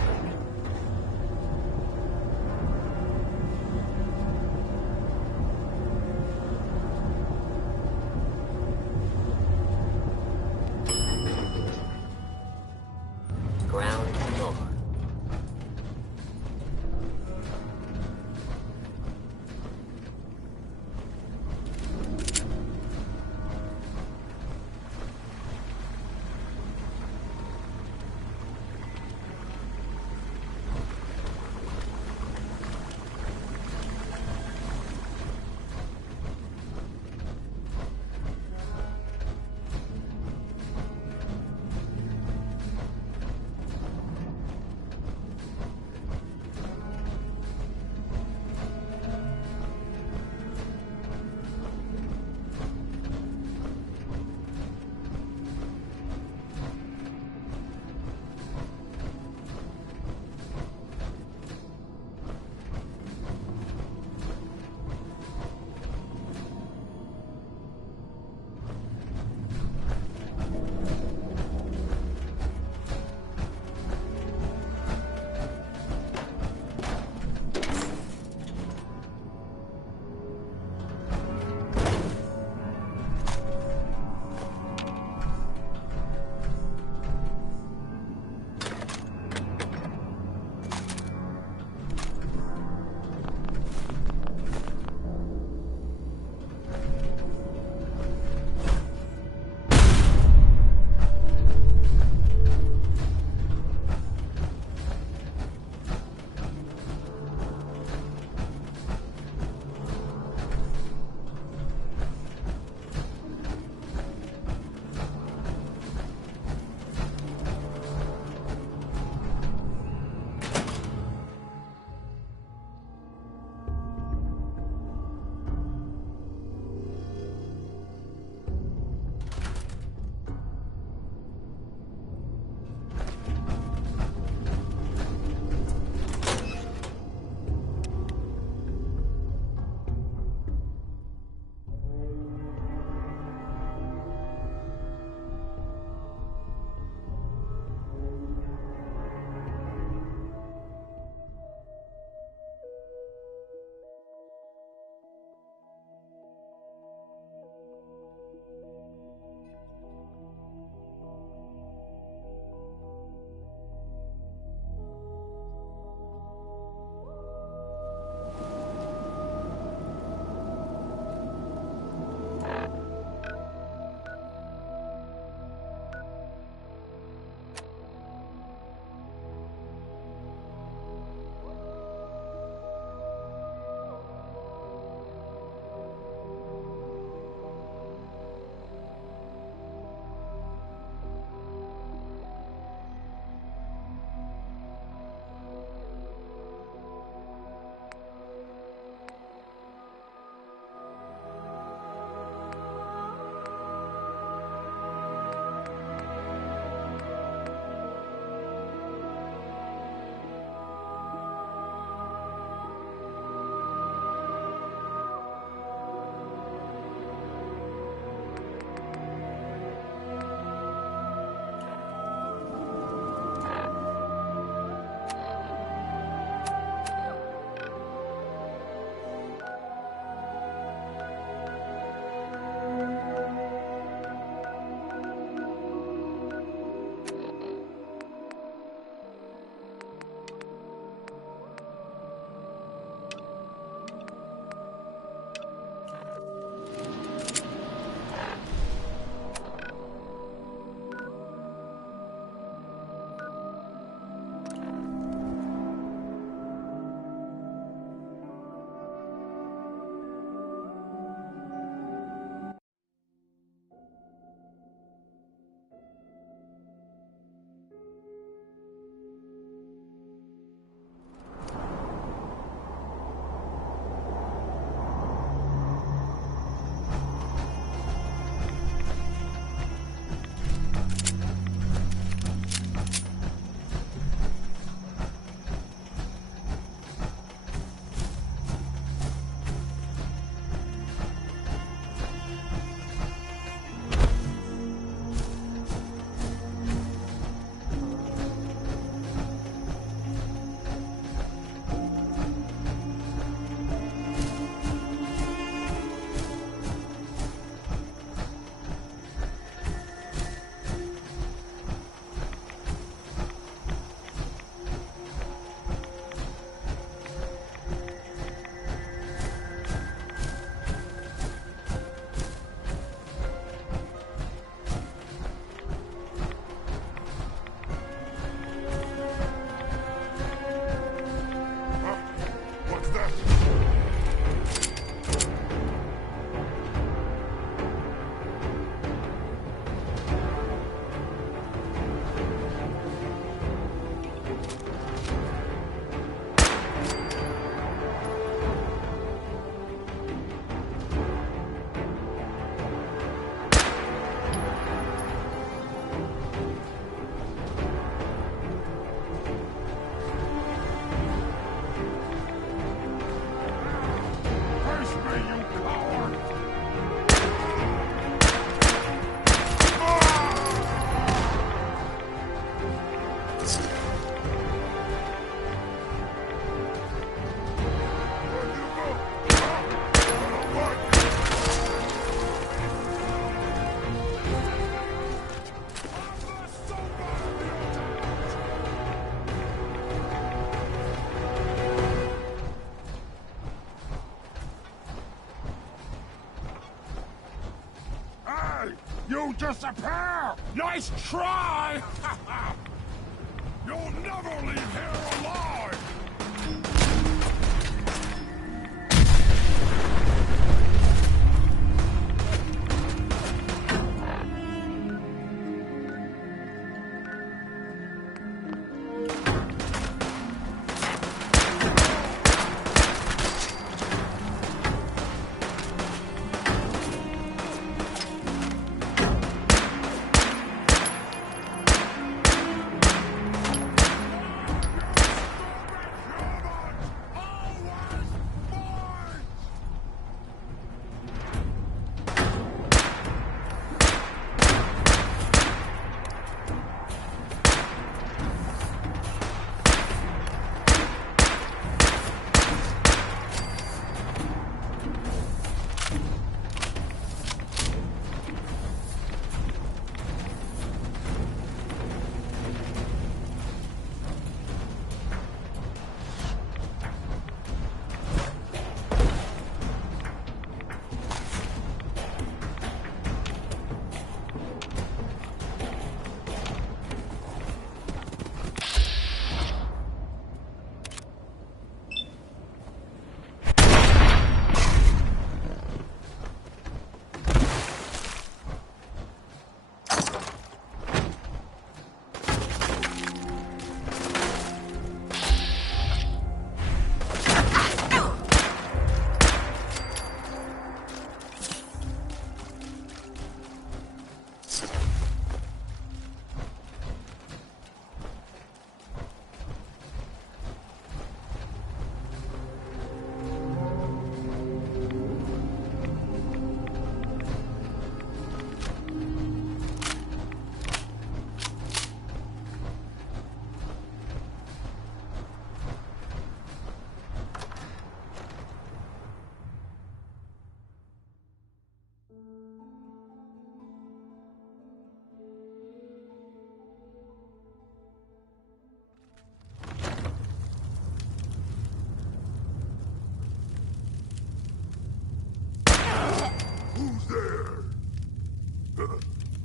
You disappear! Nice try! You'll never leave here alive!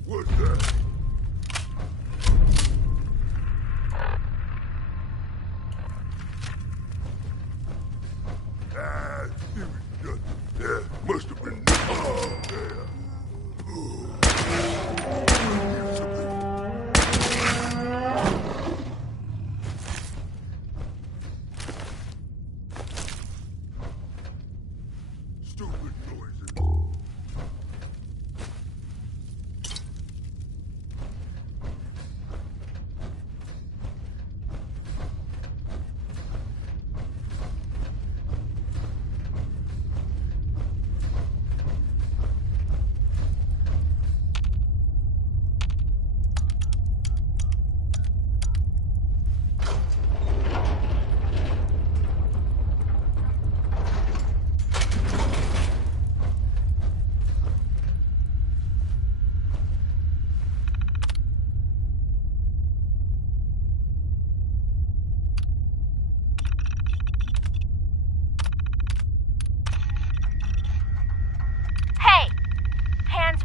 What's that? Yeah, must have been. Oh, yeah. Stupid noises.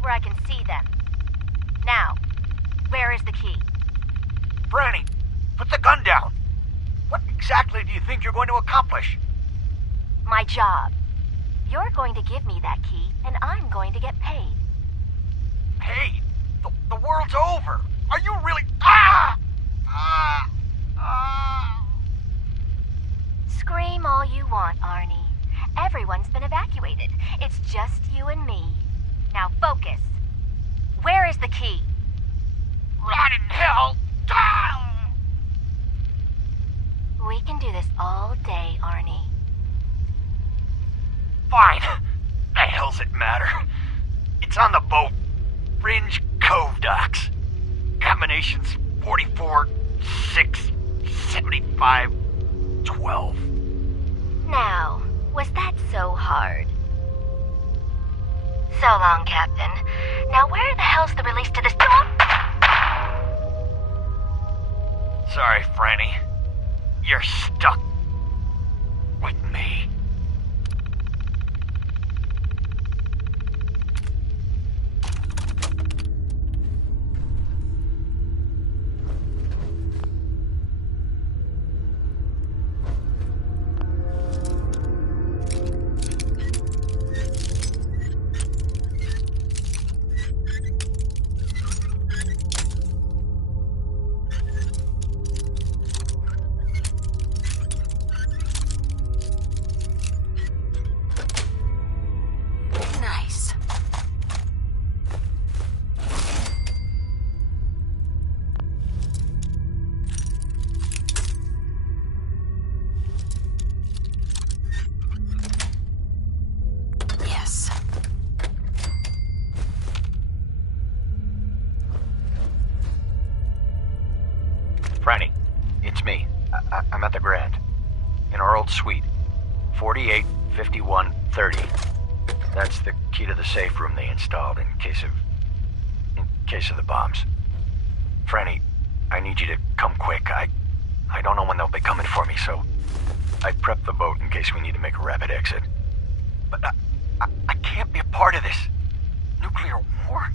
Where I can see them. Now, where is the key? Franny, put the gun down. What exactly do you think you're going to accomplish? My job. You're going to give me that key, and I'm going to get paid. Paid? The world's over. Are you really... Ah! Ah! Ah! Scream all you want, Arnie. Everyone's been evacuated. It's just you and me. Now focus. Where is the key? Rot in hell! Ah! We can do this all day, Arnie. Fine. details that matter. It's on the boat. Fringe Cove docks. Combinations 44, 6, 75, 12. Now, was that so hard? So long, Captain. Now where the hell's the release to this— Sorry, Franny. You're stuck with me. Nice. Yes. Franny, it's me. I'm at the Grand. In our old suite. 485130. That's the key to the safe room they installed in case of the bombs. Franny, I need you to come quick. I don't know when they'll be coming for me, so I prepped the boat in case we need to make a rapid exit. But I can't be a part of this. Nuclear war?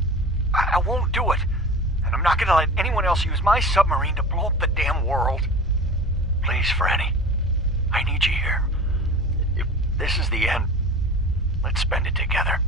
I won't do it. And I'm not gonna let anyone else use my submarine to blow up the damn world. Please, Franny. I need you here. If this is the end, let's spend it together.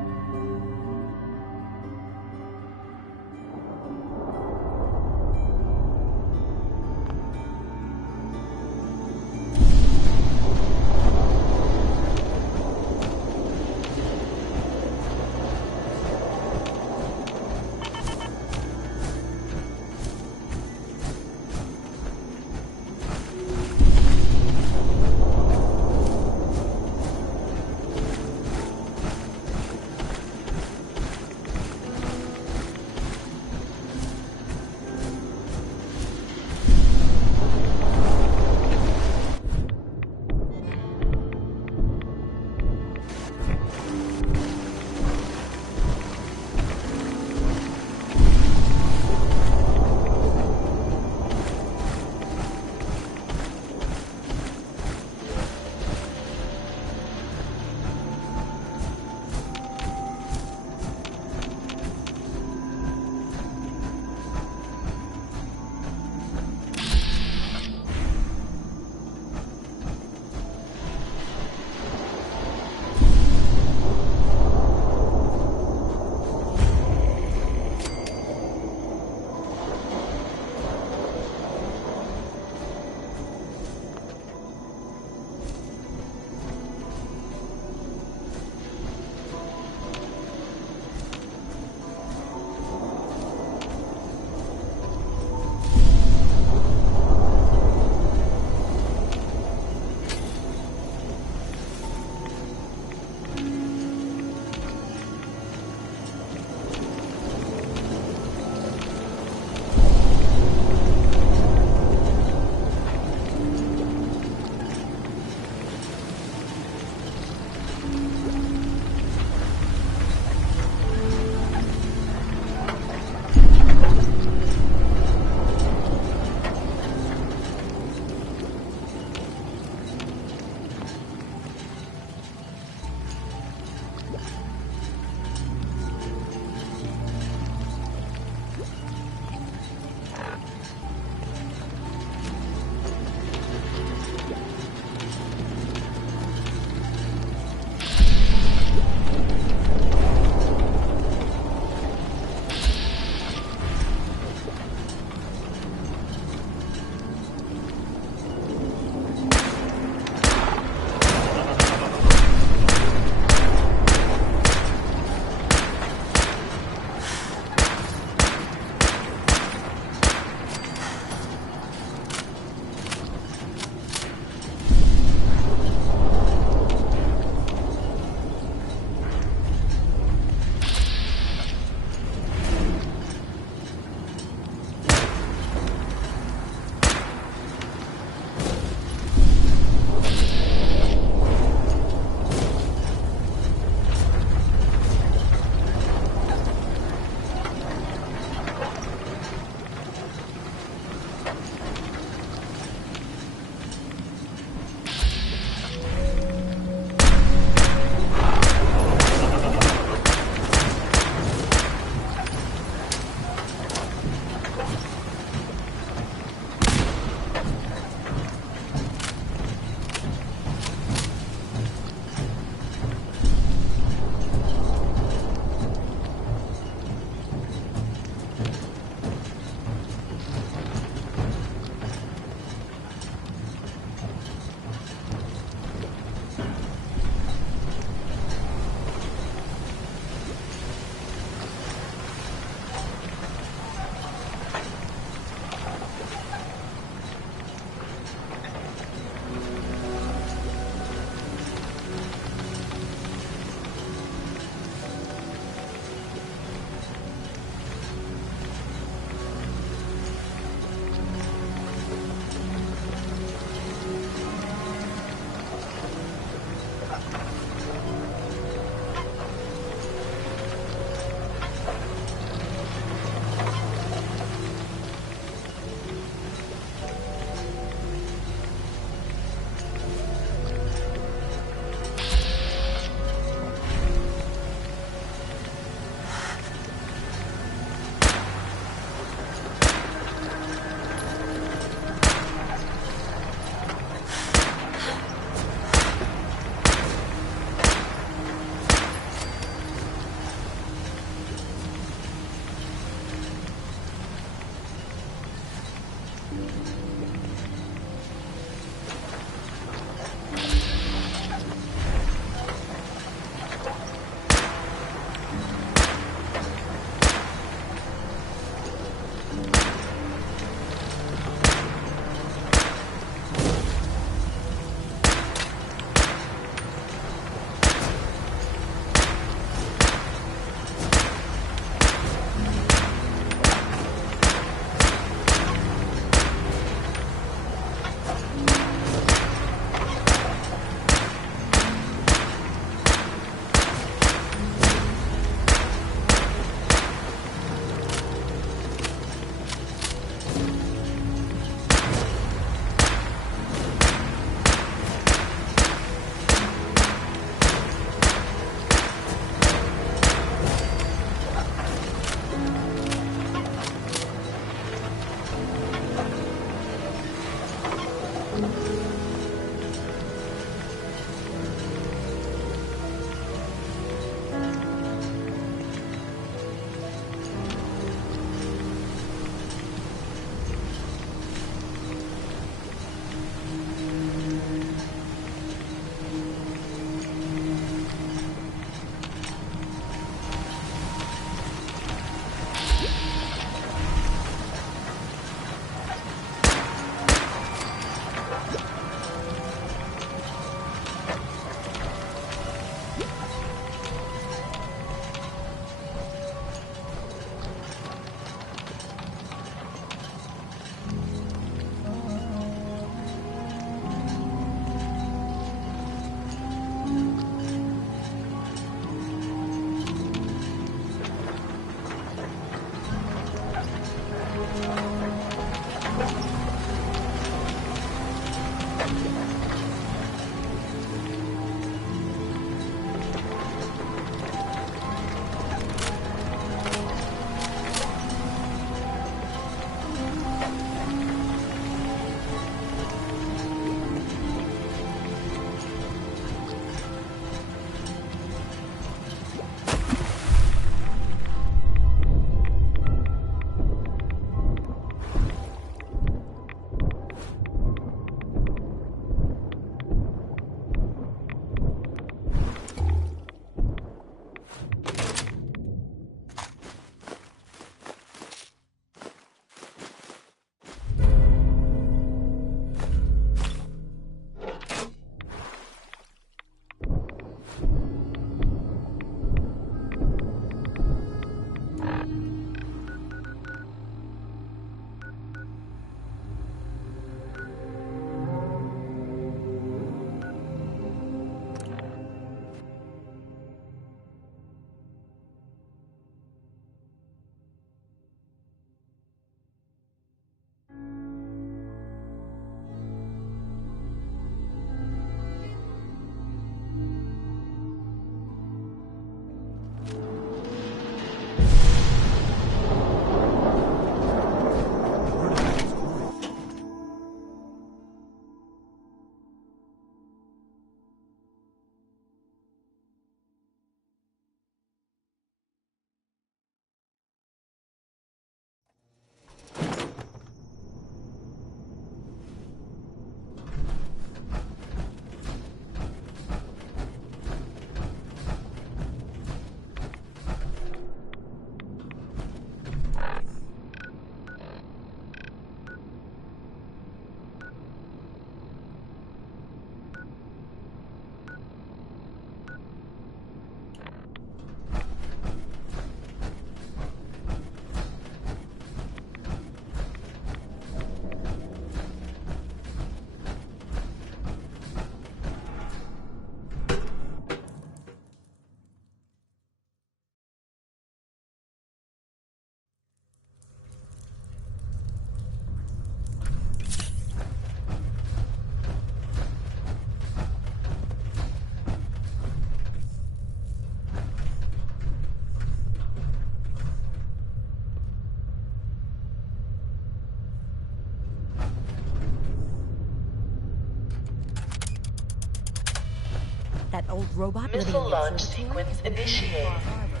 That old robot living in Missile the launch observatory sequence has been aiming at initiated. Far Harbor.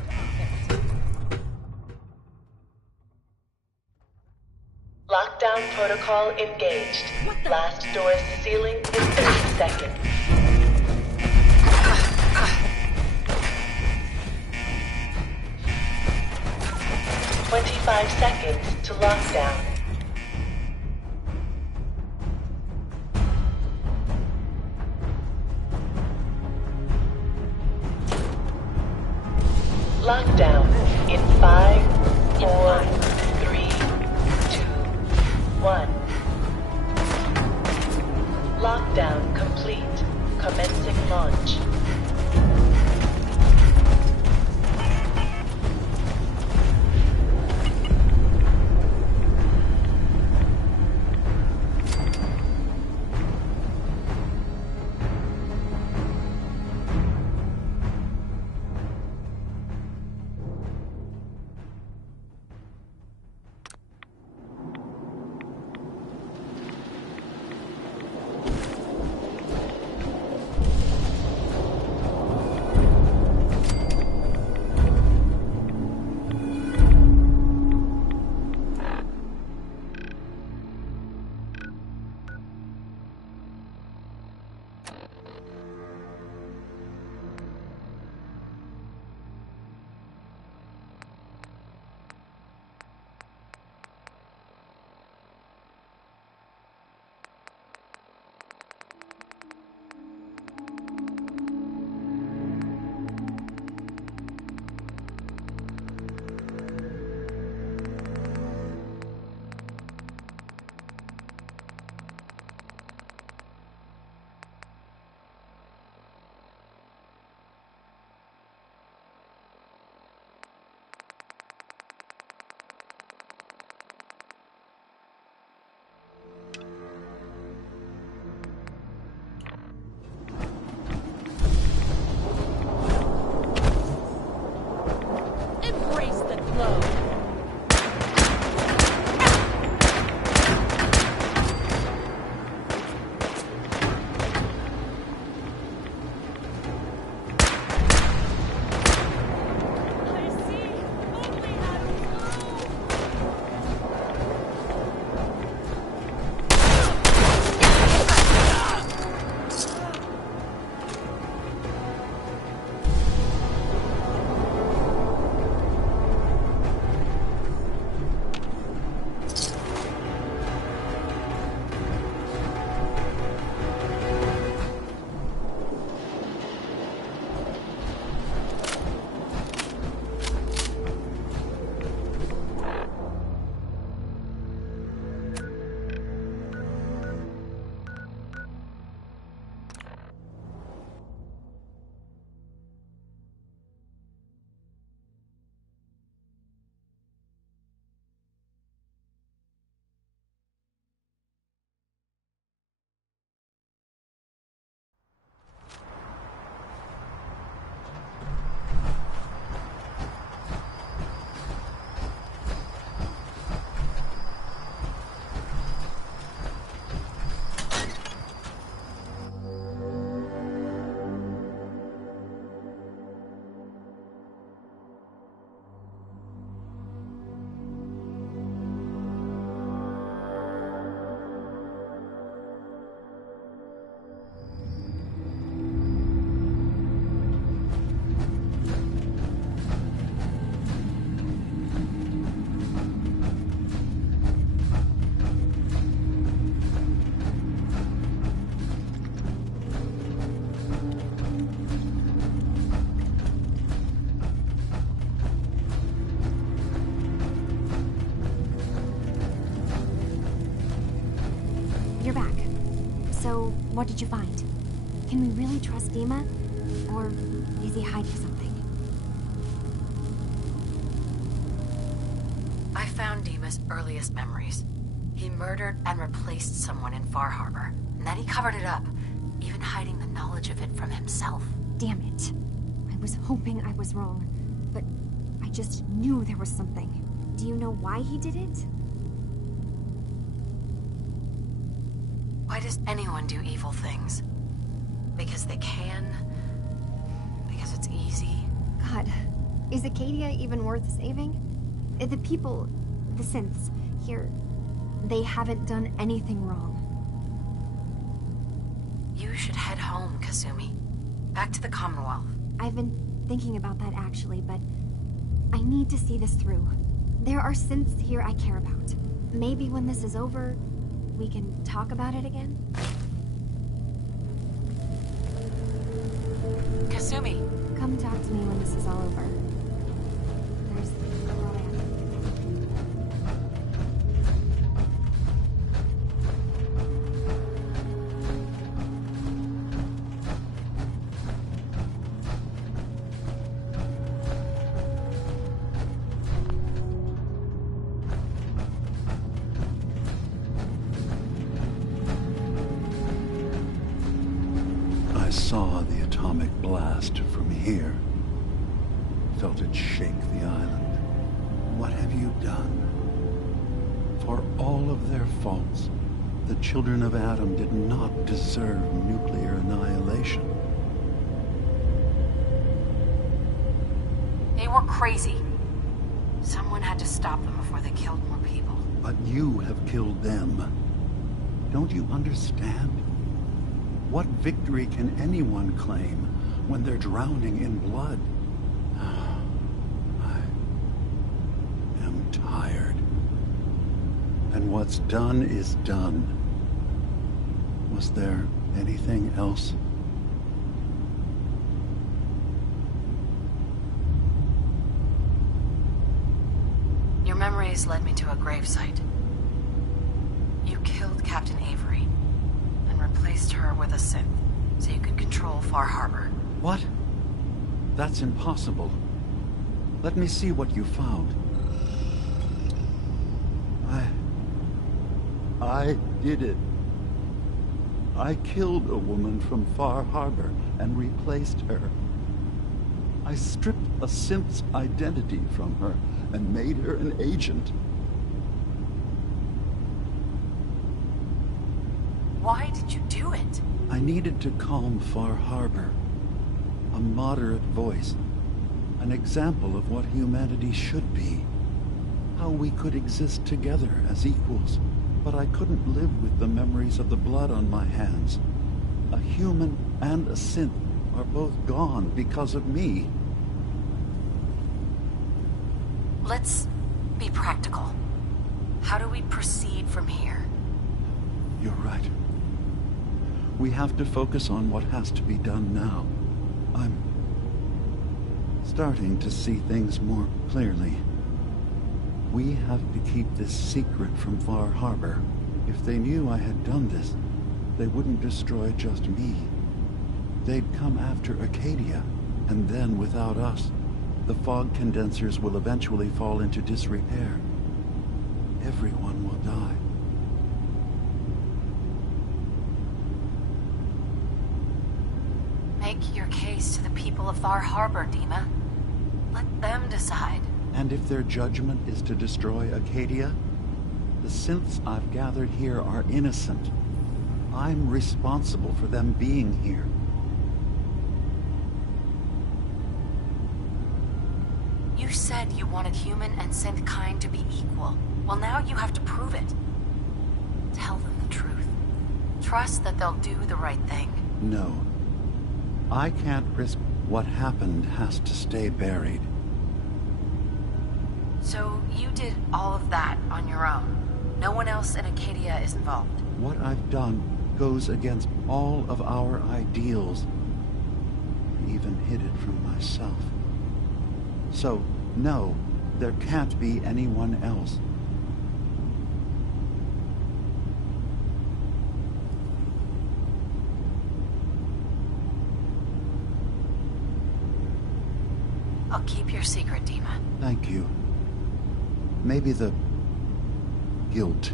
Lockdown protocol engaged. Blast doors sealing in 30 seconds. "25 seconds to lockdown. Lockdown in 5, 4, 3, 2, 1. Lockdown complete. Commencing launch. Embrace the glow. You're back. So, what did you find? Can we really trust Dima? Or is he hiding something? I found Dima's earliest memories. He murdered and replaced someone in Far Harbor, and then he covered it up, even hiding the knowledge of it from himself. Damn it. I was hoping I was wrong, but I just knew there was something. Do you know why he did it? Why does anyone do evil things? Because they can, easy. God, is Acadia even worth saving? The people, the synths, here, they haven't done anything wrong. You should head home, Kasumi. Back to the Commonwealth. I've been thinking about that actually, but I need to see this through. There are synths here I care about. Maybe when this is over, we can talk about it again? Kasumi! Come talk to me when this is all over. There's a lot I have to do. I saw the atomic blast from here. Felt it shake the island. What have you done? For all of their faults, the children of Adam did not deserve nuclear annihilation. They were crazy. Someone had to stop them before they killed more people. But you have killed them. Don't you understand? What victory can anyone claim when they're drowning in blood? I am tired. And what's done is done. Was there anything else? Your memories led me to a gravesite. You killed Captain Avery and replaced her with a synth so you could control Far Harbor. What? That's impossible. Let me see what you found. I did it. I killed a woman from Far Harbor and replaced her. I stripped a synth's identity from her and made her an agent. Why did you do it? I needed to calm Far Harbor. A moderate voice. An example of what humanity should be. How we could exist together as equals. But I couldn't live with the memories of the blood on my hands. A human and a synth are both gone because of me. Let's be practical. How do we proceed from here? You're right. We have to focus on what has to be done now. I'm starting to see things more clearly. We have to keep this secret from Far Harbor. If they knew I had done this, they wouldn't destroy just me. They'd come after Acadia, and then without us, the fog condensers will eventually fall into disrepair. Everyone will die. Make your case to the people of Far Harbor, Dima. Let them decide. And if their judgment is to destroy Acadia, the synths I've gathered here are innocent. I'm responsible for them being here. You said you wanted human and synth kind to be equal. Well, now you have to prove it. Tell them the truth. Trust that they'll do the right thing. No. I can't risk what happened has to stay buried. So you did all of that on your own? No one else in Acadia is involved? What I've done goes against all of our ideals. I even hid it from myself. So, no, there can't be anyone else. I'll keep your secret, Dima. Thank you. Maybe the guilt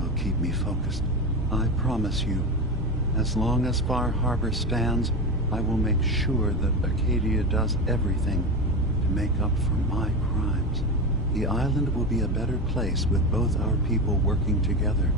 will keep me focused. I promise you, as long as Far Harbor stands, I will make sure that Acadia does everything to make up for my crimes. The island will be a better place with both our people working together.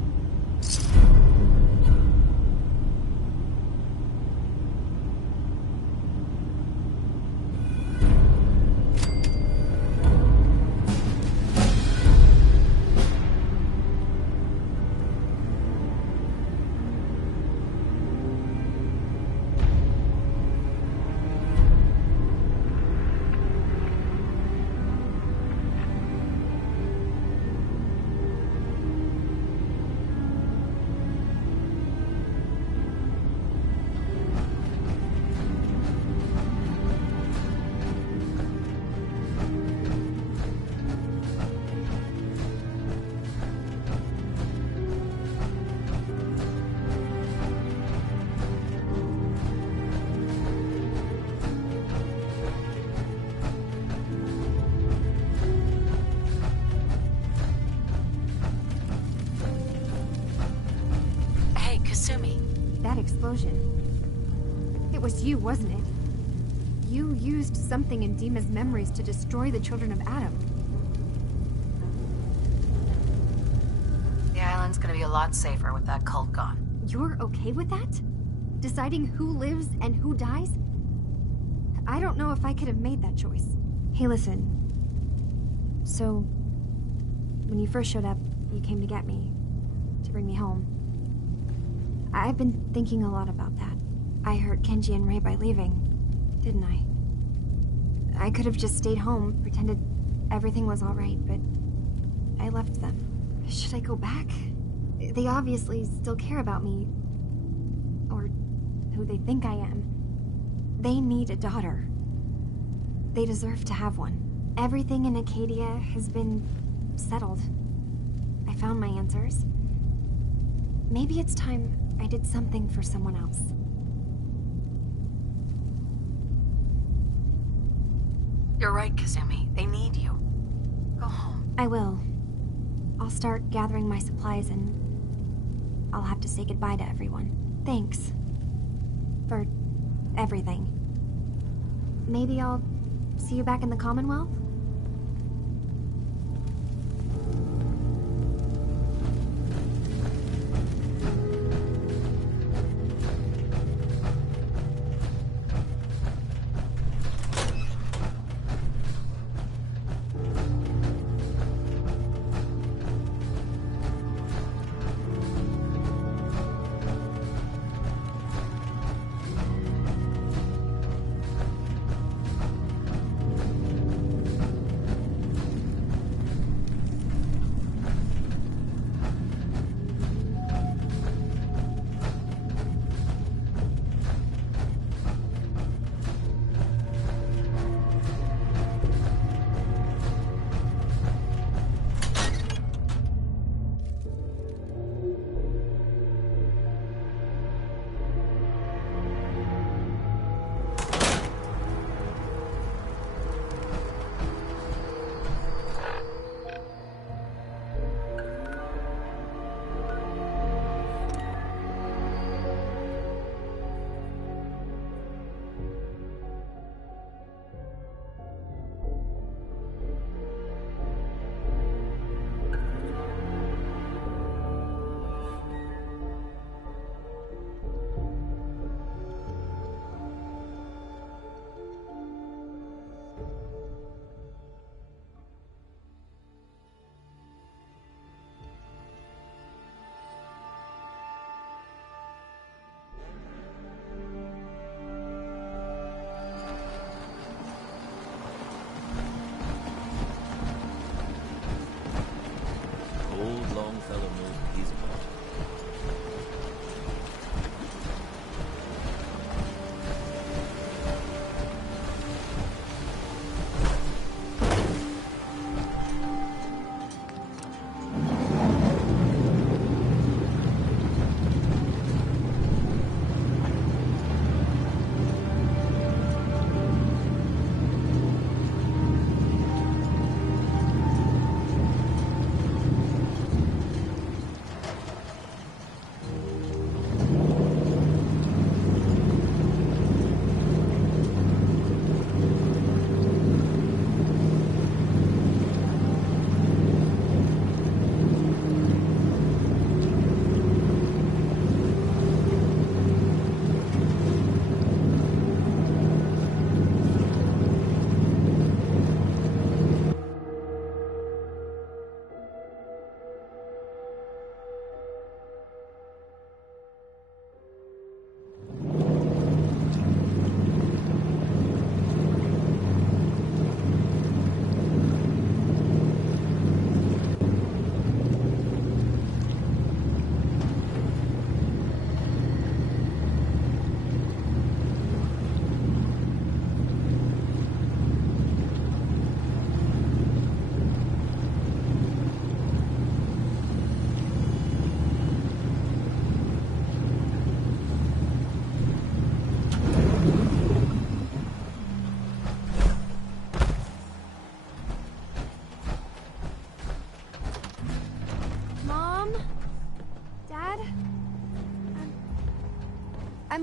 explosion. It was you, wasn't it? You used something in Dima's memories to destroy the children of Adam. The island's gonna be a lot safer with that cult gone. You're okay with that? Deciding who lives and who dies? I don't know if I could have made that choice. Hey, listen. So, when you first showed up, you came to get me, to bring me home. I've been thinking a lot about that. I hurt Kenji and Ray by leaving, didn't I? I could have just stayed home, pretended everything was alright, but I left them. Should I go back? They obviously still care about me. Or who they think I am. They need a daughter. They deserve to have one. Everything in Acadia has been settled. I found my answers. Maybe it's time I did something for someone else. You're right, Kazumi. They need you. Go home. I will. I'll start gathering my supplies and I'll have to say goodbye to everyone. Thanks. For everything. Maybe I'll see you back in the Commonwealth?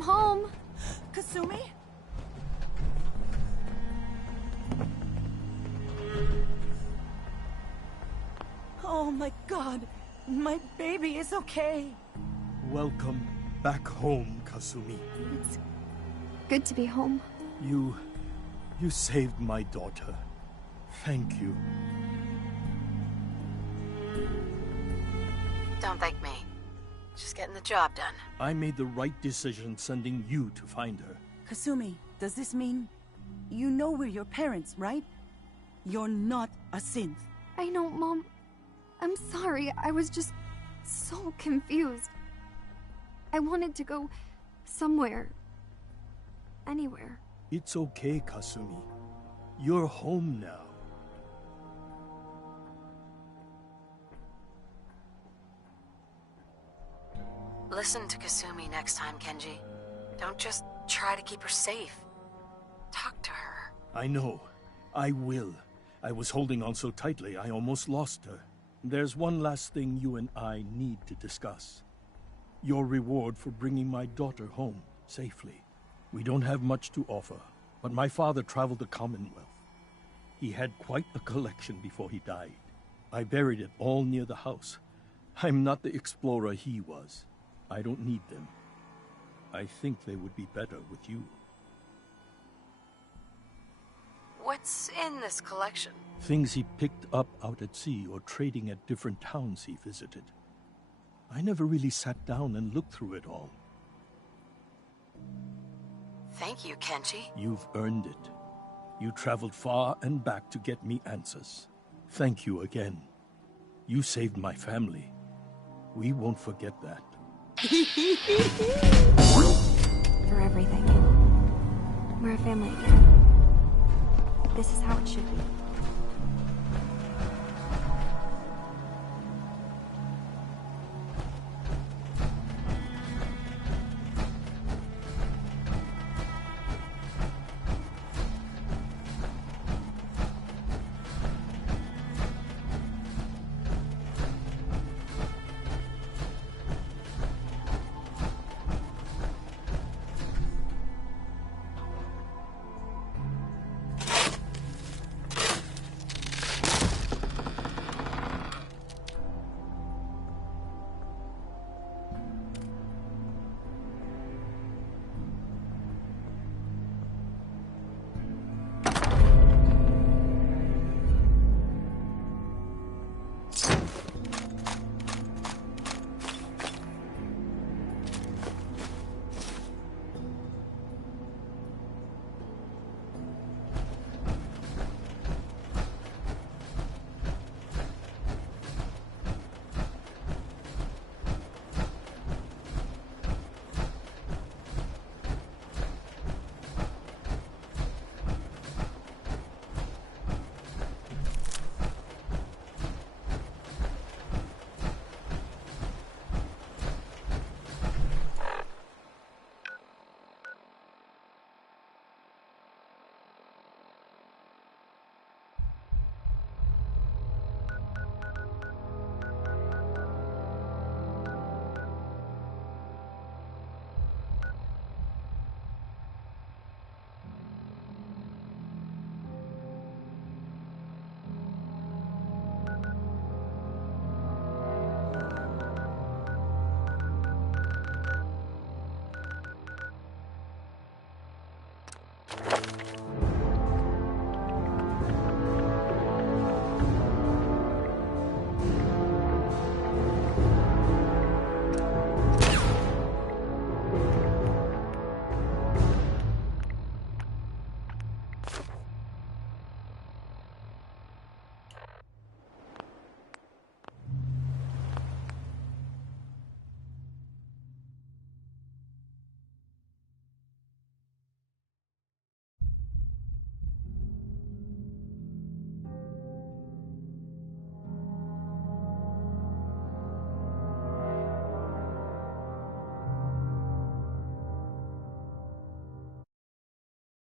I'm home. Kasumi? Oh my god, my baby is okay. Welcome back home, Kasumi. It's good to be home. You saved my daughter. Thank you. Don't thank me. Just getting the job done. I made the right decision sending you to find her. Kasumi, does this mean you know we're your parents, right? You're not a synth. I know, Mom. I'm sorry. I was just so confused. I wanted to go somewhere. Anywhere. It's okay, Kasumi. You're home now. Listen to Kasumi next time, Kenji. Don't just try to keep her safe. Talk to her. I know. I will. I was holding on so tightly I almost lost her. There's one last thing you and I need to discuss. Your reward for bringing my daughter home safely. We don't have much to offer, but my father traveled the Commonwealth. He had quite a collection before he died. I buried it all near the house. I'm not the explorer he was. I don't need them. I think they would be better with you. What's in this collection? Things he picked up out at sea or trading at different towns he visited. I never really sat down and looked through it all. Thank you, Kenji. You've earned it. You traveled far and back to get me answers. Thank you again. You saved my family. We won't forget that. For everything. We're a family again. This is how it should be.